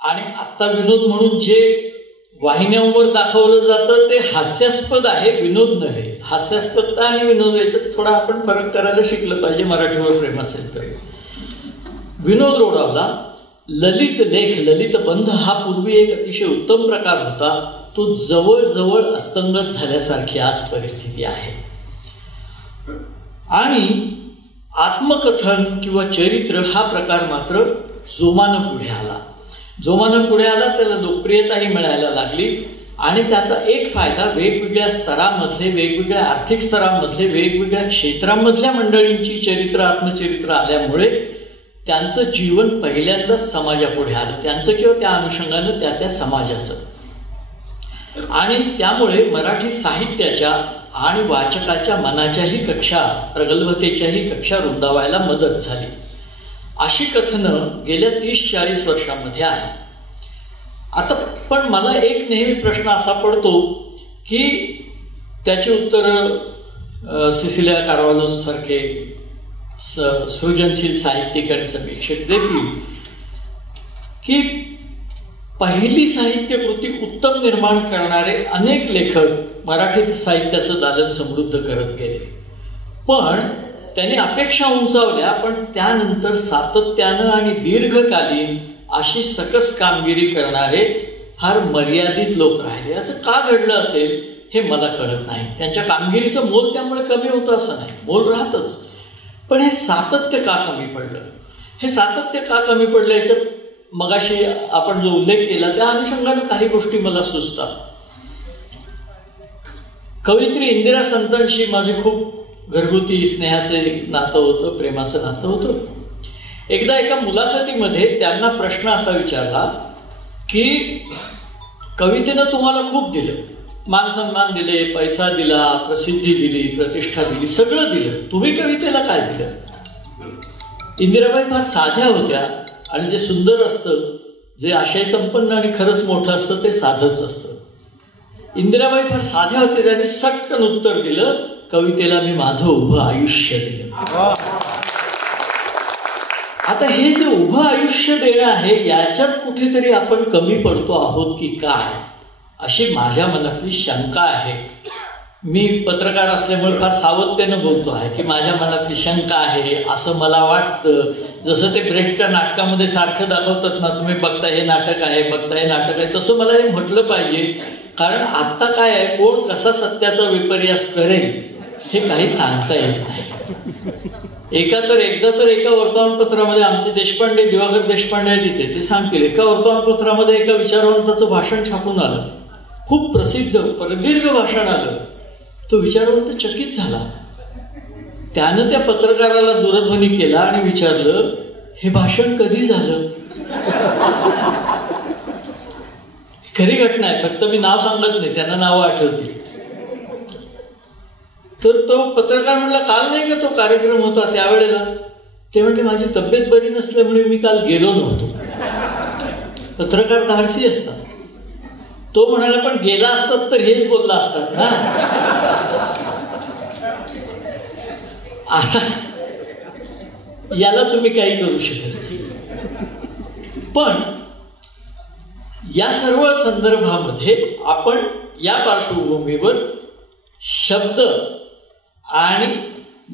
आणि आत्ता विनोद म्हणून जे वाहिन्यांवर दाखवलं जातं ते हास्यास्पद आहे, विनोद नव्हे. हास्यास्पदता आणि विनोद याच्यात थोडा आपण फरक करायला शिकलं पाहिजे मराठीवर प्रेम असेल तर. विनोद रोडावला. ललित लेख, ललित बंध हा पूर्वी एक अतिशय उत्तम प्रकार होता. तो जवळजवळ अस्तंगत झाल्यासारखी आज परिस्थिती आहे. आणि आत्मकथन किंवा चरित्र हा प्रकार मात्र जोमानं पुढे आला. त्याला लोकप्रियताही मिळायला लागली. आणि त्याचा एक फायदा वेगवेगळ्या स्तरामधले, वेगवेगळ्या आर्थिक स्तरांमधले, वेगवेगळ्या क्षेत्रांमधल्या मंडळींची चरित्र, आत्मचरित्र आल्यामुळे त्यांचं जीवन पहिल्यांदाच समाजापुढे आलं, त्यांचं किंवा त्या अनुषंगानं त्या समाजाचं. आणि त्यामुळे मराठी साहित्याच्या आणि वाचकाच्या मनाच्याही कक्षा, प्रगल्भतेच्याही कक्षा रुंदावायला मदत झाली. अशी कथनं गेल्या 30-40 वर्षांमध्ये आली. आता पण मला एक नेहमी प्रश्न असा पडतो की त्याची उत्तरं सिसिलिया कारवालोन सारखे सृजनशील साहित्यिक आणि समीक्षक देतील की पहिली साहित्यकृती उत्तम निर्माण करणारे अनेक लेखक मराठी साहित्याचं दालन समृद्ध करत गेले. पण त्यांनी अपेक्षा उंचावल्या, पण त्यानंतर सातत्यानं आणि दीर्घकालीन अशी सकस कामगिरी करणारे फार मर्यादित लोक राहिले. असं का घडलं असेल हे मला कळत नाही. त्यांच्या कामगिरीचं मोल त्यामुळे कमी होतं असं नाही, मोल राहतच. पण हे सातत्य का कमी पडलं? हे सातत्य का कमी पडलं याच्यात मगाशी आपण जो उल्लेख केला त्या अनुषंगाने काही गोष्टी मला सुचतात. कवयित्री इंदिरा संतांशी माझे खूप घरगुती स्नेहाचे नातं होतं, प्रेमाचं नातं होतं. एकदा एका मुलाखतीमध्ये त्यांना प्रश्न असा विचारला की कवितेनं तुम्हाला खूप दिलं, मान सन्मान दिले, पैसा दिला, प्रसिद्धी दिली, प्रतिष्ठा दिली, सगळं दिलं, तुम्ही कवितेला काय दिलं? इंदिराबाई फार साध्या होत्या आणि जे सुंदर असतं, जे आशय संपन्न आणि खरंच मोठं असतं ते साधंच असतं. इंदिराबाई फार साध्या होत्या, त्यांनी सटकन उत्तर दिलं, कवितेला मी माझं उभं आयुष्य दिलं. आता हे जे उभं आयुष्य देणं आहे याच्यात कुठेतरी आपण कमी पडतो आहोत की काय, अशी माझ्या मनातली शंका आहे. मी पत्रकार असल्यामुळे फार सावधतेनं बोलतो आहे की माझ्या मनातली शंका आहे, असं मला वाटतं. जसं ते ब्रेकच्या नाटकामध्ये सारखं दाखवतात ना, तुम्ही बघता हे नाटक आहे, बघता हे नाटक आहे, तसं मला हे म्हटलं पाहिजे. कारण आत्ता काय आहे, कोण कसा सत्याचा विपर्यास करेल हे काही सांगता येत नाही. एकदा तर एका वर्तमानपत्रामध्ये आमचे देशपांडे, दिवाकर देशपांडे तिथे ते सांगतील, एका वर्तमानपत्रामध्ये एका विचारवंताचं भाषण छापून आलं, खूप प्रसिद्ध प्रदीर्घ भाषण आलं. तो विचारवंत चकित झाला. त्यानं त्या पत्रकाराला दूरध्वनी केला आणि विचारलं, हे भाषण कधी झालं? खरी घटना आहे, फक्त मी नाव सांगत नाही, त्यांना नावं आठवतील. तर तो पत्रकार म्हणला, काल नाही का तो कार्यक्रम होता त्यावेळेला? ते म्हणजे माझी तब्येत बरी नसल्यामुळे मी काल गेलो नव्हतो. पत्रकार धाडसी असतात. तो म्हणाला, पण गेला असतात तर हेच बोलला असतात ना. आता याला तुम्ही काही करू शकत. पण या सर्व संदर्भामध्ये आपण या पार्श्वभूमीवर शब्द आणि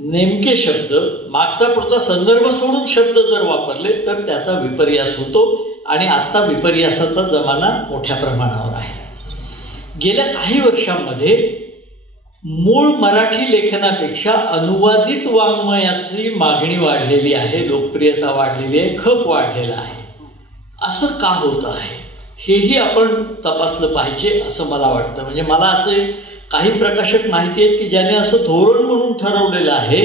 नेमके शब्द, मागचा पुढचा संदर्भ सोडून शब्द जर वापरले तर त्याचा विपर्यास होतो. आणि आता विपर्यासाचा जमाना मोठ्या प्रमाणावर आहे. गेल्या काही वर्षांमध्ये मूळ मराठी लेखनापेक्षा अनुवादित वाङ्मयाची मागणी वाढलेली आहे, लोकप्रियता वाढलेली आहे, खप वाढलेला आहे. असं का होत आहे हेही आपण तपासलं पाहिजे असं मला वाटतं. म्हणजे मला असे काही प्रकाशक माहिती आहेत की ज्याने असं धोरण म्हणून ठरवलेलं आहे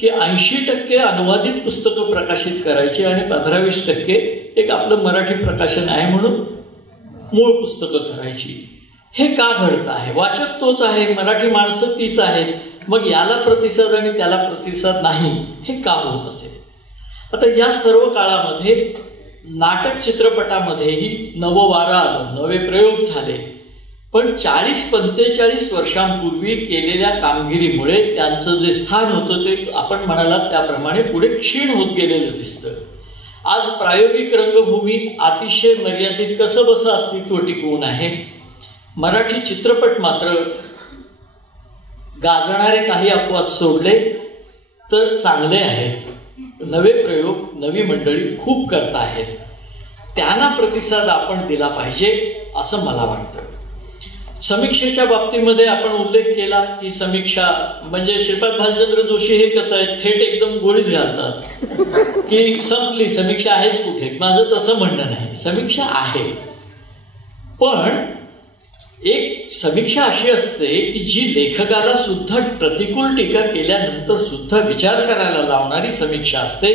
की 80% अनुवादित पुस्तकं प्रकाशित करायची आणि 15-20% एक आपलं मराठी प्रकाशन आहे म्हणून मूळ पुस्तकं करायची. हे का घडतं आहे? वाचक तोच आहे, मराठी माणसं तीच आहेत, मग याला प्रतिसाद आणि त्याला प्रतिसाद नाही, हे का होत असेल? आता या सर्व काळामध्ये नाटक चित्रपटामध्येही नवं वारं आलं, नवे प्रयोग झाले. पण 40-45 वर्षांपूर्वी केलेल्या कामगिरीमुळे त्यांचं जे स्थान होतं ते आपण म्हणालात त्याप्रमाणे पुढे क्षीण होत गेलेलं दिसतं. आज प्रायोगिक रंगभूमी अतिशय मर्यादित कसं बसं अस्तित्व टिकवून आहे. मराठी चित्रपट मात्र गाजणारे काही अपवाद सोडले तर चांगले आहेत. नवे प्रयोग नवी मंडळी खूप करत आहेत. त्यांना प्रतिसाद आपण दिला पाहिजे असं मला वाटतं. समीक्षेच्या बाबतीमध्ये आपण उल्लेख केला की समीक्षा म्हणजे श्रीपाद भालचंद्र जोशी हे कसं आहे, थेट एकदम गोळीच घालतात की संपली समीक्षा आहेच कुठे. माझं तसं म्हणणं नाही, समीक्षा आहे, पण एक समीक्षा अशी असते की जी लेखकाला सुद्धा प्रतिकूल टीका केल्यानंतर सुद्धा विचार करायला लावणारी समीक्षा असते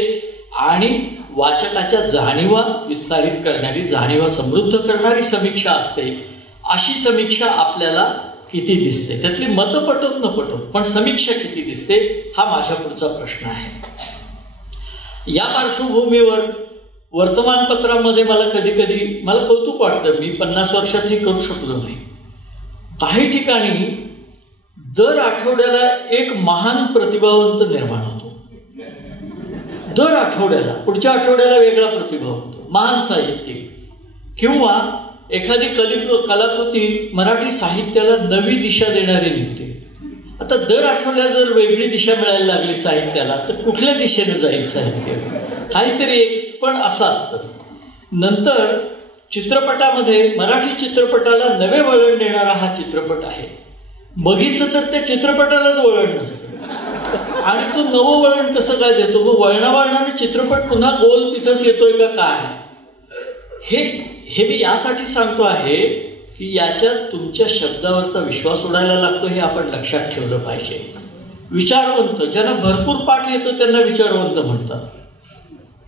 आणि वाचकाच्या जाणीवा विस्तारित करणारी, जाणीवा समृद्ध करणारी समीक्षा असते. अशी समीक्षा आपल्याला किती दिसते, त्यातली मतं पटोत न पटोत, पण समीक्षा किती दिसते हा माझ्या पुढचा प्रश्न आहे. या पार्श्वभूमीवर वर्तमानपत्रामध्ये मला कधी कधी मला कौतुक वाटतं, मी 50 वर्षात हे करू शकलो नाही. काही ठिकाणी दर आठवड्याला एक महान प्रतिभावंत निर्माण होतो. दर आठवड्याला, पुढच्या आठवड्याला वेगळा प्रतिभावंत, महान साहित्यिक किंवा एखादी कलाकृती मराठी साहित्याला नवी दिशा देणारी निघते. आता दर आठवड्याला जर वेगळी दिशा मिळायला लागली साहित्याला तर कुठल्या दिशेने जाईल साहित्य, काहीतरी एक पण असं असतं. नंतर चित्रपटामध्ये मराठी चित्रपटाला नवे वळण देणारा हा चित्रपट आहे. बघितलं तर त्या चित्रपटालाच वळण नसतं आणि तो नवं वळण कसं काय देतो, मग वळणाने चित्रपट पुन्हा गोल तिथंच येतोय का काय. हे मी यासाठी सांगतो आहे की याच्यात तुमच्या शब्दावरचा विश्वास उडायला लागतो, हे आपण लक्षात ठेवलं पाहिजे. विचारवंत, ज्यांना भरपूर पाठ येतो त्यांना विचारवंत म्हणतात.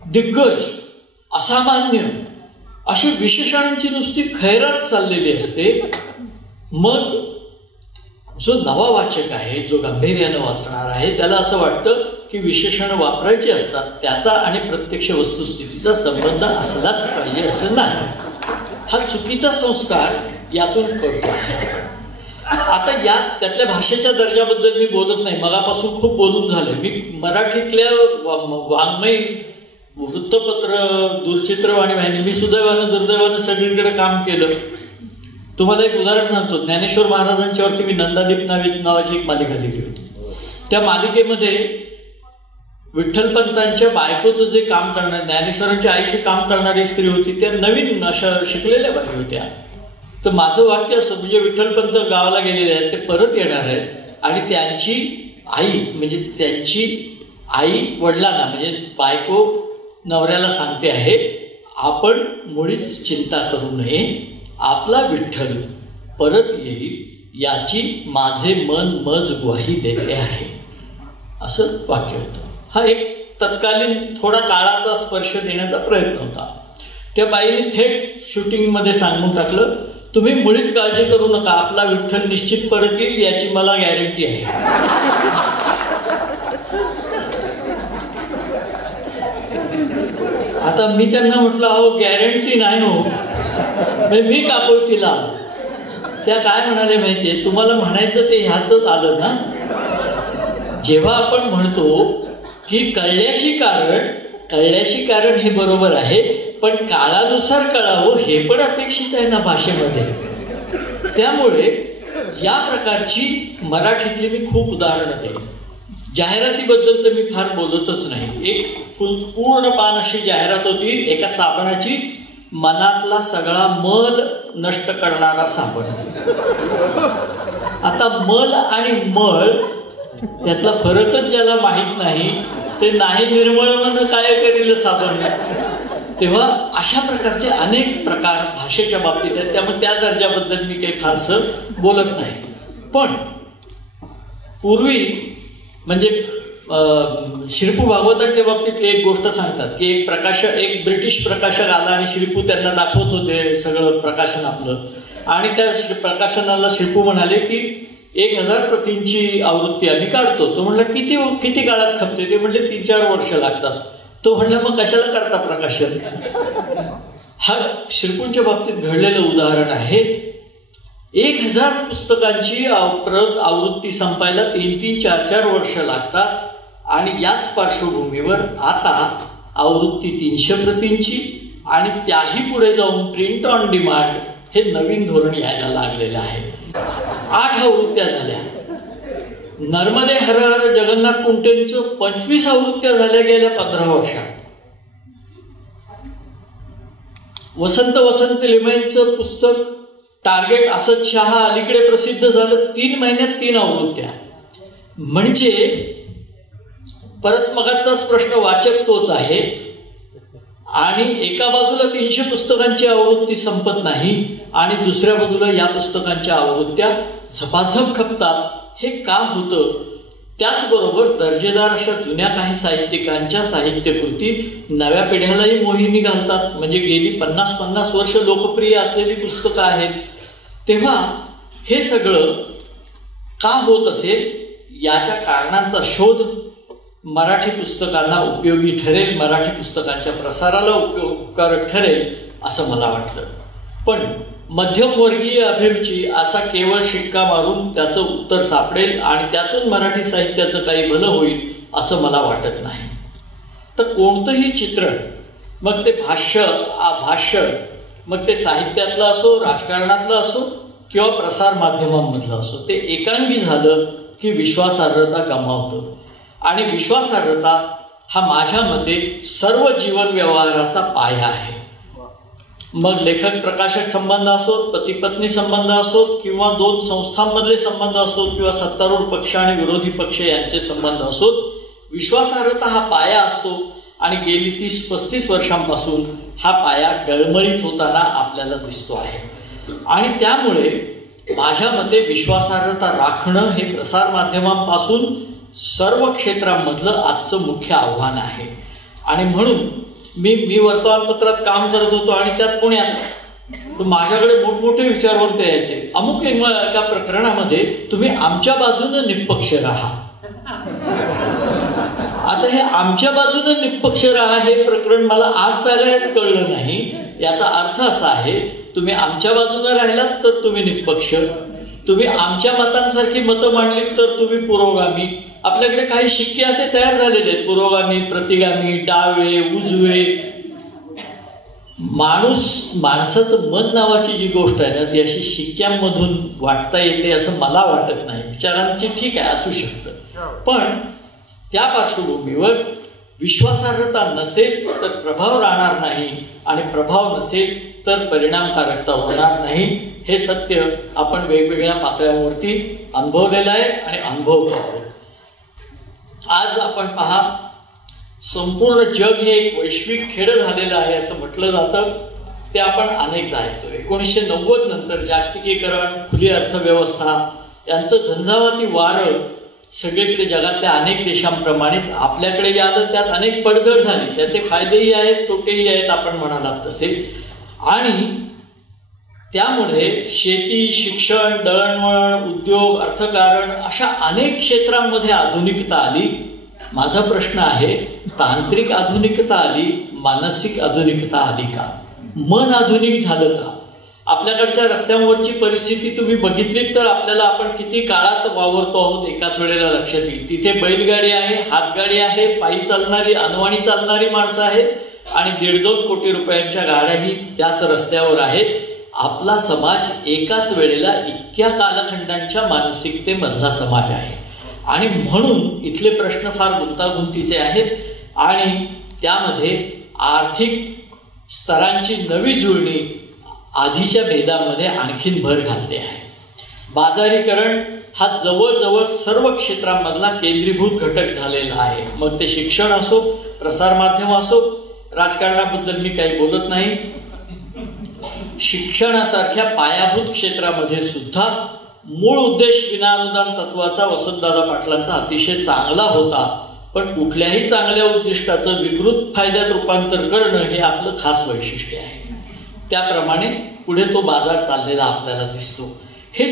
दिग्गज, असामान्य अशी विशेषणांची नुसती खैरात चाललेली असते. मग जो नवा वाचक आहे, जो गांभीर्यानं वाचणार आहे, त्याला असं वाटतं की विशेषणं वापरायची असतात, त्याचा आणि प्रत्यक्ष वस्तुस्थितीचा संबंध असलाच पाहिजे असं नाही. हा चुकीचा संस्कार यातून कळतो. आता त्यातल्या भाषेच्या दर्जाबद्दल मी बोलत नाही, मगापासून खूप बोलून झालं. मी मराठीतल्या वाङ्मय, वृत्तपत्र, दूरचित्रवाणी वाहिनी, मी सुदैवानं दुर्दैवानं सगळीकडे काम केलं. तुम्हाला एक उदाहरण सांगतो. ज्ञानेश्वर महाराजांच्यावरती मी नंदादीप नावाची एक मालिका लिहिली होती. त्या मालिकेमध्ये विठ्ठलपंतांच्या बायकोचं जे काम करणार, ज्ञानेश्वरांच्या आईचे काम करणारी स्त्री होती, त्या नवीन अशा शिकलेल्या बाई होत्या. तर माझं वाक्य असं, म्हणजे विठ्ठलपंत गावाला गेलेले आहेत, ते परत येणार आहेत आणि त्यांची आई म्हणजे त्यांची आई वडिलांना म्हणजे बायको नवऱ्याला सांगते आहे, आपण मुळीच चिंता करू नये, आपला विठ्ठल परत येईल याची माझे मन मज ग्वाही देते आहे, असं वाक्य होतं. हा एक तत्कालीन थोडा काळाचा स्पर्श देण्याचा प्रयत्न होता. त्या बाईने थेट शूटिंगमध्ये सांगून टाकलं, तुम्ही मुळीच काळजी करू नका, आपला विठ्ठल निश्चित परत येईल याची मला गॅरंटी आहे. आता मी त्यांना म्हटलं, अहो गॅरंटी नाही हो, मी काकुळतीला. त्या काय म्हणाले माहितीये, तुम्हाला म्हणायचं ते ह्यातच आलं ना. जेव्हा आपण म्हणतो की कळल्याशी कारण हे बरोबर आहे, पण काळानुसार कळावं हे पण अपेक्षित आहे ना भाषेमध्ये. त्यामुळे या प्रकारची मराठीतली मी खूप उदाहरणं देईन. जाहिरातीबद्दल तर मी फार बोलतच नाही. एक पूर्ण पान अशी जाहिरात होती एका साबणाची, मनातला सगळा मल नष्ट करणारा साबण. आता मल आणि मळ यातला फरकच ज्याला माहीत नाही ते नाही निर्मळ म्हणून काय करील साबण. तेव्हा अशा प्रकारचे अनेक प्रकार भाषेच्या बाबतीत आहेत. त्यामुळे त्या दर्जाबद्दल मी काही फारसं बोलत नाही. पण पूर्वी म्हणजे श्रीपू भागवतांच्या बाबतीत एक गोष्ट सांगतात की एक ब्रिटिश प्रकाशक आला आणि श्रीपू त्यांना दाखवत होते सगळं प्रकाशन आपलं, आणि त्या प्रकाशनाला श्रीपू म्हणाले की 1000 प्रतींची आवृत्ती आम्ही काढतो. तो म्हणला किती काळात खपते? ते म्हणले 3-4 वर्ष लागतात. तो म्हणला मग कशाला करता प्रकाशन? हा श्रीपूंच्या बाबतीत घडलेलं उदाहरण आहे. 1000 पुस्तकांची प्रत आवृत्ती संपायला 3-3, 4-4 वर्ष लागतात. आणि याच पार्श्वभूमीवर आता आवृत्ती 300 प्रतींची आणि त्याही पुढे जाऊन प्रिंट ऑन डिमांड हे नवीन धोरण यायला लागलेलं आहे. 8 आवृत्त्या झाल्या. नर्मदे हर हर जगन्नाथ कुंटेंचं 25 आवृत्त्या झाल्या गेल्या 15 वर्षात. वसंत लिमयेंचं पुस्तक टार्गेट असद शहा अलीकडे प्रसिद्ध झालं. 3 महिन्यात 3 आवृत्त्या. म्हणजे परत मगाचाच प्रश्न, वाचक तोच आहे आणि एका बाजूला 300 पुस्तकांची आवृत्ती संपत नाही आणि दुसऱ्या बाजूला या पुस्तकांच्या आवृत्त्या झपाझप खपतात. हे का होतं? त्याचबरोबर दर्जेदार अशा जुन्या काही साहित्यिकांच्या साहित्यकृती नव्या पिढ्यालाही मोहिनी घालतात. म्हणजे गेली 50-50 वर्ष लोकप्रिय असलेली पुस्तकं आहेत. तेव्हा हे सगळं का होत असेल याच्या कारणांचा शोध मराठी पुस्तकांना उपयोगी ठरेल, मराठी पुस्तकांच्या प्रसाराला उपयोगकारक ठरेल असं मला वाटतं. पण मध्यमवर्गीय अभिरुची असा केवळ शिक्का मारून त्याचं उत्तर सापडेल आणि त्यातून मराठी साहित्याचं काही भलं होईल असं मला वाटत नाही. तर कोणतंही चित्रण, मग ते भाष्य मग ते साहित्यातलं असो, राजकारणातलं असो किंवा प्रसार माध्यमांमधलं असो, ते एकांगी झालं की विश्वासार्हता गमावतं. आणि विश्वासार्हता हा माझ्या मते सर्व जीवन व्यवहाराचा पाया आहे. मग लेखक प्रकाशक संबंध असोत, पती पत्नी संबंध असोत किंवा 2 संस्थांमधले संबंध असोत किंवा सत्तारूढ पक्ष आणि विरोधी पक्ष यांचे संबंध असोत, विश्वासार्हता हा पाया असतो. आणि गेली 30-35 वर्षांपासून हा पाया डळमळीत होताना आपल्याला दिसतो आहे. आणि त्यामुळे माझ्या मते विश्वासार्हता राखणं हे प्रसार माध्यमांपासून सर्व क्षेत्रांमधलं आजचं मुख्य आव्हान आहे. आणि म्हणून मी वर्तमानपत्रात काम करत होतो आणि त्यात पुण्यात माझ्याकडे मोठमोठे विचारवंत यायचे. अमुक एका प्रकरणामध्ये तुम्ही आमच्या बाजूने निष्पक्ष राहा. आता हे आमच्या बाजूने निष्पक्ष राहा हे प्रकरण मला आज तागायत कळलं नाही. याचा अर्थ असा आहे, तुम्ही आमच्या बाजूने राहिलात तर तुम्ही निष्पक्ष, तुम्ही आमच्या मतांसारखी मतं मांडलीत तर तुम्ही पुरोगामी. आपल्याकडे काही शिक्के असे तयार झालेले आहेत, पुरोगामी, प्रतिगामी, डावे, उजवे. माणसाचं मन नावाची जी गोष्ट आहे ना, ती अशी शिक्क्यांमधून वाटता येते असं मला वाटत नाही. विचारांची ठीक आहे, असू शकतं, पण त्या पार्श्वभूमीवर विश्वासार्हता नसेल तर प्रभाव राहणार नाही आणि प्रभाव नसेल तर परिणामकारकता होणार नाही. हे सत्य आपण वेगवेगळ्या पातळ्यांवरती अनुभवलेलं आहे आणि अनुभवतो आहोत. आज आपण पहा, संपूर्ण जग हे एक वैश्विक खेडं झालेलं आहे असं म्हटलं जातं. ते आपण अनेकदा ऐकतो. 1990 नंतर जागतिकीकरण, खुली अर्थव्यवस्था यांचं झंझावाती वारं सगळीकडे जगातल्या अनेक देशांप्रमाणेच आपल्याकडे आलं. त्यात अनेक पडझड झाली. त्याचे फायदेही आहेत, तोटेही आहेत, आपण म्हणालात तसे. आणि त्यामुळे शेती, शिक्षण, दळणवळण, उद्योग, अर्थकारण अशा अनेक क्षेत्रांमध्ये आधुनिकता आली. माझा प्रश्न आहे, तांत्रिक आधुनिकता आली, मानसिक आधुनिकता आली का? मन आधुनिक झालं का? आपल्याकडच्या रस्त्यांवरची परिस्थिती तुम्ही बघितलीत तर आपल्याला आपण किती काळात वावरतो आहोत एकाच वेळेला लक्षात येईल. तिथे बैलगाडी आहे, हातगाडी आहे, पायी चालणारी, अनवाणी चालणारी माणसं आहेत आणि 1.5-2 कोटी रुपयांच्या गाड्याही त्याच रस्त्यावर आहेत. आपला समाज एकाच वेळेला इतक्या कालखंडांच्या मानसिकतेमधला समाज आहे आणि म्हणून इथले प्रश्न फार गुंतागुंतीचे आहेत आणि त्यामध्ये आर्थिक स्तरांची नवी जुळणी आधीच्या भेदामध्ये आणखीन भर घालते आहे. बाजारीकरण हा जवळजवळ सर्व क्षेत्रांमधला केंद्रीभूत घटक झालेला आहे. मग ते शिक्षण असो, प्रसारमाध्यम असो, राजकारणाबद्दल मी काही बोलत नाही. शिक्षणासारख्या पायाभूत क्षेत्रामध्ये सुद्धा मूळ उद्देश विनाअनुदान तत्वाचा वसंतदादा पाटलांचा अतिशय चांगला होता, पण कुठल्याही चांगल्या उद्दिष्टाचं विकृत फायद्यात रूपांतर करणं हे आपलं खास वैशिष्ट्य आहे. त्याप्रमाणे पुढे तो बाजार चाललेला आपल्याला दिसतो. हे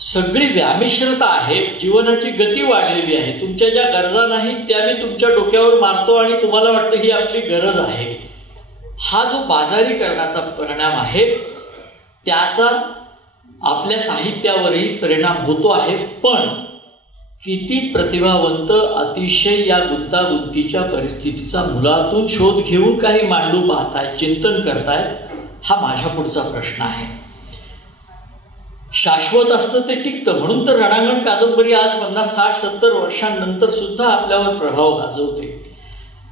सगळी व्यामिश्रता आहे. जीवनाची गती वाढलेली आहे. तुमच्या ज्या गरजा नाहीत त्या मी तुमच्या डोक्यावर मारतो आणि तुम्हाला वाटतं ही आपली गरज आहे. हा जो बाजारीकरणाचा परिणाम आहे त्याचा आपल्या साहित्यावरही परिणाम होतो आहे. पण किती प्रतिभावंत अतिशय या गुंतागुंतीच्या परिस्थितीचा मुळातून शोध घेऊन काही मांडू पाहतायत, चिंतन करतायत हा माझ्या पुढचा प्रश्न आहे. शाश्वत असतं ते टिकतं, म्हणून तर रणांगण कादंबरी आज 50-60-70 वर्षांनंतर सुद्धा आपल्यावर प्रभाव गाजवते.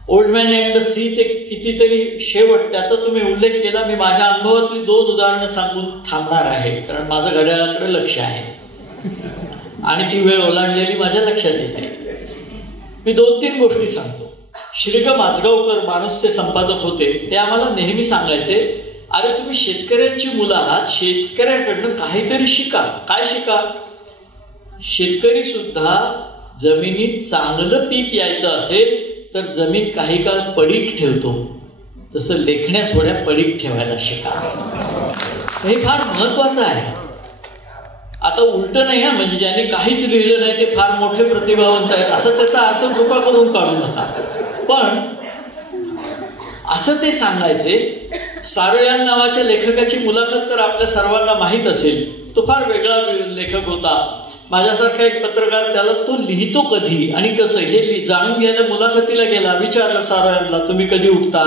ओल्ड मॅन अँड द सीचे कितीतरी शेवट, त्याचा तुम्ही उल्लेख केला. मी माझ्या अनुभवातली 2 उदाहरणं सांगून थांबणार आहे, कारण माझं घड्याळाकडे लक्ष आहे आणि ती वेळ ओलांडलेली माझ्या लक्षात येते. मी 2-3 गोष्टी सांगतो. श्रीग माजगावकर माणूसचे संपादक होते, ते आम्हाला नेहमी सांगायचे, अरे तुम्ही शेतकऱ्यांची मुलं आहात, शेतकऱ्याकडनं काहीतरी शिका. काय शिका? शेतकरी सुद्धा जमिनीत चांगलं पीक यायचं असेल तर जमीन काही काळ पडीक ठेवतो, तसं लेखण्या थोड्या पडीक ठेवायला शिका. हे फार महत्वाचं आहे. आता उलट नाही हा, म्हणजे ज्यांनी काहीच लिहिलं नाही ते फार मोठे प्रतिभावंत आहेत असं त्याचा अर्थ कृपा करून काढू नका. पण असं ते सांगायचे. सारोयान नावाच्या लेखकाची मुलाखत तर आपल्या सर्वांना माहीत असेल. तो फार वेगळा लेखक होता. माझ्यासारखा एक पत्रकार त्याला तो लिहितो कधी आणि कसं हे जाणून घ्यायला मुलाखतीला गेला. विचारलं सारोयानला, तुम्ही कधी उठता?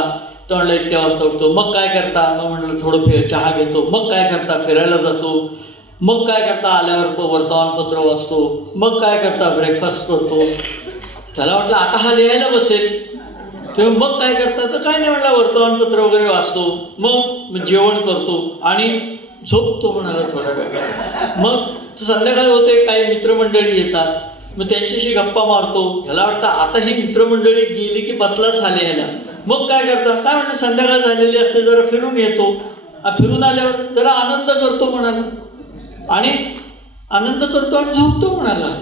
तर म्हणलं इतक्या वाजता उठतो. मग काय करता? मग म्हणलं थोडं चहा घेतो. मग काय करता? फिरायला जातो. मग काय करता? आल्यावर वर्तमानपत्र वाचतो. मग काय करता? ब्रेकफास्ट करतो. त्याला वाटलं आता हा लिहायला बसेल. तेव्हा मग काय करता? तर काय नाही म्हणला, वर्तमानपत्र वगैरे वाचतो, मग जेवण करतो आणि झोपतो म्हणाला थोडा वेळ. मग संध्याकाळी होते, काही मित्रमंडळी येतात, मग त्यांच्याशी गप्पा मारतो. ह्याला वाटतं आता ही मित्रमंडळी गेली की बसलाच झाले ह्याला. मग काय करता? काय म्हणतं, संध्याकाळ झालेली असते, जरा फिरून येतो. फिरून आल्यावर जरा आनंद करतो म्हणाला आणि आनंद करतो आणि झोपतो म्हणाला.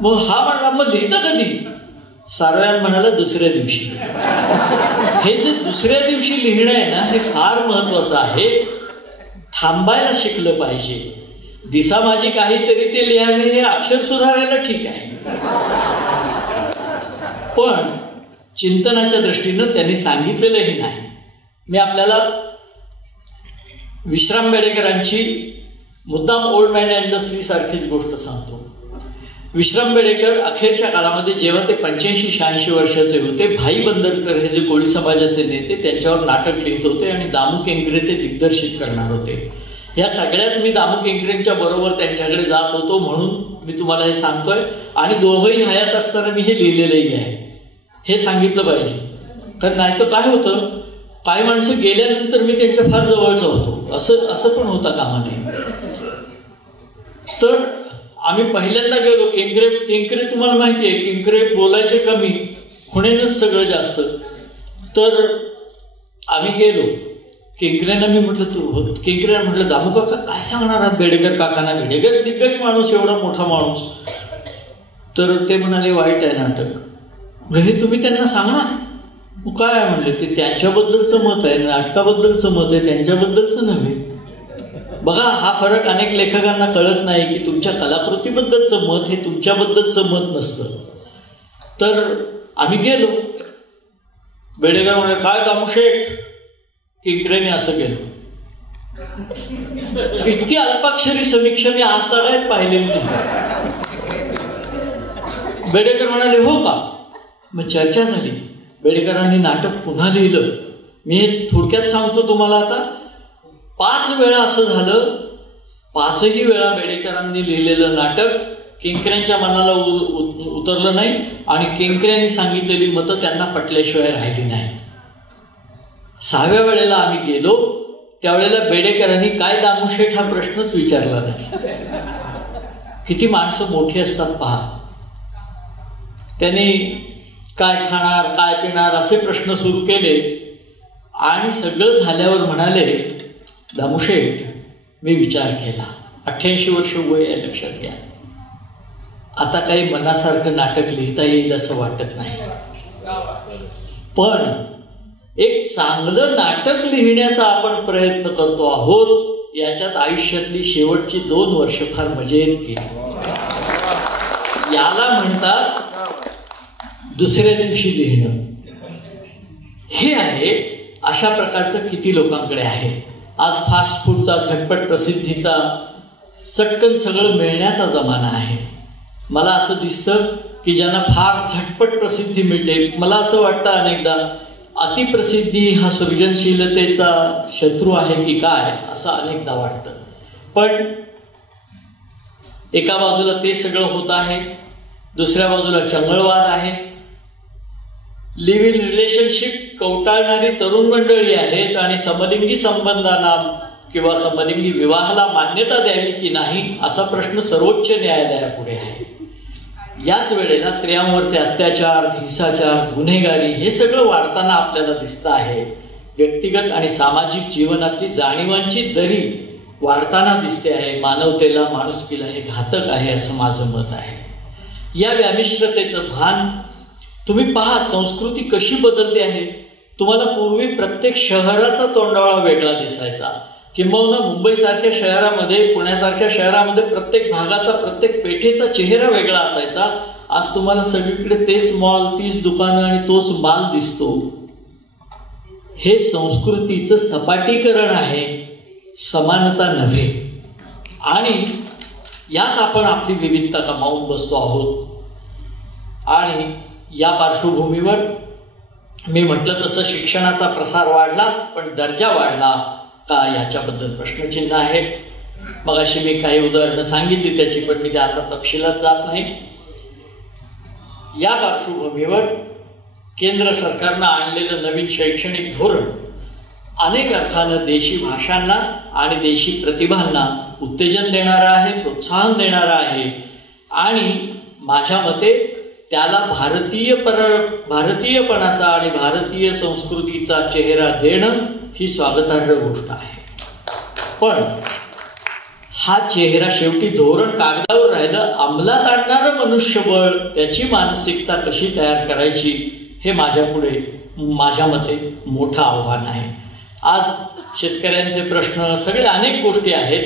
मग हा म्हणला, मग लिहिता कधी? सारोयान म्हणाला, दुसऱ्या दिवशी. हे जे दुसऱ्या दिवशी लिहिणं आहे ना, हे फार महत्वाचं आहे. थांबायला शिकलं पाहिजे. दिसा माझी काहीतरी ते लिहावे, हे अक्षर सुधारायला ठीक आहे, पण चिंतनाच्या दृष्टीनं त्यांनी सांगितलेलंही नाही. मी आपल्याला विश्राम बेडेकरांची मुद्दाम old man and the sea सारखीच गोष्ट सांगतो. विश्राम बेडेकर अखेरच्या काळामध्ये जेव्हा ते 85-86 वर्षाचे होते, भाई बंदरकर हे जे कोळी समाजाचे नेते, त्यांच्यावर नाटक लिहित होते आणि दामू केंकरे ते दिग्दर्शित करणार होते. या सगळ्यात मी दामू केंकरेंच्या बरोबर त्यांच्याकडे जात होतो, म्हणून मी तुम्हाला हे सांगतोय. आणि दोघंही हयात असताना मी हे लिहिलेलंही आहे, हे सांगितलं पाहिजे. तर नाही तर काय होतं, काही माणसं गेल्यानंतर मी त्यांच्या फार जवळचा होतो, असं पण होता कामा नये. तर आम्ही पहिल्यांदा गेलो. केंकरे तुम्हाला माहिती आहे, केंकरे बोलायचे कमी, खुणेनंच सगळं जास्त. तर आम्ही गेलो. केंकरेंना मी म्हटलं, तू केंकरेंना म्हटलं, दामू काका काय सांगणार आहात बेडेकर काकांना? बेडेकर दिग्गज माणूस, एवढा मोठा माणूस. तर ते म्हणाले, वाईट आहे नाटक. हे तुम्ही त्यांना सांगणार? काय आहे म्हणले, ते त्यांच्याबद्दलचं मत आहे, नाटकाबद्दलचं मत आहे, त्यांच्याबद्दलचं नव्हे. बघा, हा फरक अनेक लेखकांना कळत नाही की तुमच्या कलाकृतीबद्दलचं मत हे तुमच्याबद्दलचं मत नसतं. तर आम्ही गेलो. बेडेकर म्हणाले, काय दामू शेठ? केंकरेने असं केलं. इतकी अल्पाक्षरी समीक्षा मी आज तक पाहिलेली नाही. बेडेकर म्हणाले, हो का? मग चर्चा झाली. बेडेकरांनी नाटक पुन्हा लिहिलं. मी हे थोडक्यात सांगतो तुम्हाला. आता 5 वेळा असं झालं. 5ही वेळा बेडेकरांनी लिहिलेलं नाटक केंकऱ्यांच्या मनाला उतरलं नाही आणि केंकऱ्यांनी सांगितलेली मतं त्यांना पटल्याशिवाय राहिली नाही. 6व्या वेळेला आम्ही गेलो, त्यावेळेला बेडेकरांनी काय दामूशेठ हा प्रश्नच विचारला नाही. किती माणसं मोठी असतात पहा. त्यांनी काय खाणार, काय पिणार असे प्रश्न सुरू केले आणि सगळं झाल्यावर म्हणाले, दामूशेठ मी विचार केला, 88 वर्ष वय आहे, लक्षात घ्या. आता काही मनासारखं नाटक लिहिता येईल असं वाटत नाही, पण एक चांगलं नाटक लिहिण्याचा आपण प्रयत्न करतो आहोत. याच्यात आयुष्यातली शेवटची 2 वर्ष फार मजेत गेली. याला म्हणतात दुसऱ्या दिवशी लिहिणं. हे आहे. अशा प्रकारचं किती लोकांकडे आहे. आज फास्ट फूडचा, झटपट प्रसिद्धीचा, चटकन सगळं मिळण्याचा जमाना आहे. मला असं दिसतं की ज्यांना फार झटपट प्रसिद्धी मिळते, मला असं वाटतं अनेकदा अतिप्रसिद्धी हा सृजनशीलतेचा शत्रू आहे की काय असं अनेकदा वाटतं. पण एका बाजूला ते सगळं होत आहे, दुसऱ्या बाजूला चंगळवाद आहे, लिव्ह इन रिलेशनशिप कवटाळणारी तरुण मंडळी आहेत आणि समलिंगी संबंधांना किंवा समलिंगी विवाहाला मान्यता द्यावी की नाही असा प्रश्न सर्वोच्च न्यायालयापुढे आहे. याच वेळेला स्त्रियांवरचे अत्याचार, हिंसाचार, गुन्हेगारी हे सगळं वाढताना आपल्याला दिसतं आहे. व्यक्तिगत आणि सामाजिक जीवनातली जाणीवांची दरी वाढताना दिसते आहे. मानवतेला, माणुसकीला हे घातक आहे असं माझं मत आहे. या व्यामिश्रतेचं भान तुम्ही पहा, संस्कृती कशी बदलते आहे. तुम्हाला पूर्वी प्रत्येक शहराचा तोंडावळा वेगळा दिसायचा, किंबहुना मुंबईसारख्या शहरामध्ये, पुण्यासारख्या शहरामध्ये प्रत्येक भागाचा, प्रत्येक पेठेचा चेहरा वेगळा असायचा. आज तुम्हाला सगळीकडे तेच मॉल, तीच दुकानं आणि तोच माल दिसतो. हे संस्कृतीचं सपाटीकरण आहे, समानता नव्हे. आणि यात आपण आपली विविधता गमावून बसतो आहोत. आणि या पार्श्वभूमीवर मी म्हटलं तसं शिक्षणाचा प्रसार वाढला, पण दर्जा वाढला का याच्याबद्दल प्रश्नचिन्ह आहे. मगाशी मी काही उदाहरणं सांगितली त्याची, पण मी त्या आता तपशिलात जात नाही. या पार्श्वभूमीवर केंद्र सरकारनं आणलेलं नवीन शैक्षणिक धोरण अनेक अर्थानं देशी भाषांना आणि देशी प्रतिभांना उत्तेजन देणारं आहे, प्रोत्साहन देणारं आहे. आणि माझ्या मते त्याला भारतीयपणाचा आणि भारतीय संस्कृतीचा चेहरा देणं ही स्वागतार्ह गोष्ट आहे. पण हा चेहरा शेवटी धोरण कागदावर राहिलं, अंमलात आणणारं मनुष्यबळ, त्याची मानसिकता कशी तयार करायची हे माझ्या मते मोठं आव्हान आहे. आज शेतकऱ्यांचे प्रश्न, सगळे अनेक गोष्टी आहेत.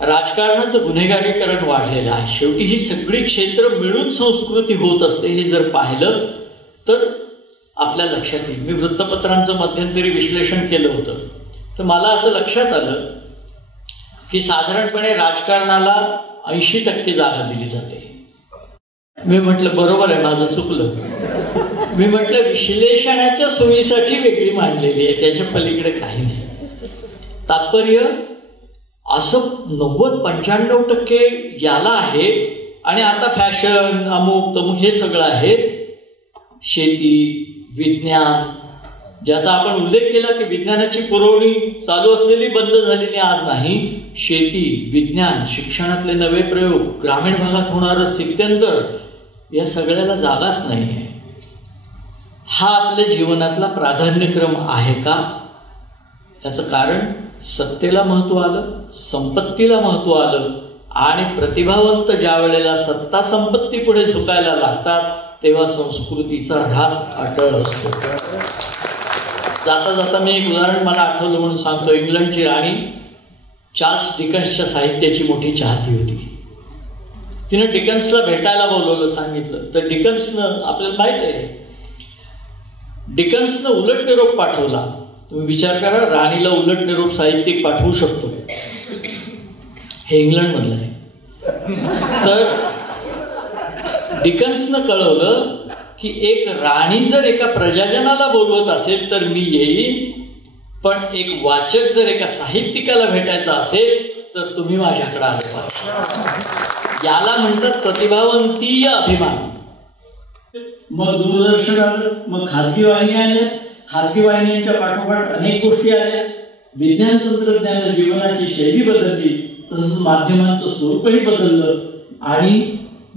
राजकारणाचं गुन्हेगारीकरण वाढलेलं आहे. शेवटी ही सगळी क्षेत्र मिळून संस्कृती होत असते हे जर पाहिलं तर आपल्या लक्षात येईल. मी वृत्तपत्रांचं मध्यंतरी विश्लेषण केलं होतं, तर मला असं लक्षात आलं की साधारणपणे राजकारणाला 80% जागा दिली जाते. मी म्हटलं बरोबर आहे, माझं चुकलं. मी म्हटलं विश्लेषणाच्या सोयीसाठी वेगळी मांडलेली आहे, त्याच्या पलीकडे काही नाही. तात्पर्य असं 90-95% याला आहे. आणि आता फॅशन, अमुक तमुक हे सगळं आहे. शेती, विज्ञान, ज्याचा आपण उल्लेख केला की विज्ञानाची पुरवणी चालू असलेली बंद झालेली आज नाही. शेती, विज्ञान, शिक्षणातले नवे प्रयोग, ग्रामीण भागात होणारं स्थित्यंतर, या सगळ्याला जागाच नाही आहे. हा आपल्या जीवनातला प्राधान्यक्रम आहे का? याचं कारण सत्तेला महत्व आलं, संपत्तीला महत्व आलं. आणि प्रतिभावंत ज्या वेळेला सत्ता संपत्ती पुढे झुकायला लागतात तेव्हा संस्कृतीचा ऱ्हास अटळ असतो. जाता जाता मी एक उदाहरण मला आठवलं म्हणून सांगतो. इंग्लंडची राणी चार्ल्स डिकन्सच्या साहित्याची मोठी चाहती होती. तिनं डिकन्सला भेटायला बोलवलं, सांगितलं. तर डिकन्सनं, आपल्याला माहित आहे, डिकन्सनं उलट निरोप पाठवला. तुम्ही विचार करा, राणीला उलट निरोप साहित्यिक पाठवू शकतो. हे इंग्लंडमधलं आहे. तर डिकन्सनं कळवलं की एक राणी जर एका प्रजाजनाला बोलवत असेल तर मी येईन, पण एक वाचक जर एका साहित्यिकाला भेटायचा असेल तर तुम्ही माझ्याकडे आले पाहिजे. याला म्हणतात प्रतिभावंतीय अभिमान. मग दूरदर्शन आलं, मग खाजगी वाहिनी आल्या, खाजगी वाहिन्यांच्या पाठोपाठ अनेक गोष्टी आल्या. विज्ञान तंत्रज्ञान जीवनाची शैली बदलली, तसंच माध्यमांचं स्वरूपही बदललं. आणि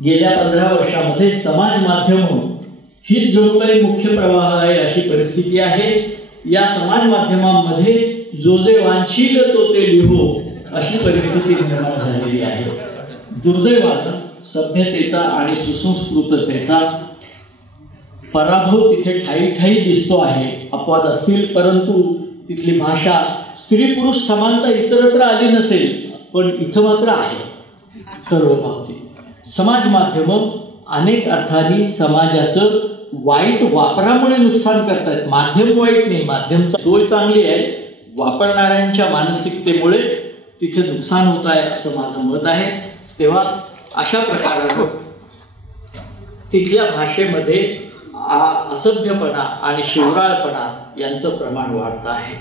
गेल्या 15 वर्षामध्ये समाज माध्यम हीच जणू काही मुख्य प्रवाह आहे अशी परिस्थिती आहे. या समाज माध्यमांमध्ये जो जे वांछील तो ते लिहो अशी परिस्थिती निर्माण झालेली आहे. दुर्दैवानं सभ्यतेचा आणि सुसंस्कृततेचा पराभव तिथे ठाई ठाई दिसतो आहे. अपवाद असतील, परंतु तिथली भाषा, स्त्री पुरुष समानता इतरत्र आली नसेल, पण इथं मात्र आहे सर्व बाबतीत. समाज माध्यम अनेक अर्थाने समाजाचं वाईट वापरामुळे नुकसान करतात. माध्यम वाईट नाही, माध्यमचा सोय चांगली आहे, वापरणाऱ्यांच्या मानसिकतेमुळे तिथे नुकसान होत आहे असं माझं मत आहे. तेव्हा अशा प्रकारानं तिथल्या भाषेमध्ये असभ्यपणा आणि शिवराळपणा यांचं प्रमाण वाढत आहे.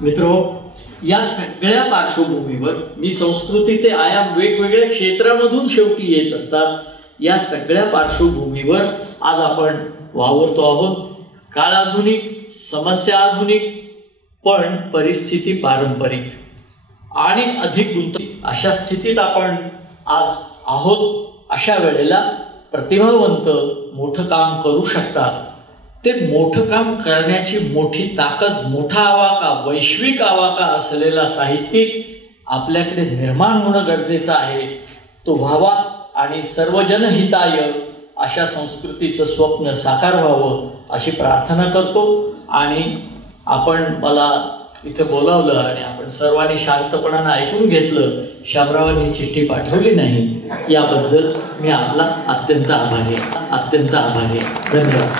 मित्रो, या सगळ्या पार्श्वभूमीवर मी संस्कृतीचे आयाम वेगवेगळ्या क्षेत्रामधून शेवटी येत असतात. या सगळ्या पार्श्वभूमीवर आज आपण वावरतो आहोत. काळ आधुनिक, समस्या आधुनिक, पण परिस्थिती पारंपरिक आणि अधिक गुंतवणूक अशा स्थितीत आपण आज आहोत. अशा वेळेला प्रतिभावंत मोठं काम करू शकतात. ते मोठं काम करण्याची मोठी ताकद, मोठा आवाका, वैश्विक आवाका असलेला साहित्यिक आपल्याकडे निर्माण होणं गरजेचं आहे. तो व्हावा आणि सर्व जनहिताय अशा संस्कृतीचं स्वप्न साकार व्हावं अशी प्रार्थना करतो. आणि आपण मला इथे बोलावलं आणि आपण सर्वांनी शांतपणानं ऐकून घेतलं, शामरावांनी चिठ्ठी पाठवली नाही, याबद्दल मी आपला अत्यंत आभारी आहे. धन्यवाद.